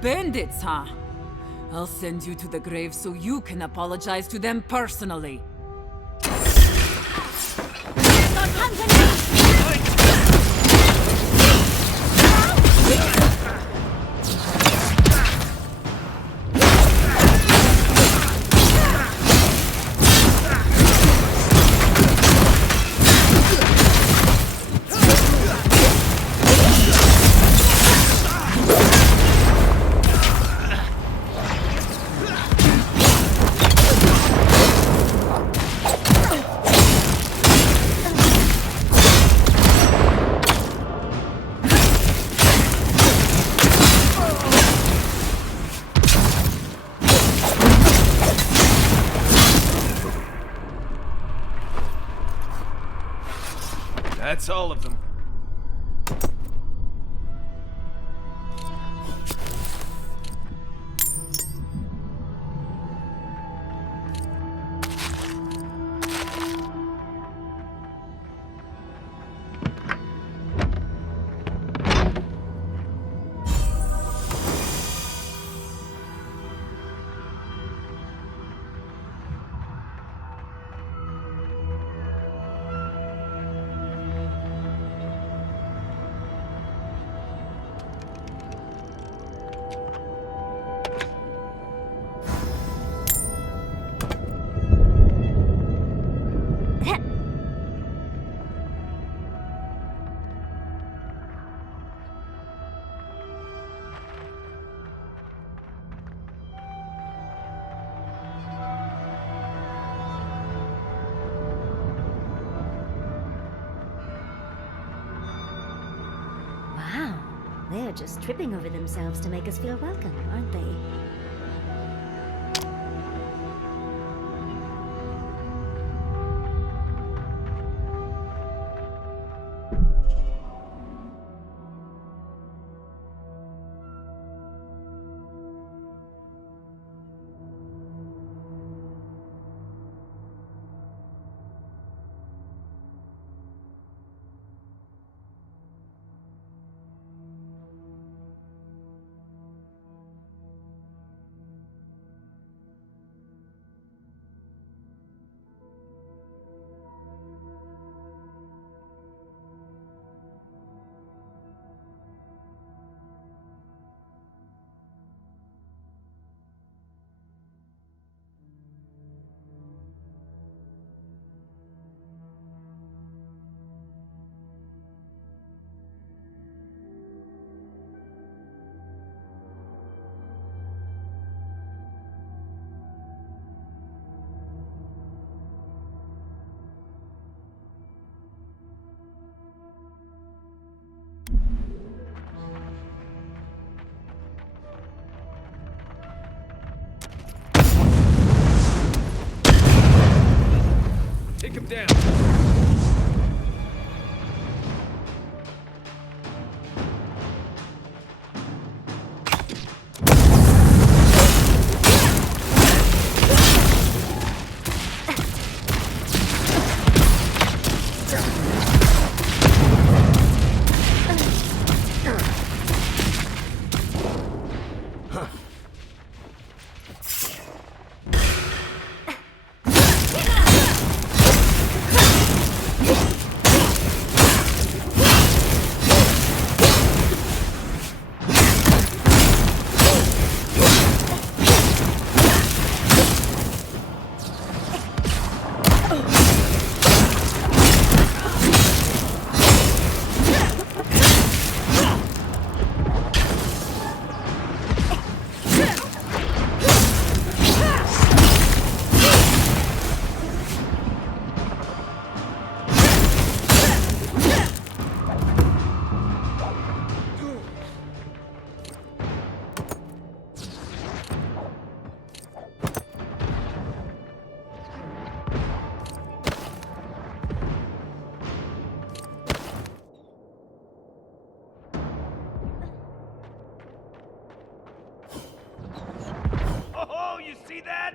Bandits, huh? I'll send you to the grave so you can apologize to them personally. That's all of them. Wow, they're just tripping over themselves to make us feel welcome, aren't they? that?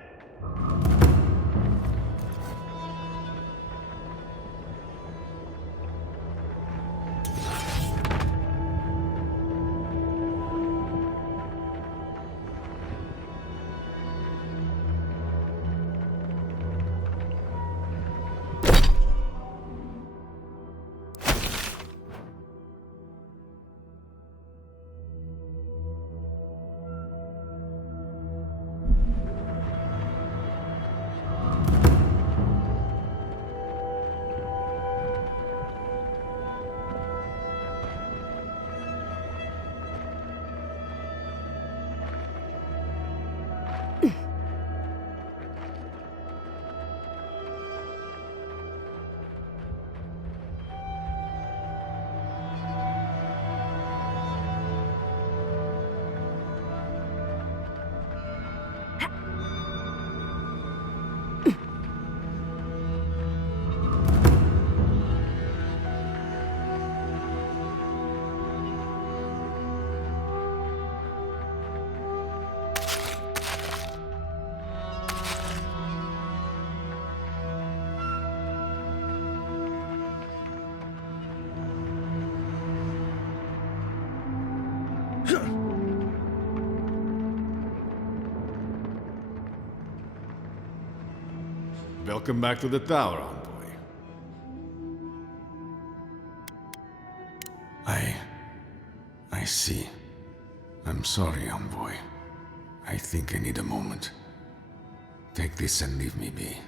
Welcome back to the tower, Envoy. I see. I'm sorry, Envoy. I think I need a moment. Take this and leave me be.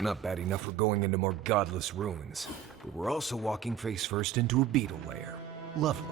Not bad enough we're going into more godless ruins, but we're also walking face first into a beetle lair. Lovely.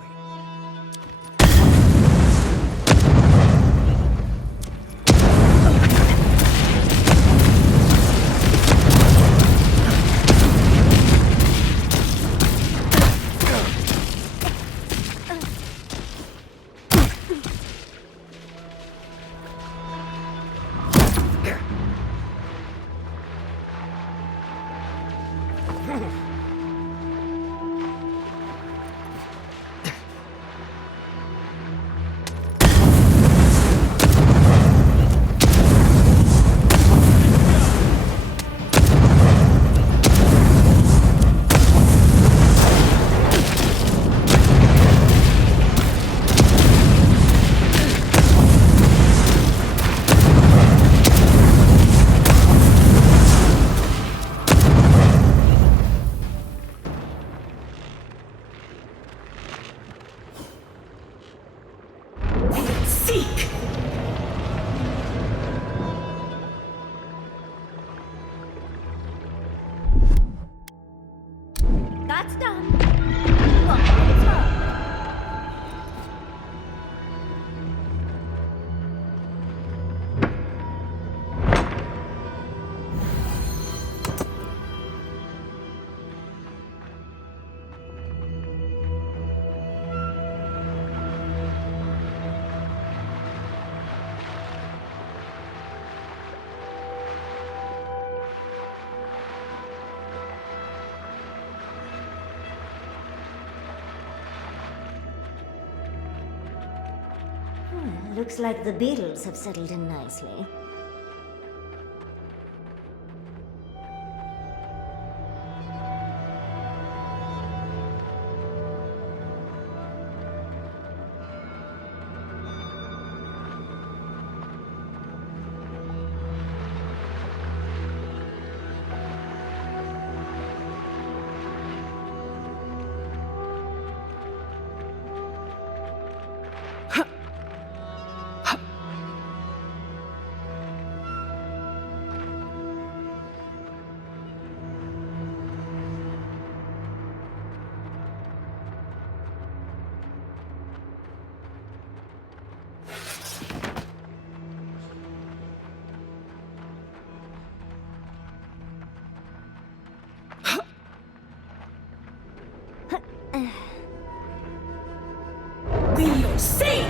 Looks like the beetles have settled in nicely. Rio, sink!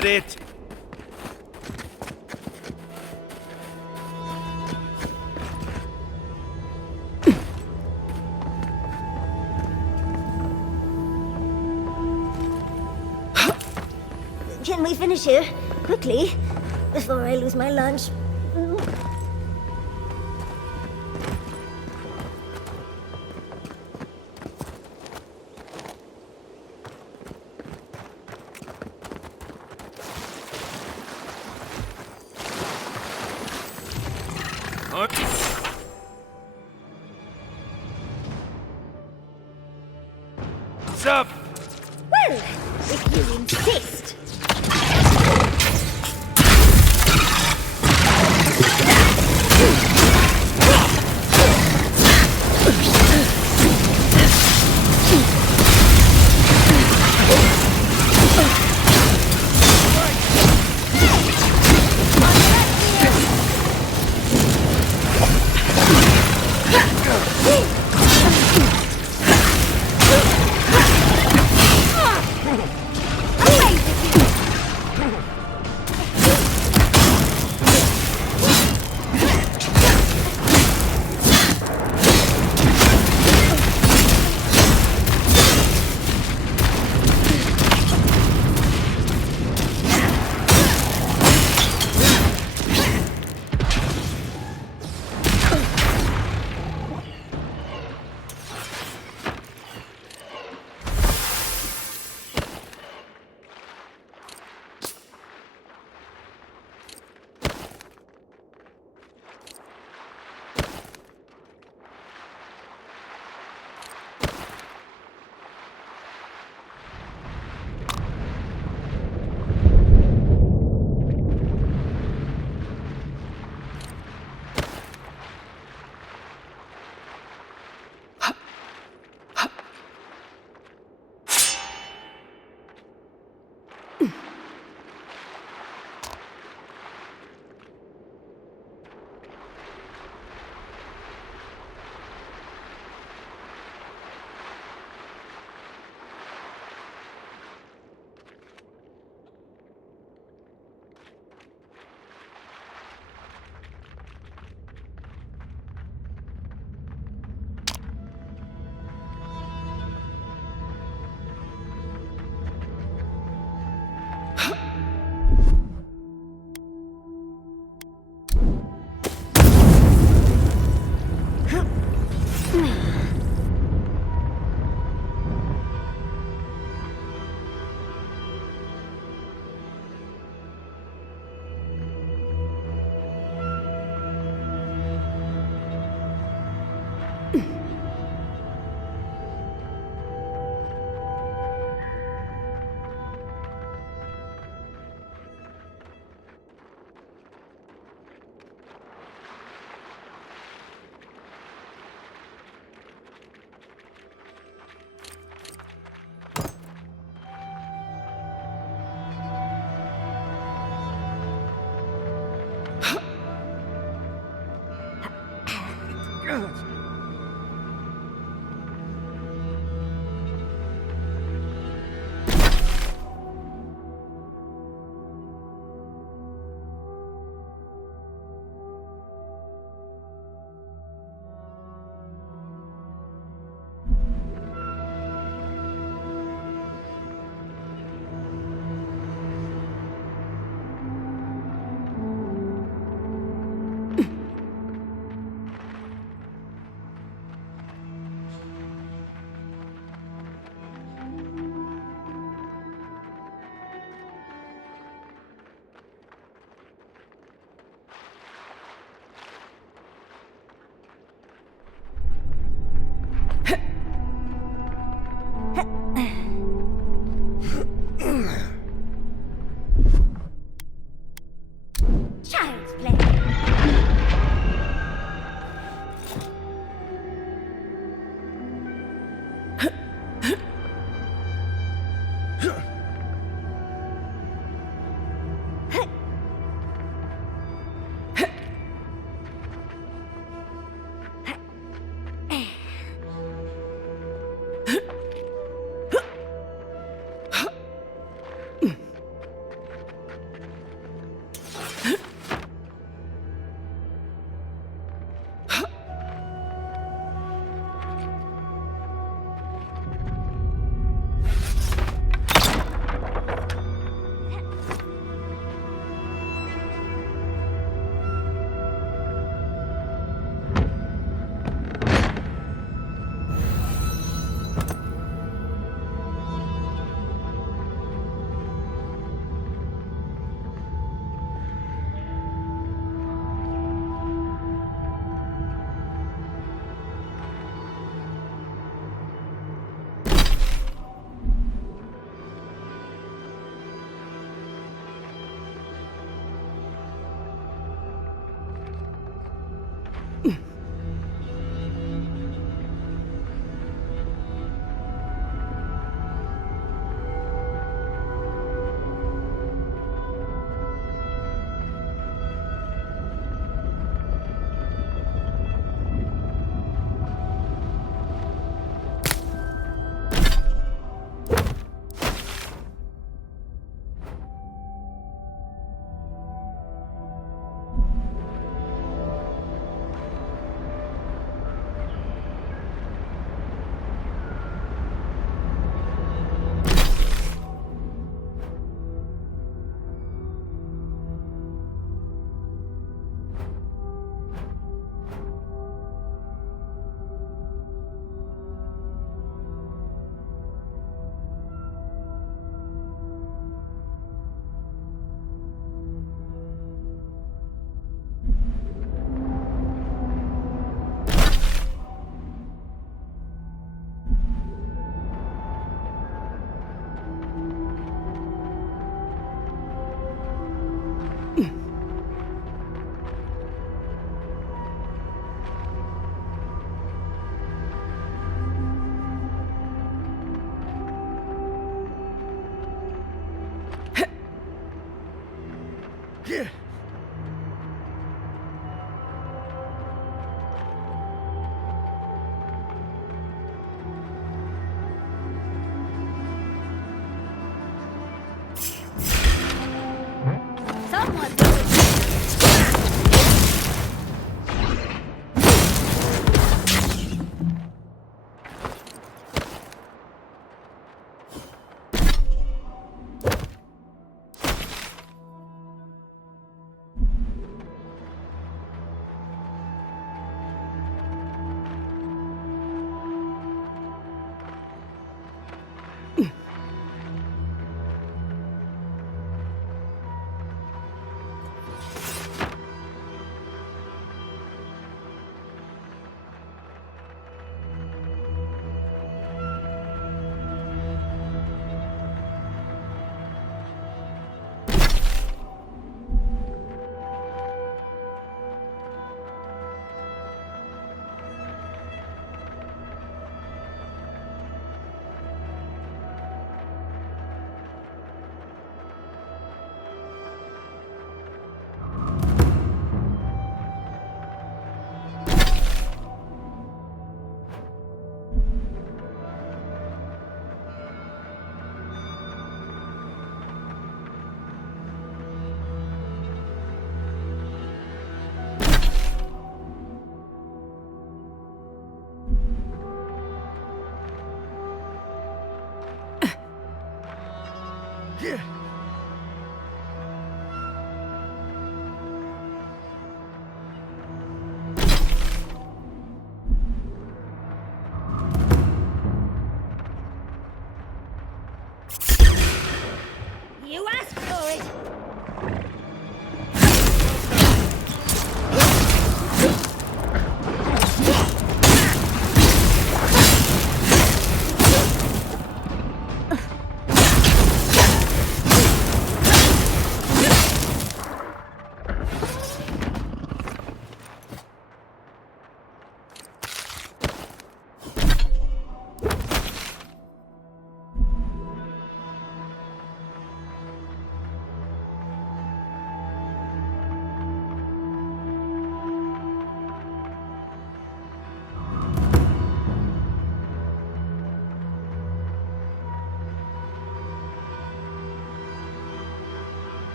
that it? Can we finish here? Quickly, before I lose my lunch. What's up? Well, if you insist. Child's play.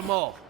them all.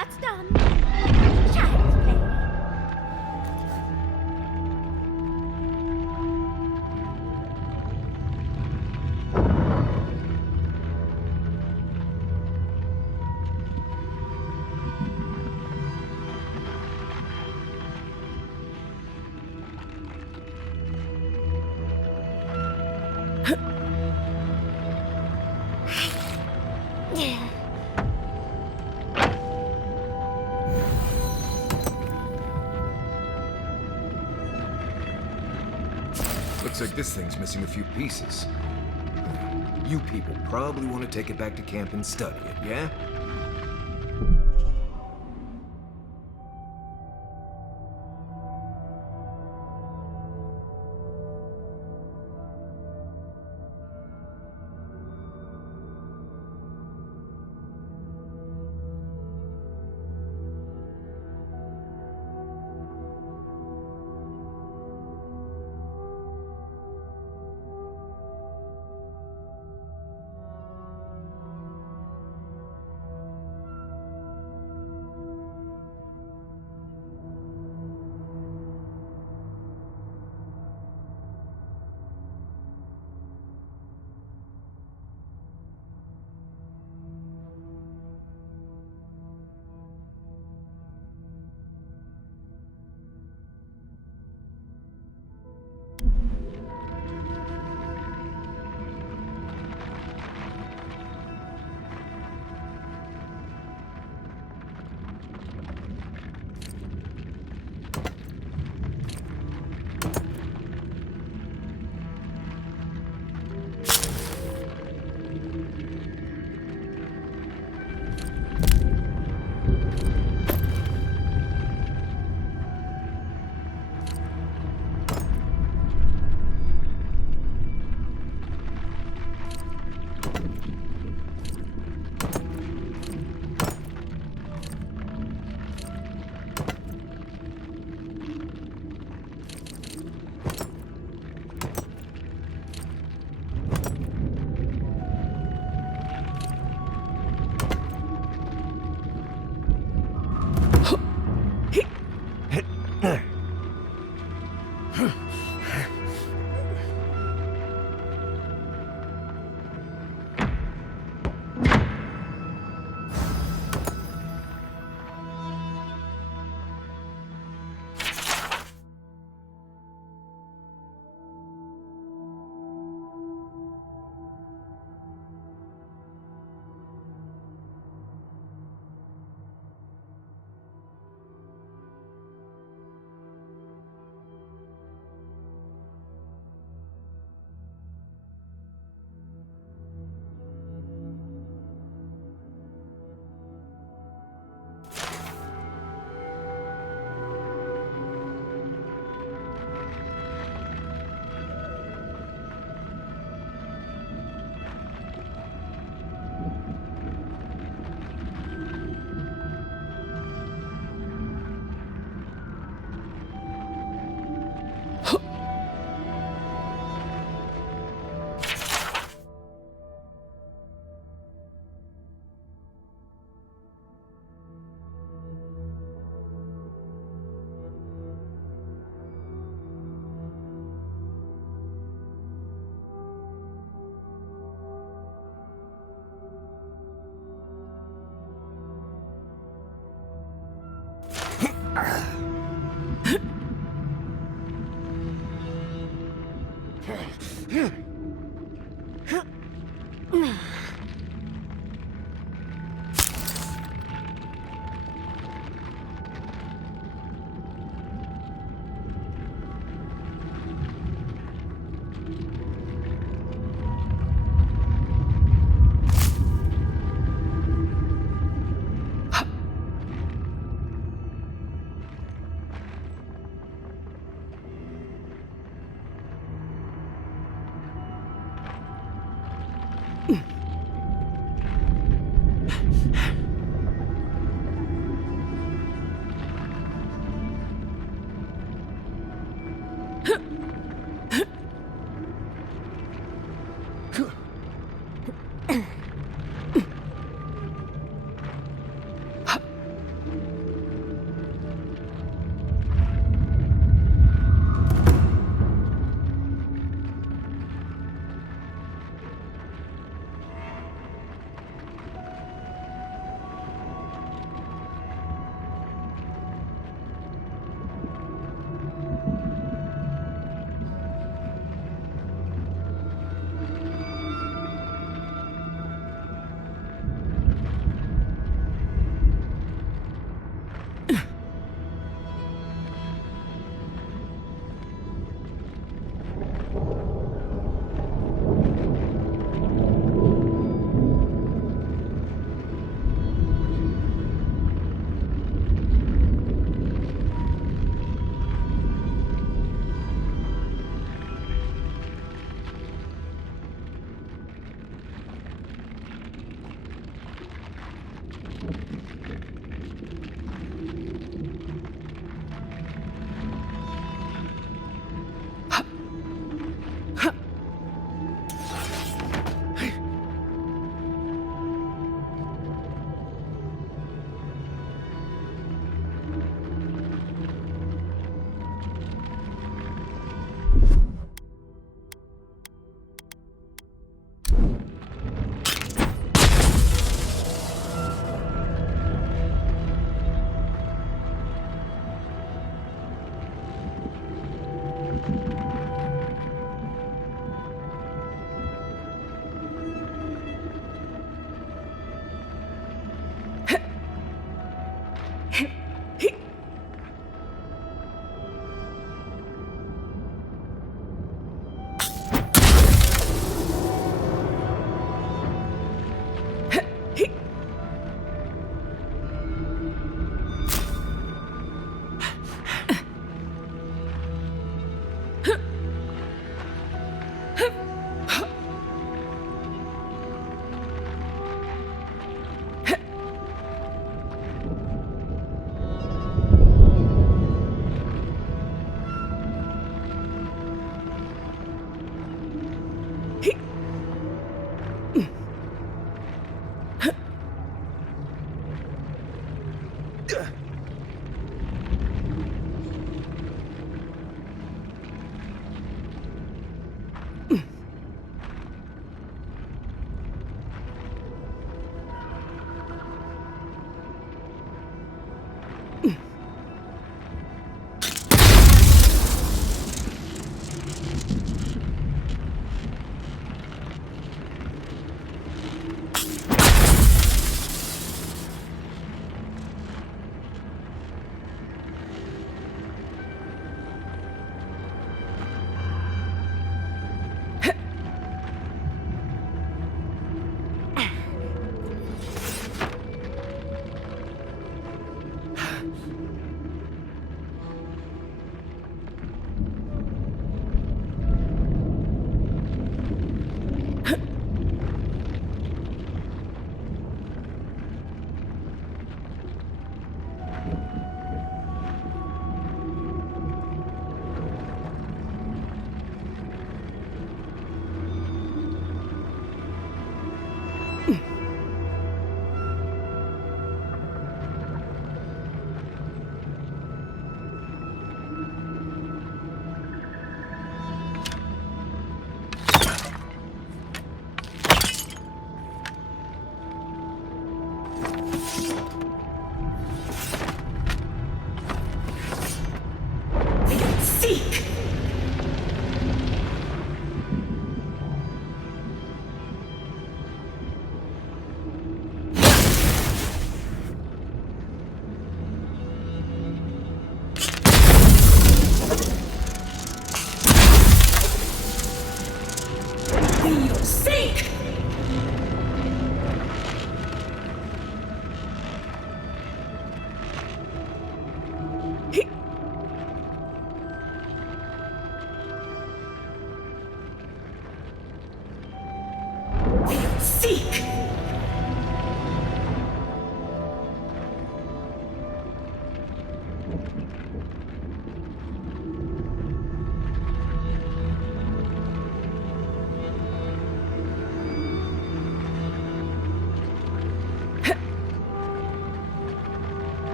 That's done. Child's play. Looks like this thing's missing a few pieces. You people probably want to take it back to camp and study it, yeah?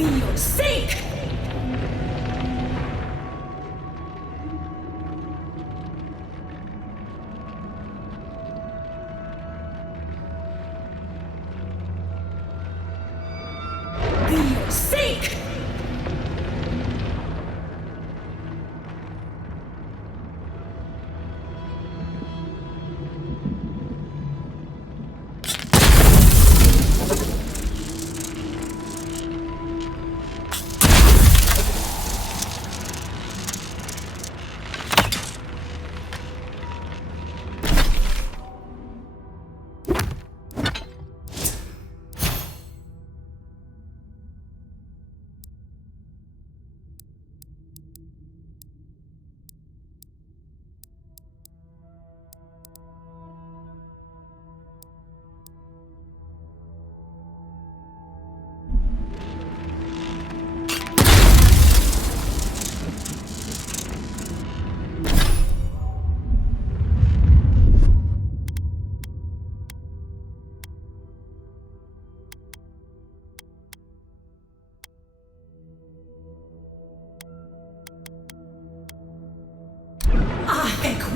Be your sake! Be your sake!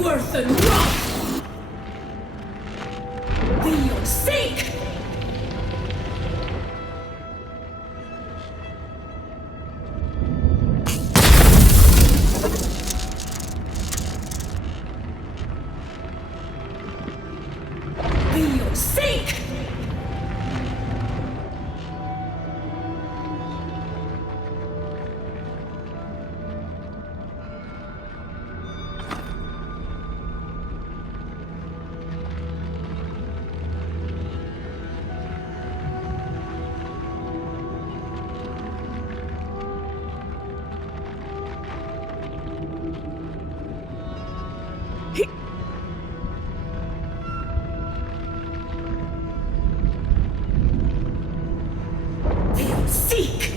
Worth and rough! Be your sake! Be your sake! Seek! Seek!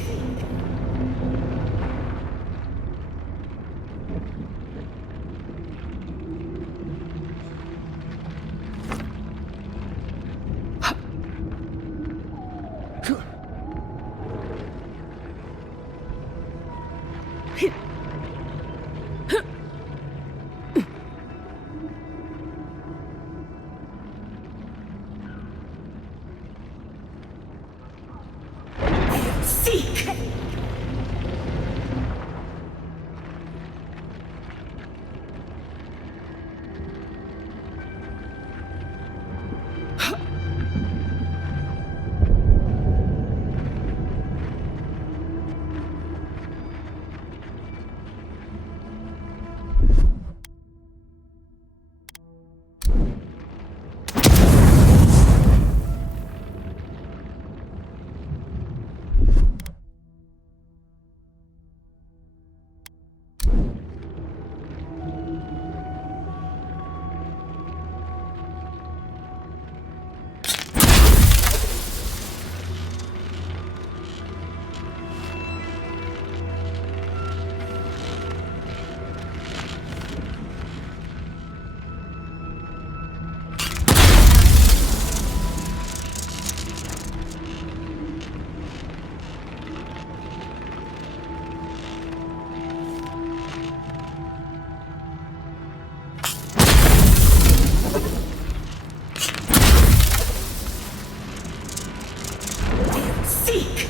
Seek!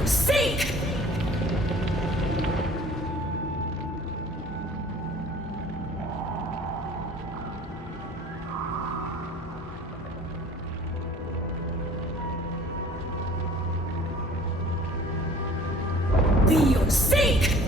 your sake! Be your sake!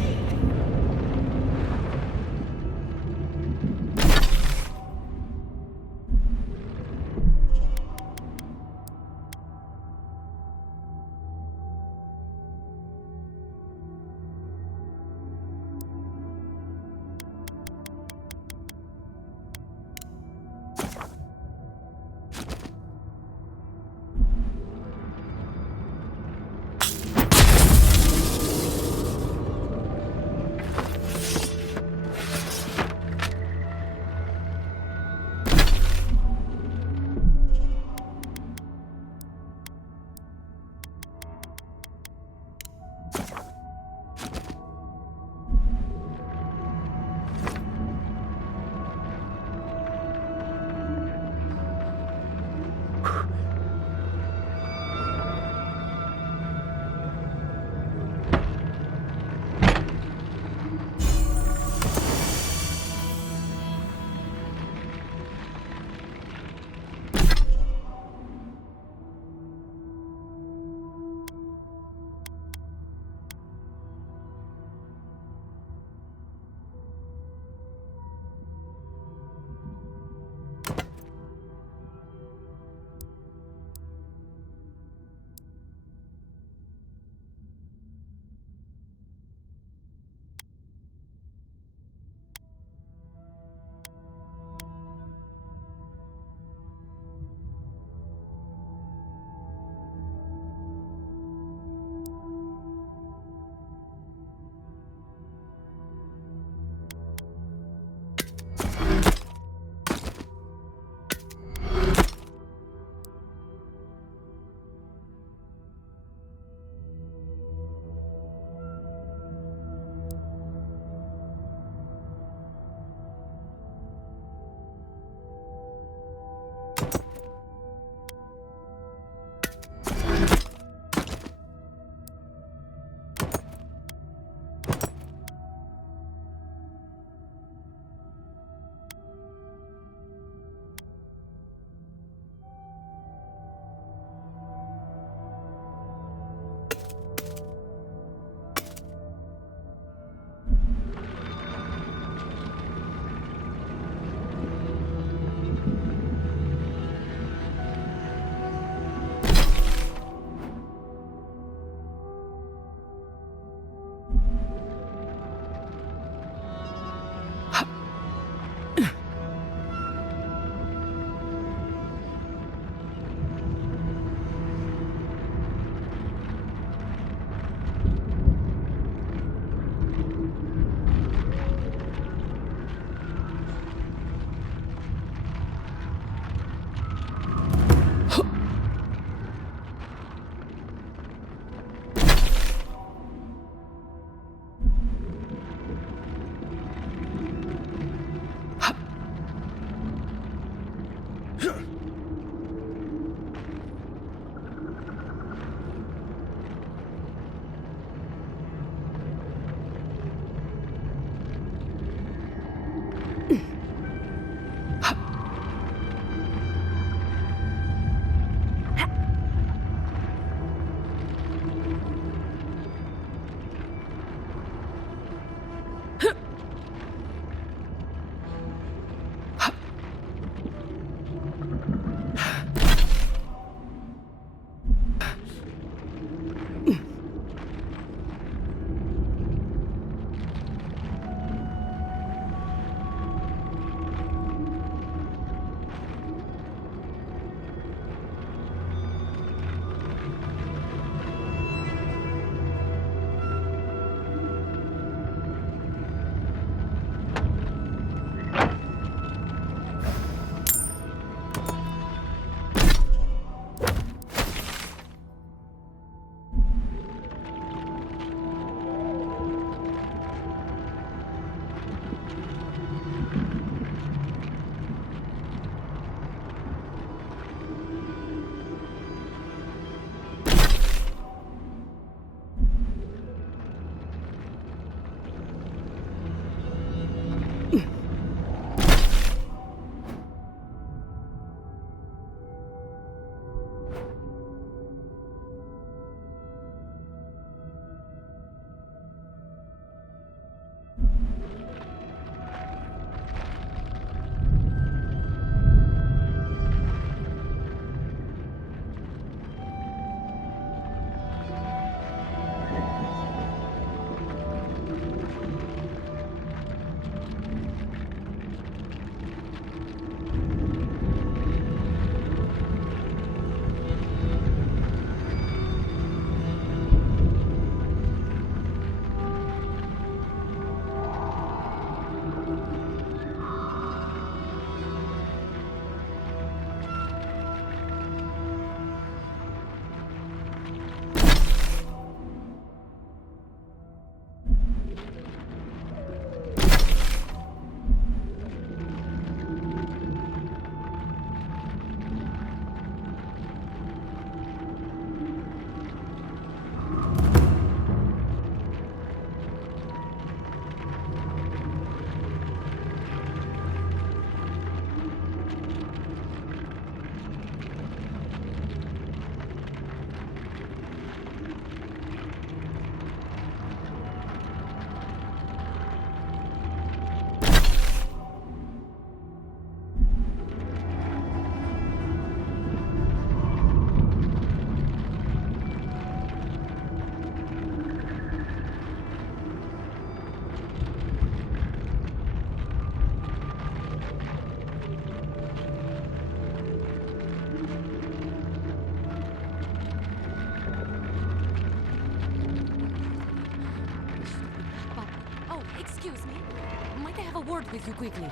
a word with you quickly.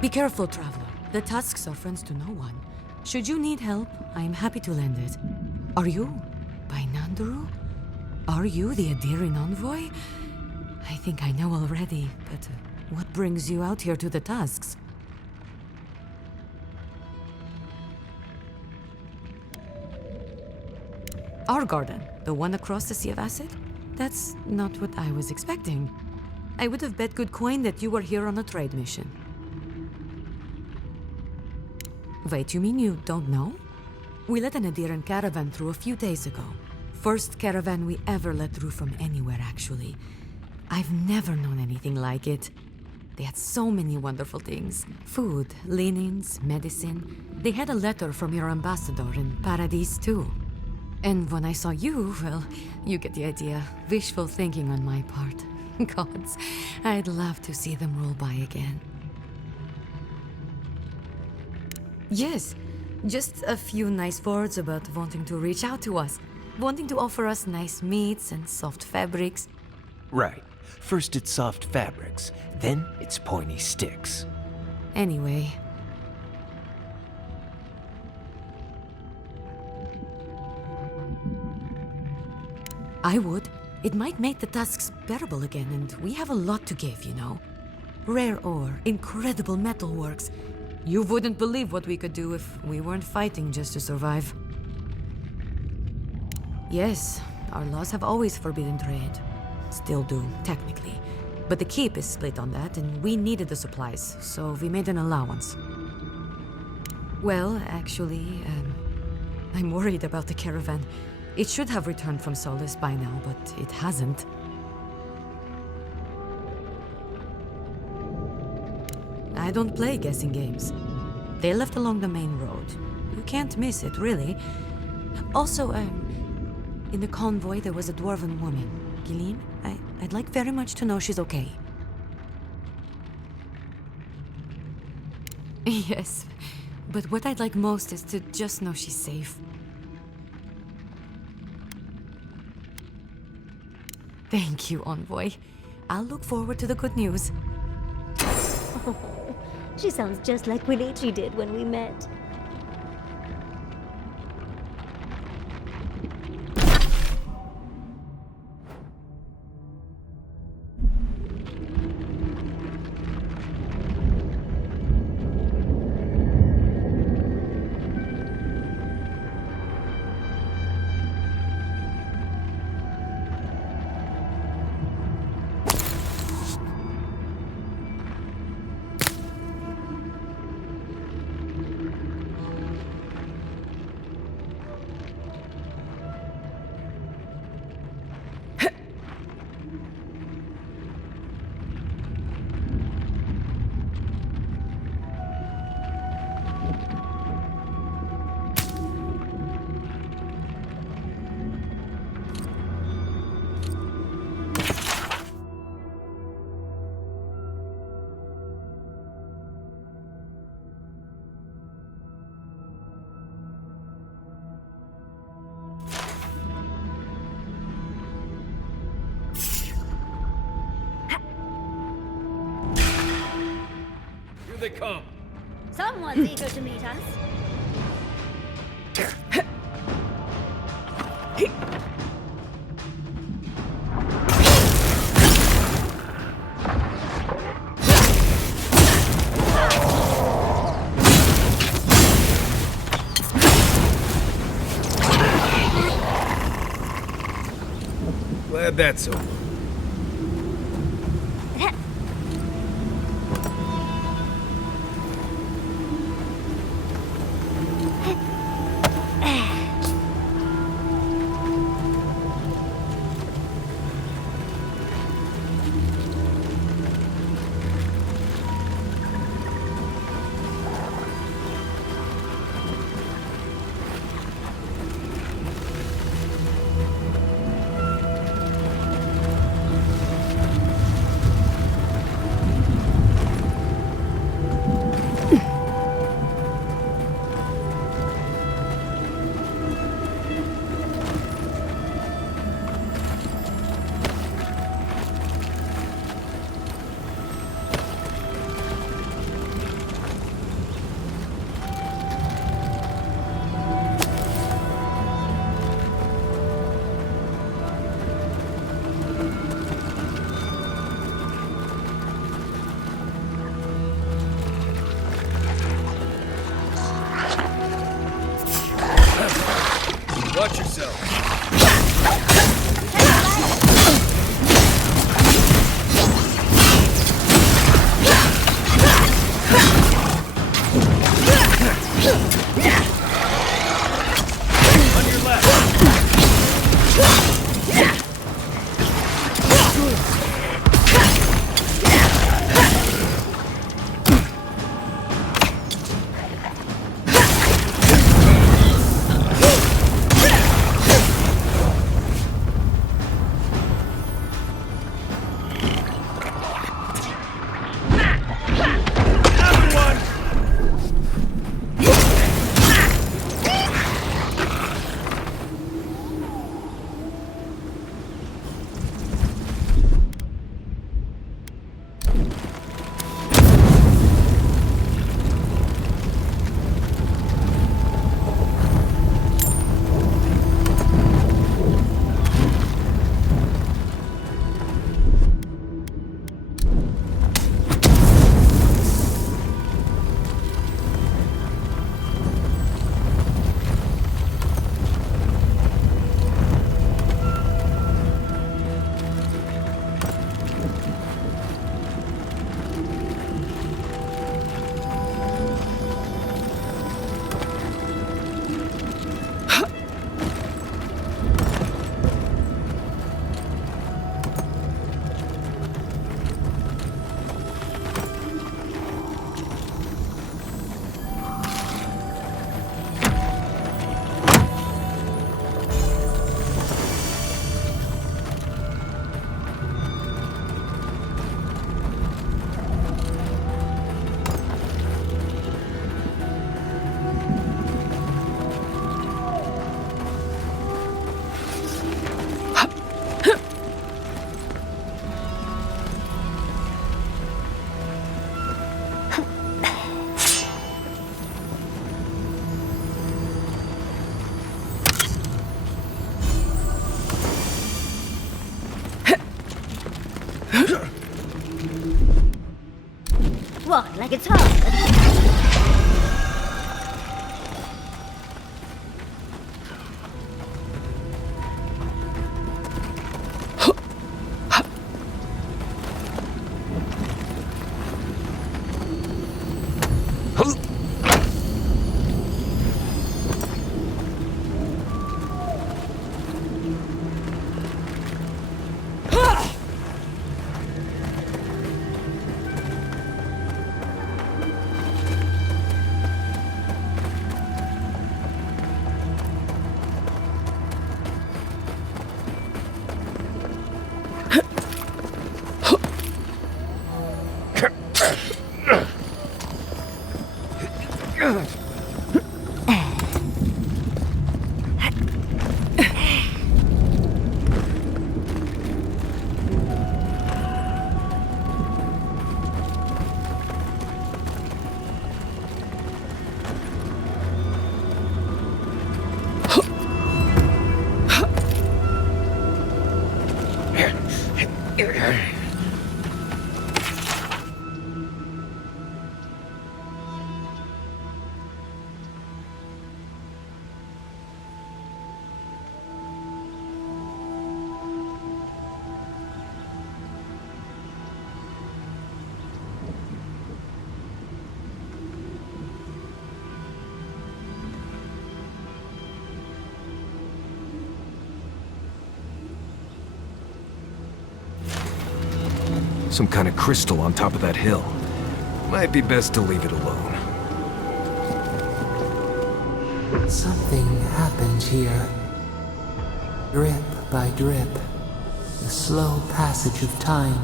Be careful, traveler. The Tusks are friends to no one. Should you need help, I am happy to lend it. Are you by Nanduru? Are you the Adiran envoy? I think I know already, but what brings you out here to the Tusks? Our garden, the one across the Sea of Acid? That's not what I was expecting. I would have bet good coin that you were here on a trade mission. Wait, you mean you don't know? We let an Adiran caravan through a few days ago. First caravan we ever let through from anywhere, actually. I've never known anything like it. They had so many wonderful things. Food, linens, medicine. They had a letter from your ambassador in Paradise, too. And when I saw you, well, you get the idea. Wishful thinking on my part. Gods, I'd love to see them roll by again. Yes, just a few nice words about wanting to reach out to us. Wanting to offer us nice meats and soft fabrics. Right. First it's soft fabrics, then it's pointy sticks. Anyway. I would. It might make the tasks bearable again, and we have a lot to give, you know. Rare ore, incredible metalworks. You wouldn't believe what we could do if we weren't fighting just to survive. Yes, our laws have always forbidden trade. Still do, technically. But the keep is split on that, and we needed the supplies, so we made an allowance. Well, actually, I'm worried about the caravan. It should have returned from Solace by now, but it hasn't. I don't play guessing games. They left along the main road. You can't miss it, really. Also, in the convoy there was a dwarven woman. Gillian, I'd like very much to know she's okay. Yes, but what I'd like most is to just know she's safe. Thank you, Envoy. I'll look forward to the good news. Oh, she sounds just like Quilichi did when we met. They come. Someone's eager to meet us. Glad that's over. What, like it's hard? Some kind of crystal on top of that hill. Might be best to leave it alone. Something happened here. Drip by drip. The slow passage of time.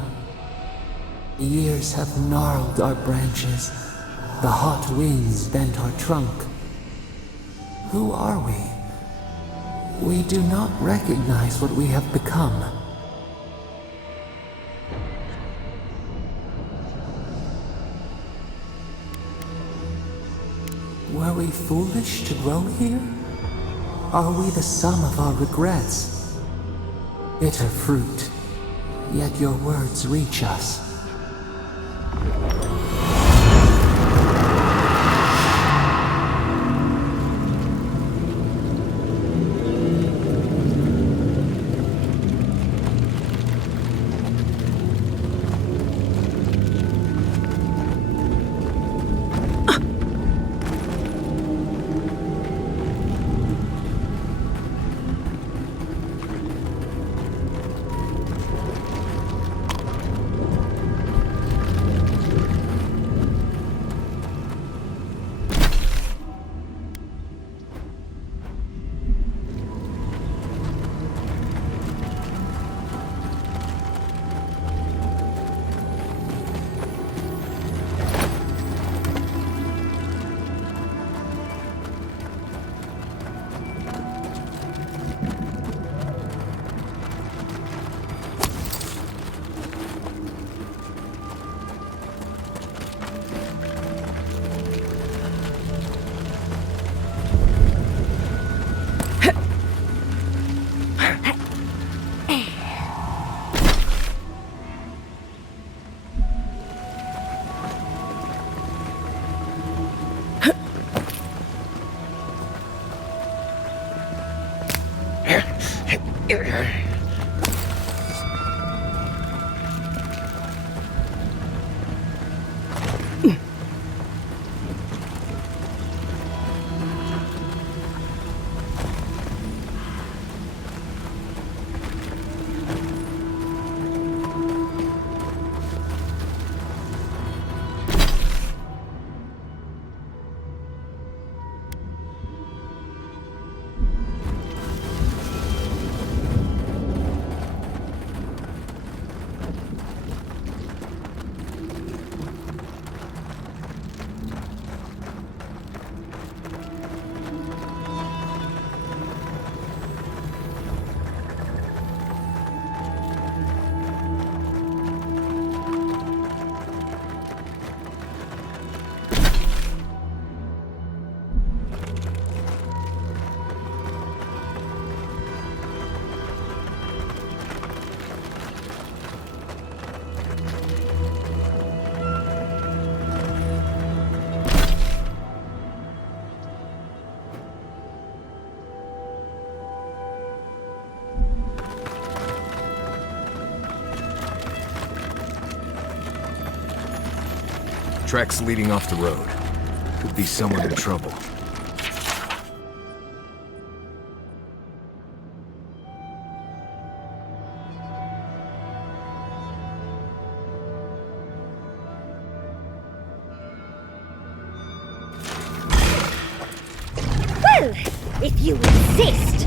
The years have gnarled our branches. The hot winds bent our trunk. Who are we? We do not recognize what we have become. Were we foolish to grow here? Are we the sum of our regrets? Bitter fruit, yet your words reach us. Tracks leading off the road. Could be someone in trouble. Well, if you insist.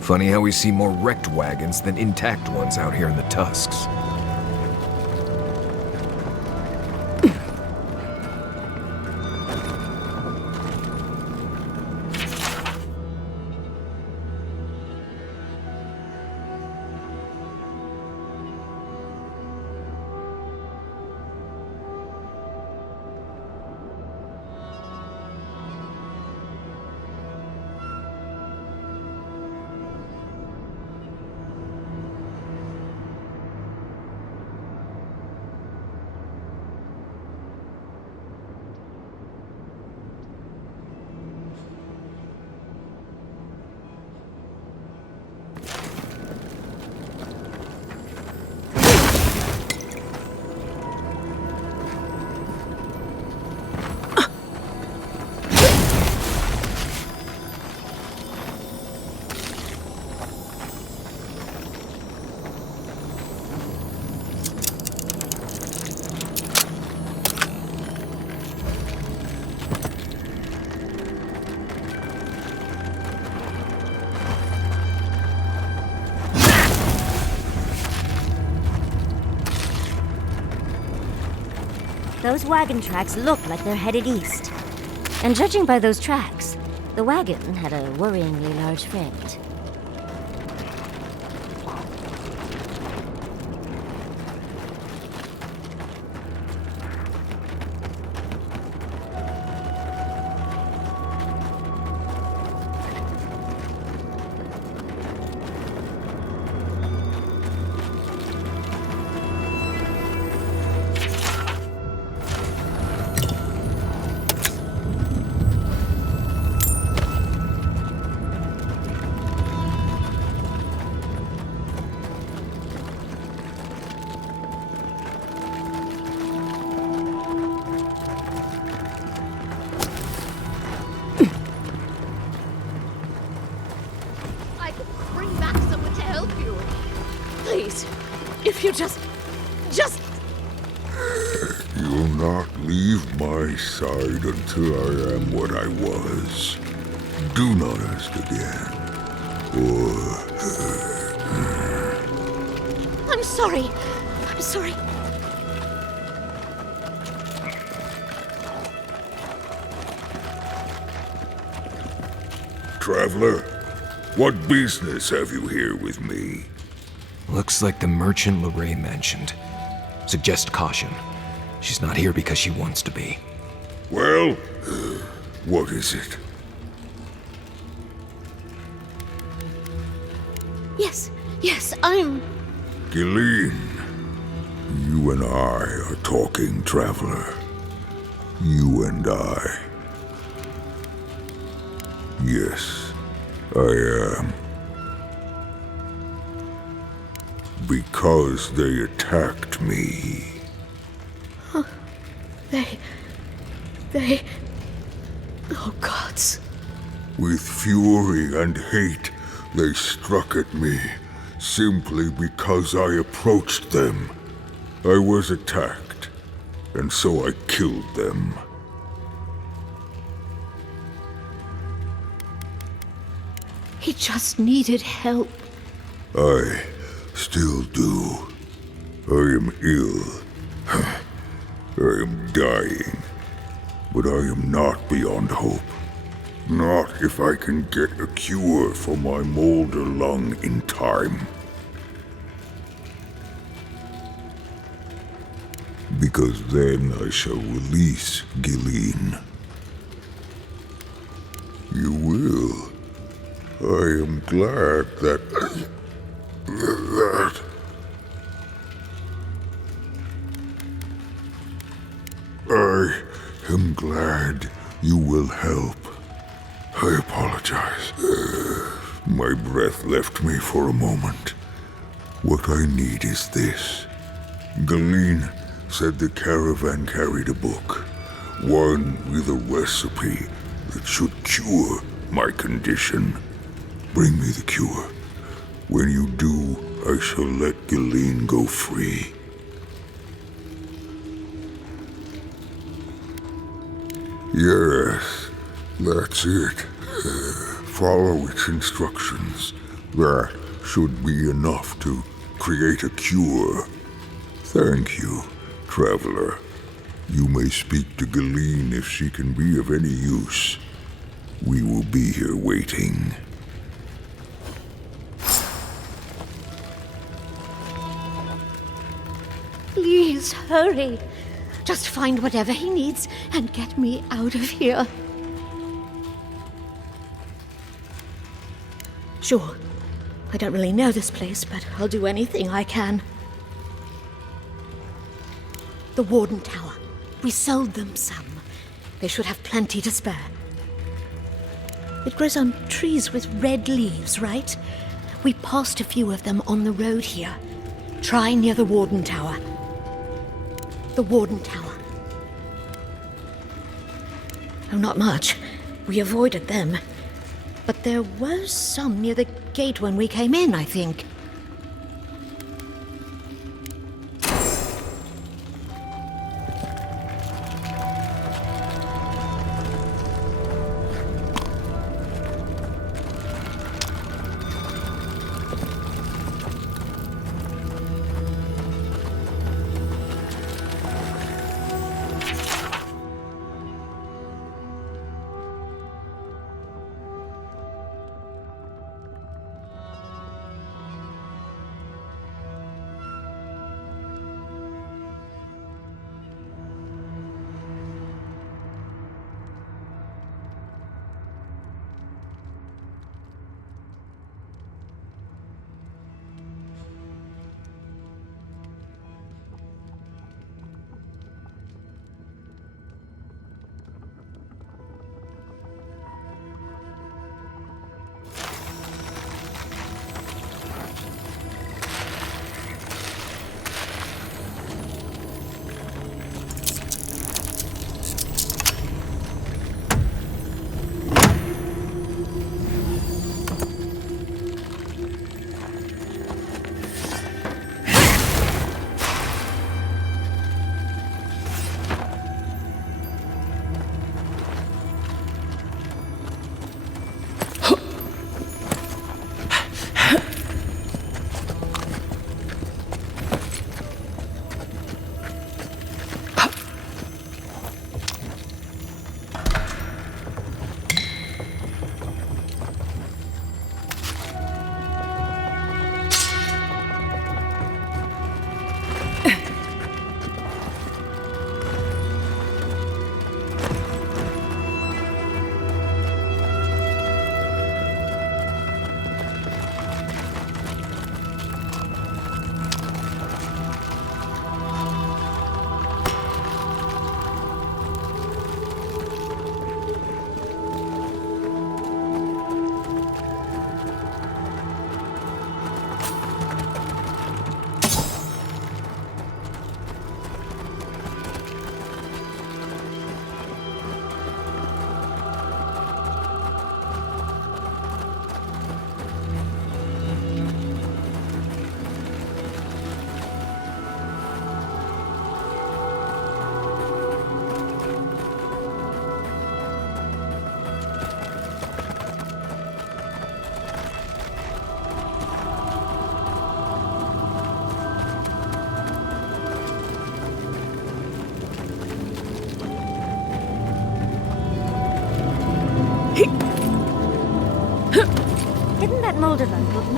Funny how we see more wrecked wagons than intact ones out here in the Tusks. Those wagon tracks look like they're headed east. And judging by those tracks, the wagon had a worryingly large freight. If you just... You'll not leave my side until I am what I was. Do not ask again. I'm sorry. I'm sorry. Traveler, what business have you here with me? Looks like the merchant Lorraine mentioned. Suggest caution. She's not here because she wants to be. Well, what is it? Yes, I'm... Gilleen, you and I are talking, Traveler. You and I. Yes, I am. Because they attacked me. Huh. They... Oh, gods. With fury and hate, they struck at me, simply because I approached them. I was attacked, and so I killed them. He just needed help. I still do. I am ill. I am dying. But I am not beyond hope. Not if I can get a cure for my molder lung in time. Because then I shall release Gilleen. You will. I am glad that... I am glad you will help. I apologize. My breath left me for a moment. What I need is this. Gilleen said the caravan carried a book. One with a recipe that should cure my condition. Bring me the cure. When you do, I shall let Gilleen go free. Yes, that's it. Follow its instructions. That should be enough to create a cure. Thank you, traveler. You may speak to Gilleen if she can be of any use. We will be here waiting. Please hurry. Just find whatever he needs and get me out of here. Sure. I don't really know this place, but I'll do anything I can. The Warden Tower. We sold them some. They should have plenty to spare. It grows on trees with red leaves, right? We passed a few of them on the road here. Try near the Warden Tower. The Warden Tower. Oh, not much. We avoided them. But there was some near the gate when we came in, I think.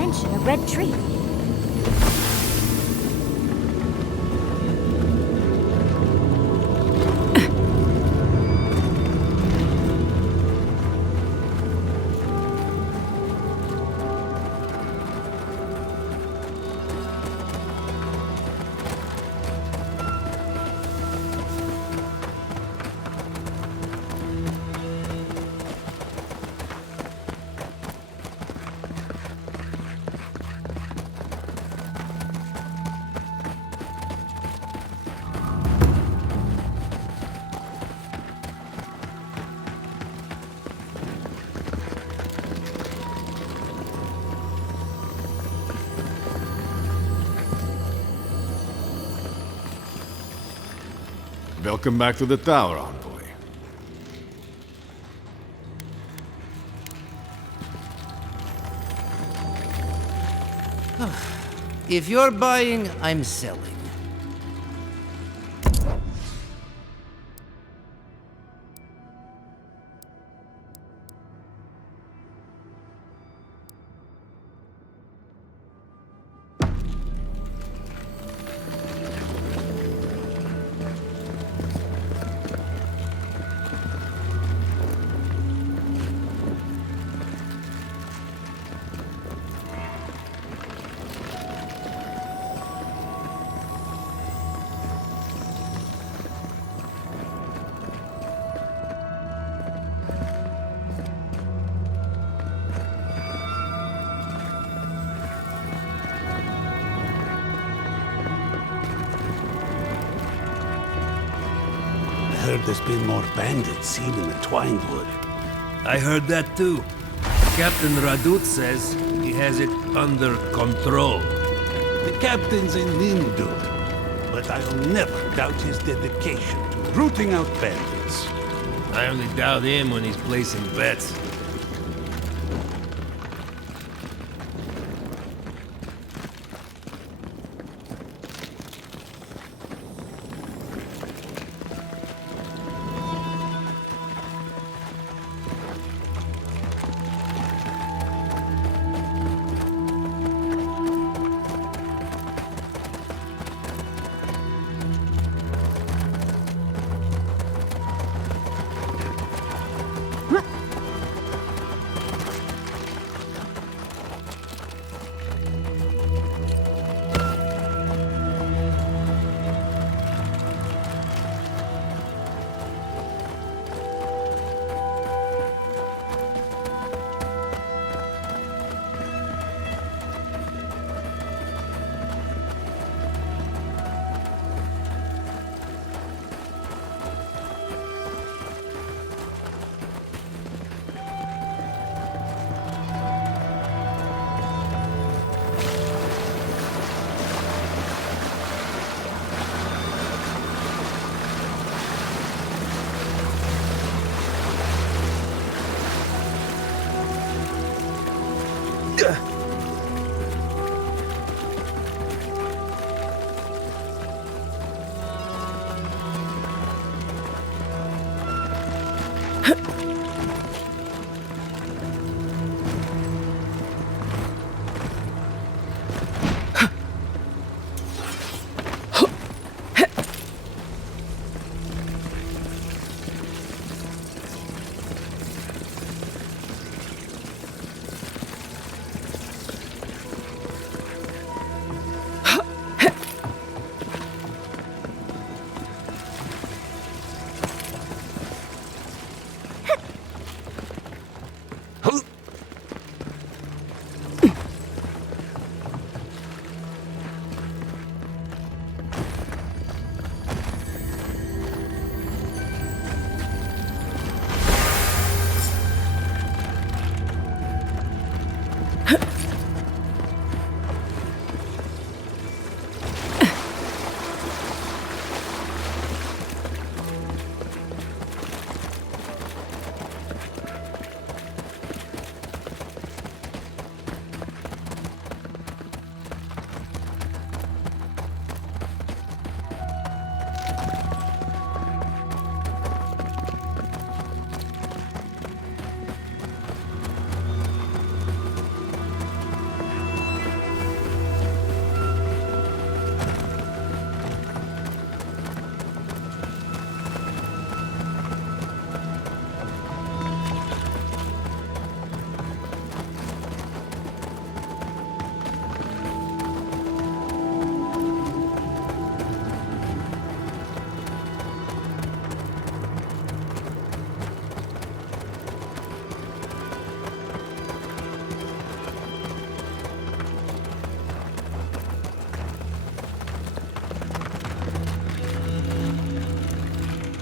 mention a red tree. Welcome back to the tower, envoy. If you're buying, I'm selling. I heard there's been more bandits seen in the Twined Wood. I heard that too. Captain Radut says he has it under control. The captain's a Nindu, but I'll never doubt his dedication to rooting out bandits. I only doubt him when he's placing bets.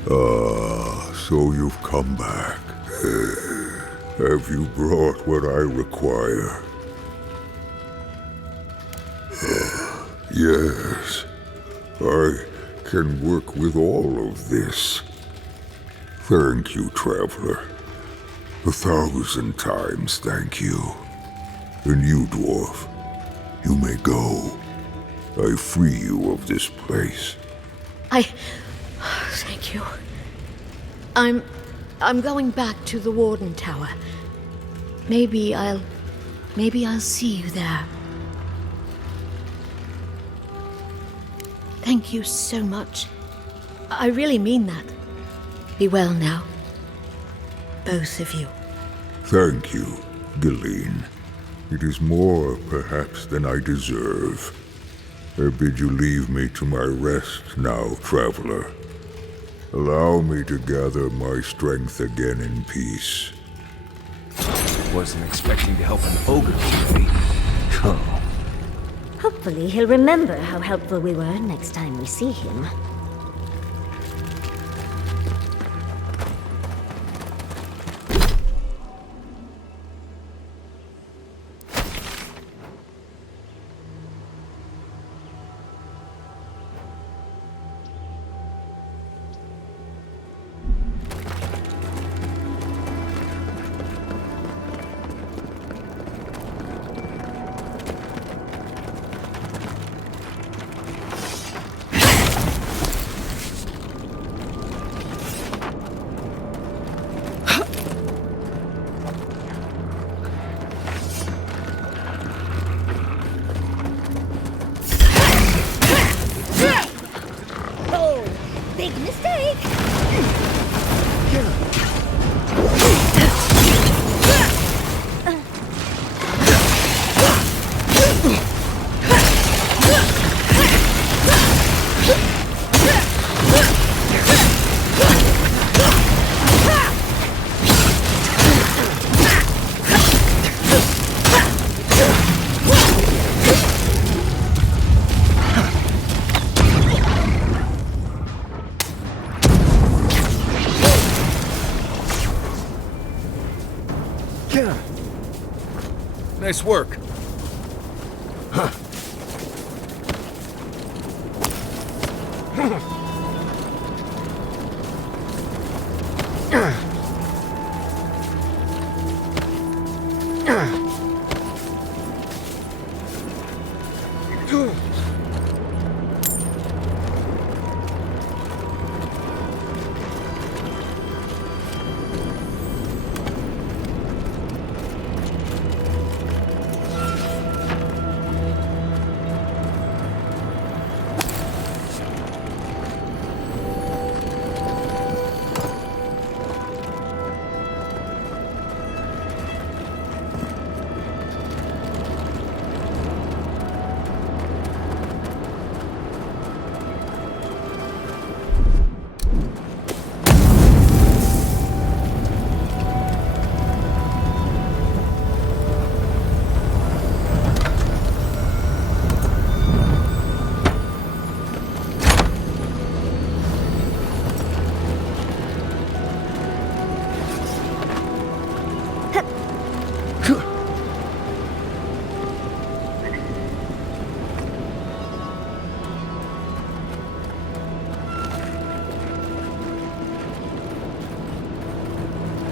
Ah, so you've come back. Have you brought what I require? Yes, I can work with all of this. Thank you, traveler. 1,000 times thank you. And you, dwarf, you may go. I free you of this place. Thank you. I'm going back to the Warden Tower. Maybe I'll see you there. Thank you so much. I really mean that. Be well now. Both of you. Thank you, Galeen. It is more, perhaps, than I deserve. I bid you leave me to my rest now, traveler. Allow me to gather my strength again in peace. Wasn't expecting to help an ogre kill me. Oh. Hopefully he'll remember how helpful we were next time we see him. Big mistake! Nice work. Huh.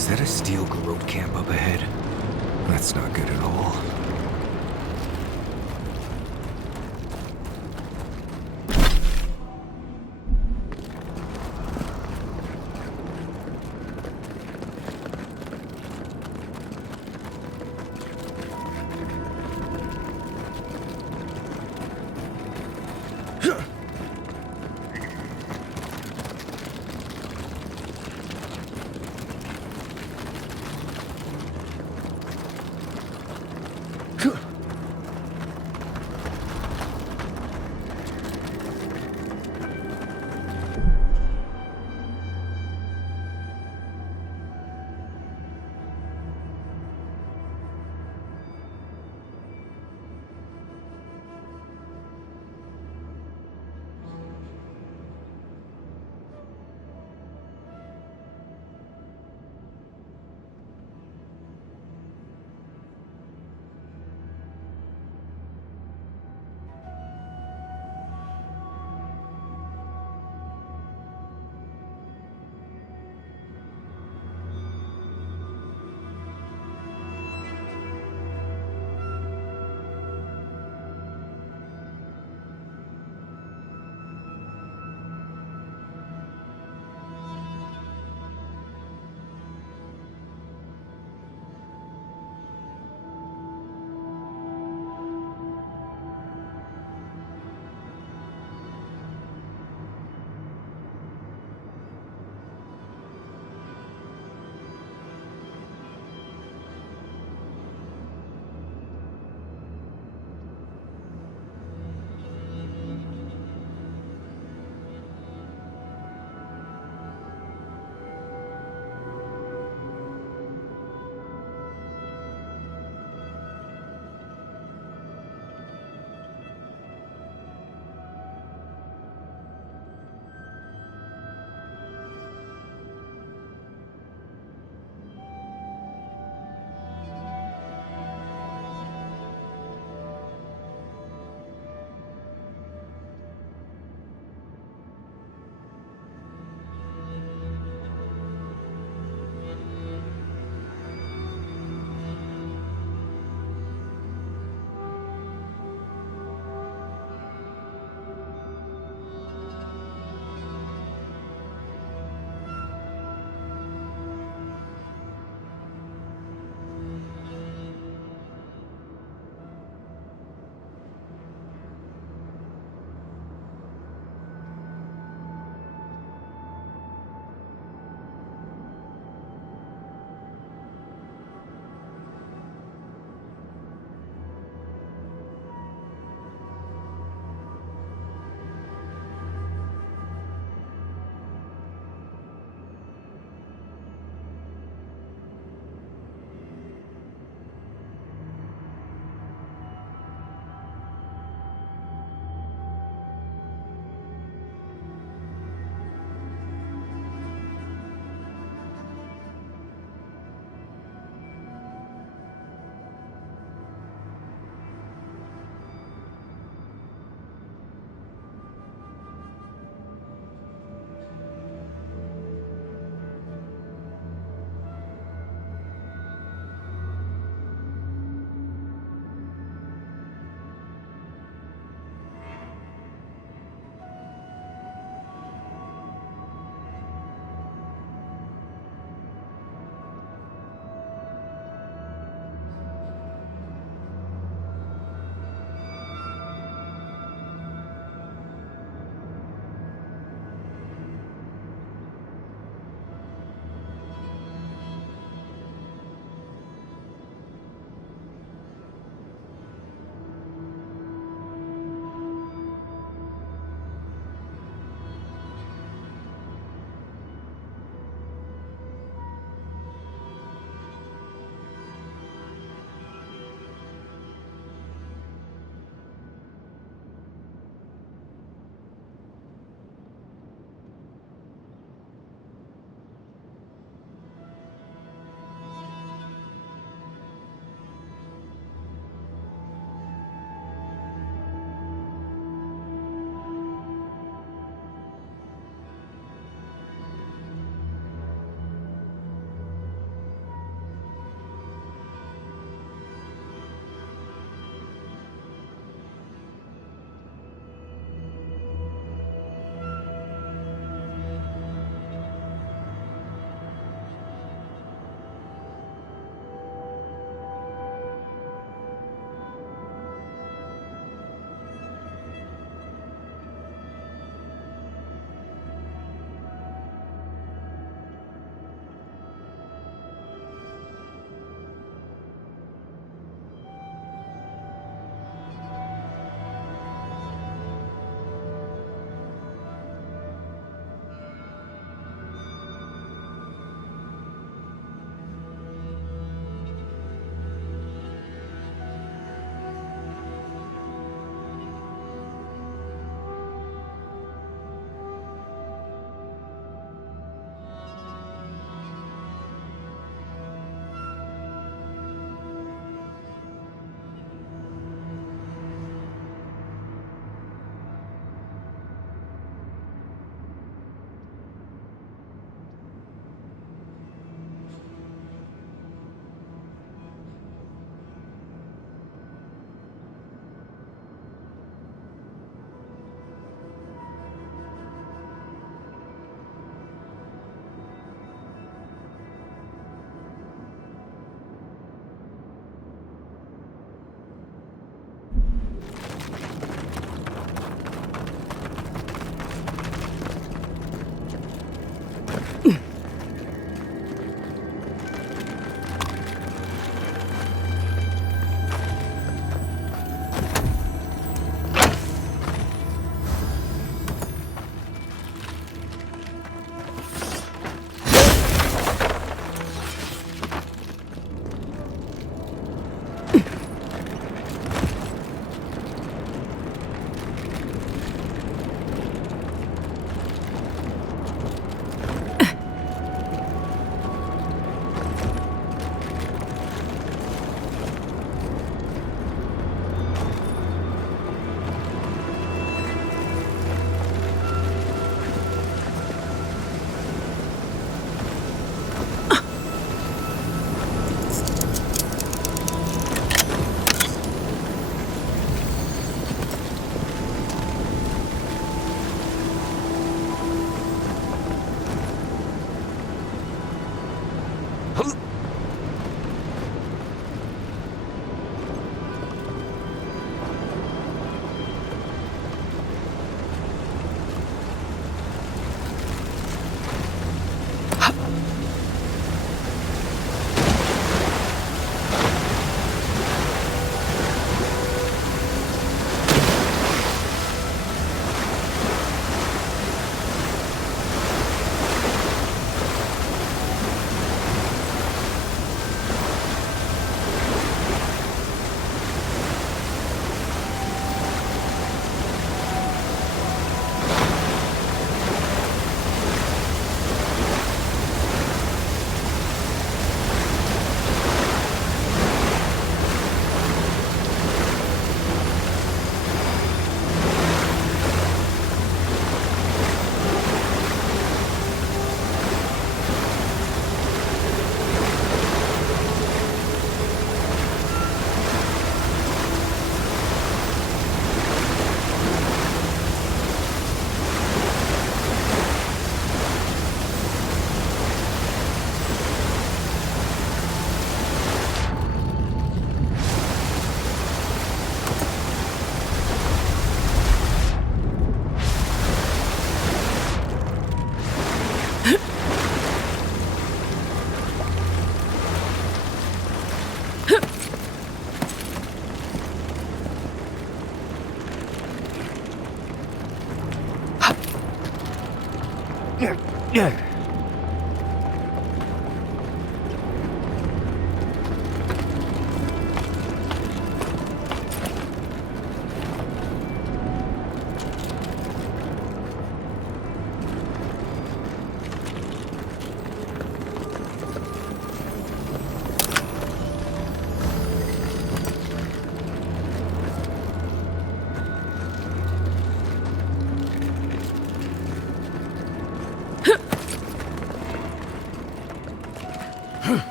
Is that a steel garrote camp up ahead? That's not good at all.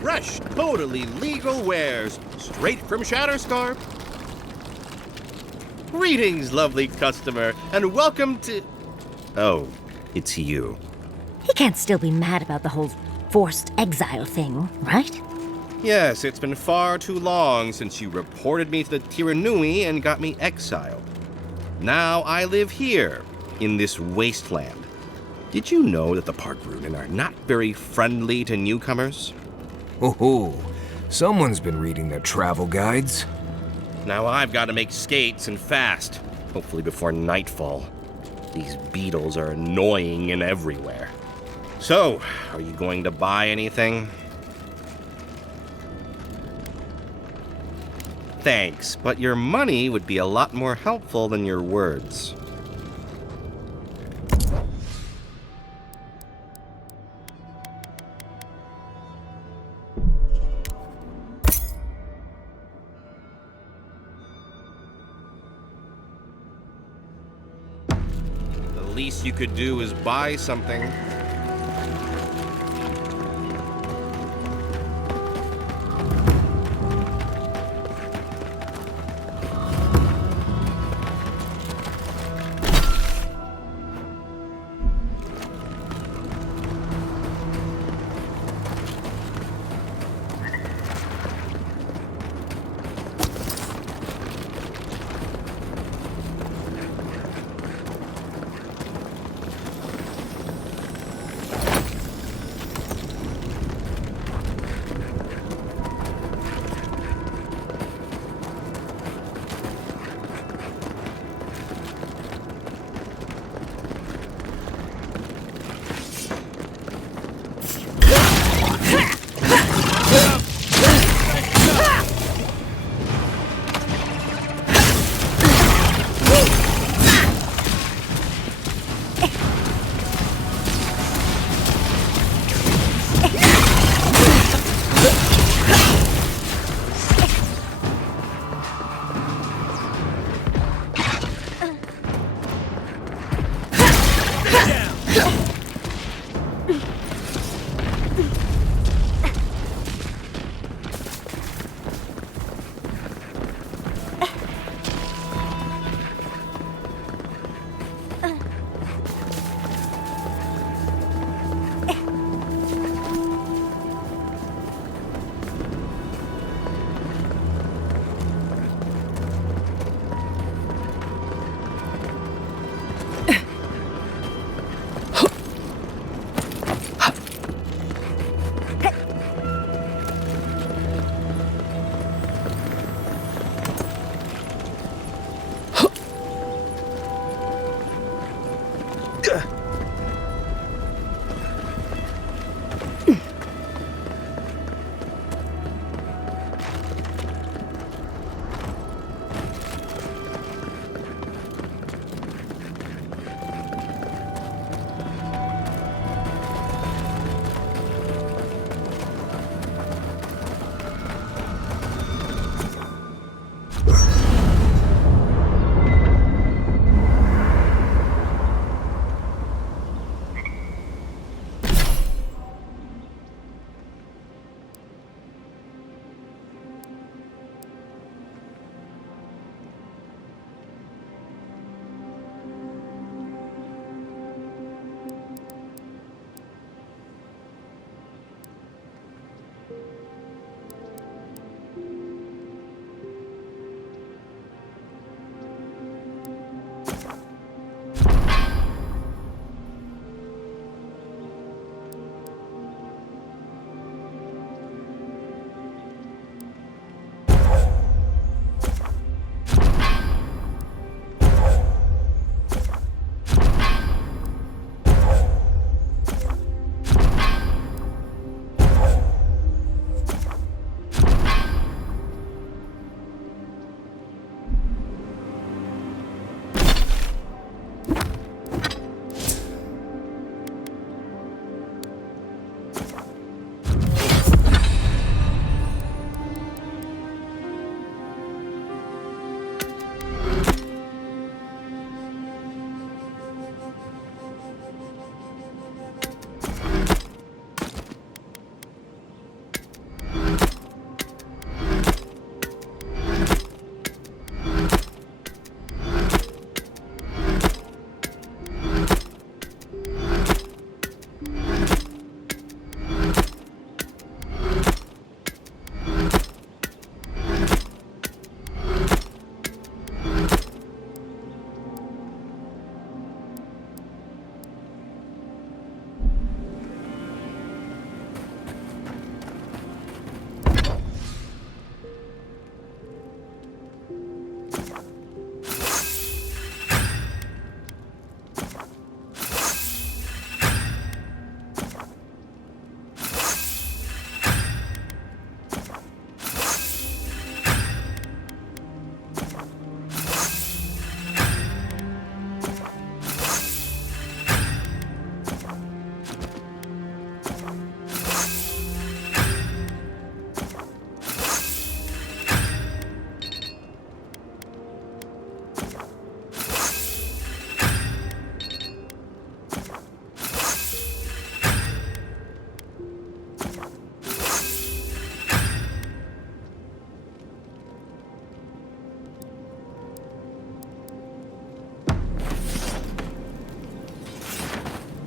Fresh, totally legal wares, straight from Shatterscarp. Greetings, lovely customer, and welcome to... Oh, it's you. He can't still be mad about the whole forced exile thing, right? Yes, it's been far too long since you reported me to the Tiranui and got me exiled. Now I live here, in this wasteland. Did you know that the Parkrunen are not very friendly to newcomers? Oh, someone's been reading their travel guides. Now I've got to make skates and fast, hopefully before nightfall. These beetles are annoying and everywhere. So, are you going to buy anything? Thanks, but your money would be a lot more helpful than your words. The least you could do is buy something.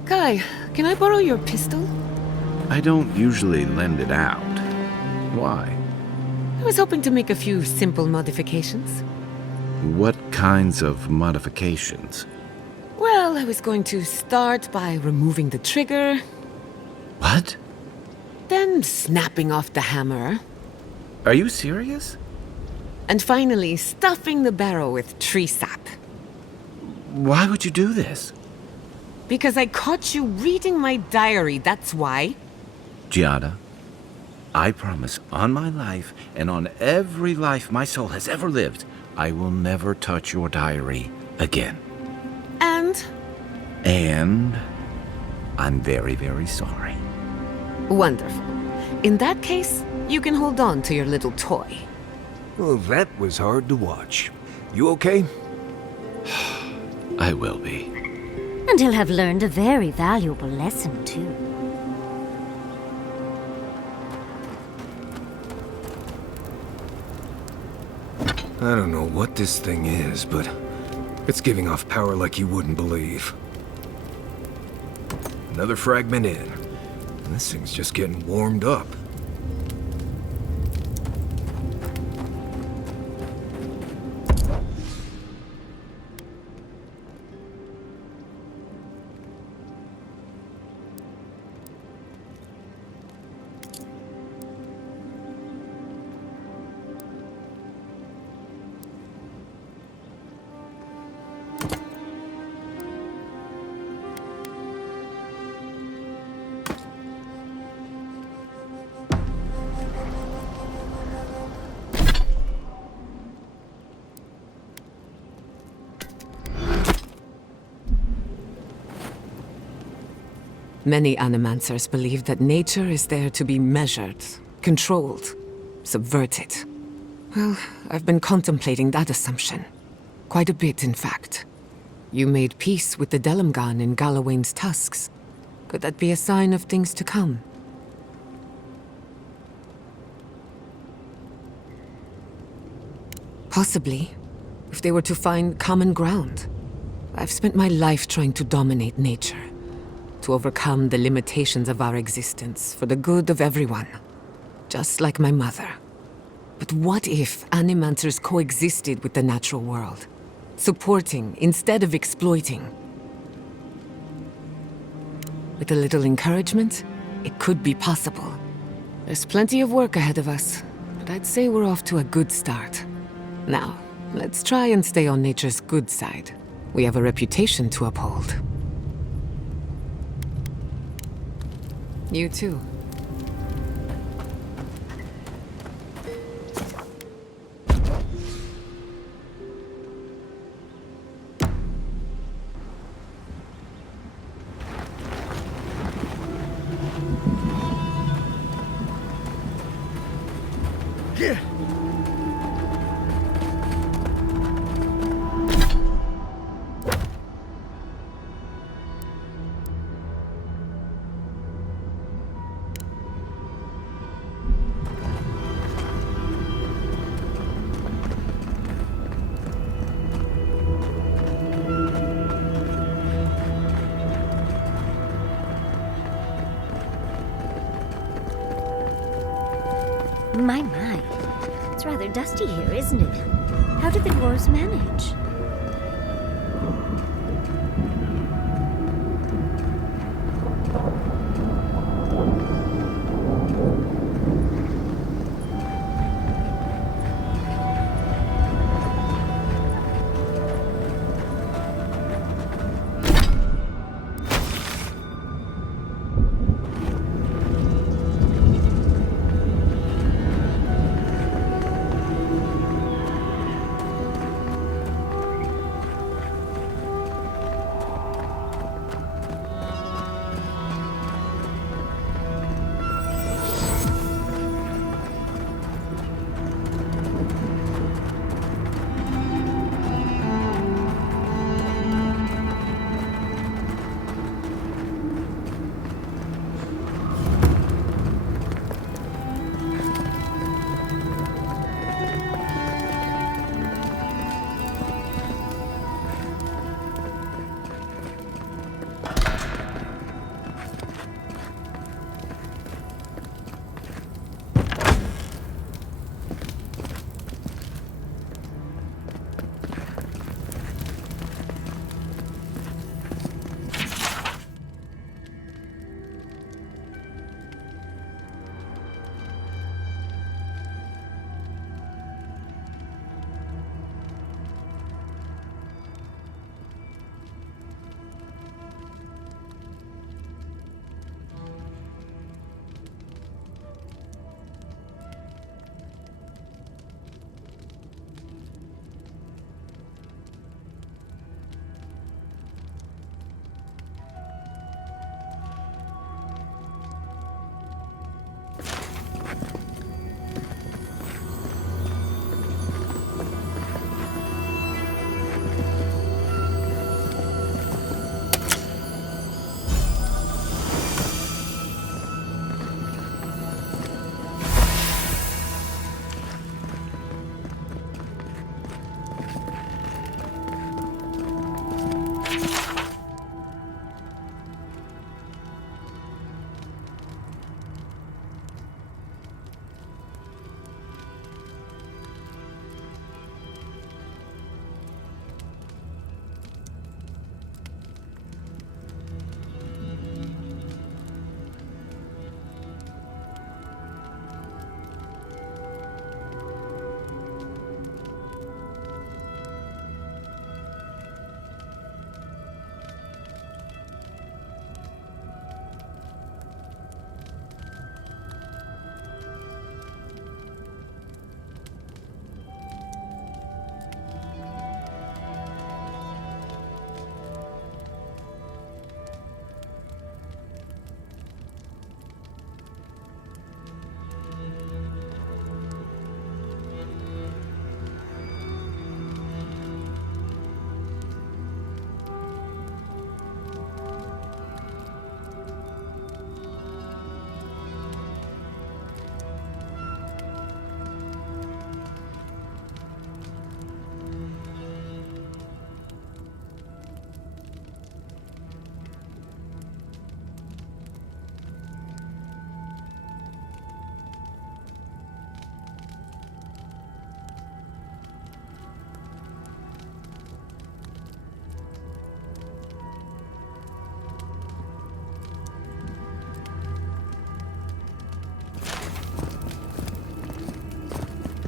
Kai, can I borrow your pistol? I don't usually lend it out. Why? I was hoping to make a few simple modifications. What kinds of modifications? Well, I was going to start by removing the trigger, What? then snapping off the hammer, Are you serious? and finally stuffing the barrel with tree sap. Why would you do this? Because I caught you reading my diary, that's why. Giada, I promise on my life and on every life my soul has ever lived, I will never touch your diary again. And I'm very, very sorry. Wonderful. In that case, you can hold on to your little toy. Well, that was hard to watch. You okay? I will be. And he'll have learned a very valuable lesson, too. I don't know what this thing is, but it's giving off power like you wouldn't believe. Another fragment in. This thing's just getting warmed up. Many animancers believe that nature is there to be measured, controlled, subverted. Well, I've been contemplating that assumption. Quite a bit, in fact. You made peace with the Delamgan in Galawain's tusks. Could that be a sign of things to come? Possibly, if they were to find common ground. I've spent my life trying to dominate nature, to overcome the limitations of our existence for the good of everyone, just like my mother. But what if animancers coexisted with the natural world, supporting instead of exploiting? With a little encouragement, it could be possible. There's plenty of work ahead of us, but I'd say we're off to a good start. Now, let's try and stay on nature's good side. We have a reputation to uphold. You too. Yeah. My. It's rather dusty here, isn't it? How did the dwarves manage?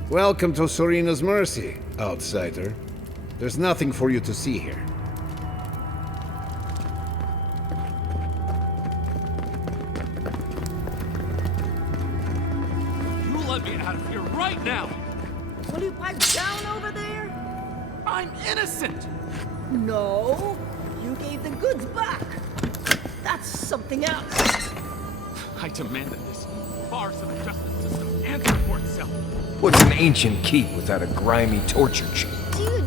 Welcome to Serena's Mercy, outsider. There's nothing for you to see here. You let me out of here right now! Will you pipe down over there? I'm innocent! No, you gave the goods back. That's something else. I demand that this farce of a justice system answer for itself. What's an ancient keep without a grimy torture chamber? Dude.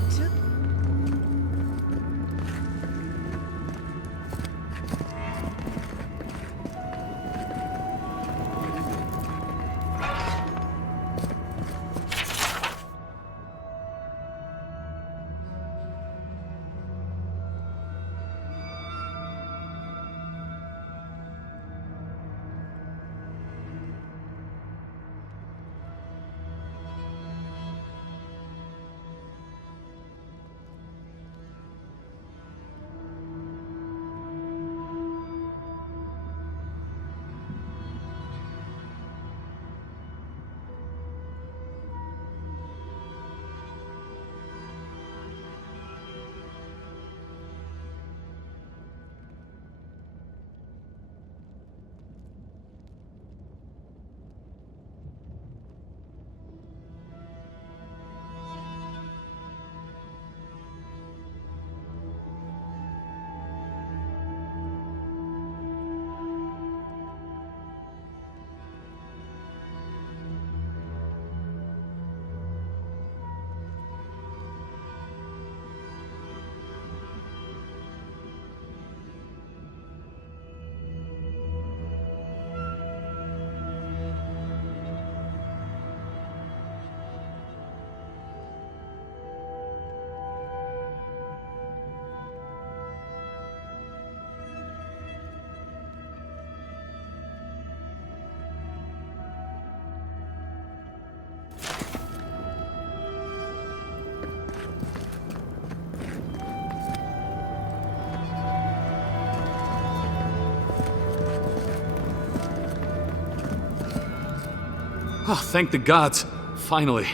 Oh, thank the gods. Finally.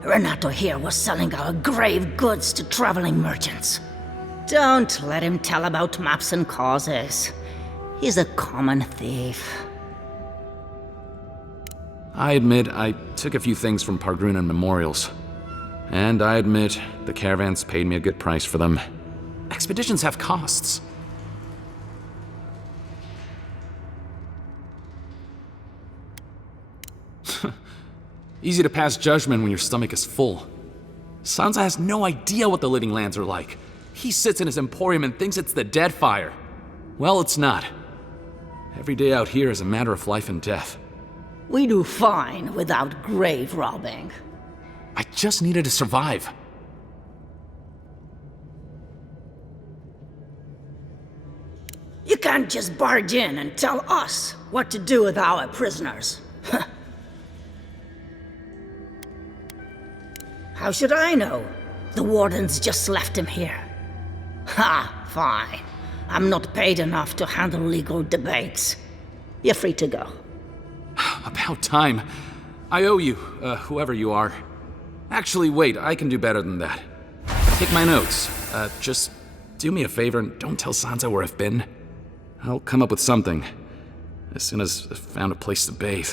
Renato here was selling our grave goods to traveling merchants. Don't let him tell about maps and causes. He's a common thief. I admit I took a few things from Pargrunan memorials. And I admit the caravans paid me a good price for them. Expeditions have costs. Easy to pass judgment when your stomach is full. Sansa has no idea what the living lands are like. He sits in his emporium and thinks it's the Deadfire. Well, it's not. Every day out here is a matter of life and death. We do fine without grave robbing. I just needed to survive. You can't just barge in and tell us what to do with our prisoners. How should I know? The wardens just left him here. Ha, fine. I'm not paid enough to handle legal debates. You're free to go. About time. I owe you, whoever you are. Actually, wait, I can do better than that. Take my notes. Just do me a favor and don't tell Sansa where I've been. I'll come up with something. As soon as I've found a place to bathe.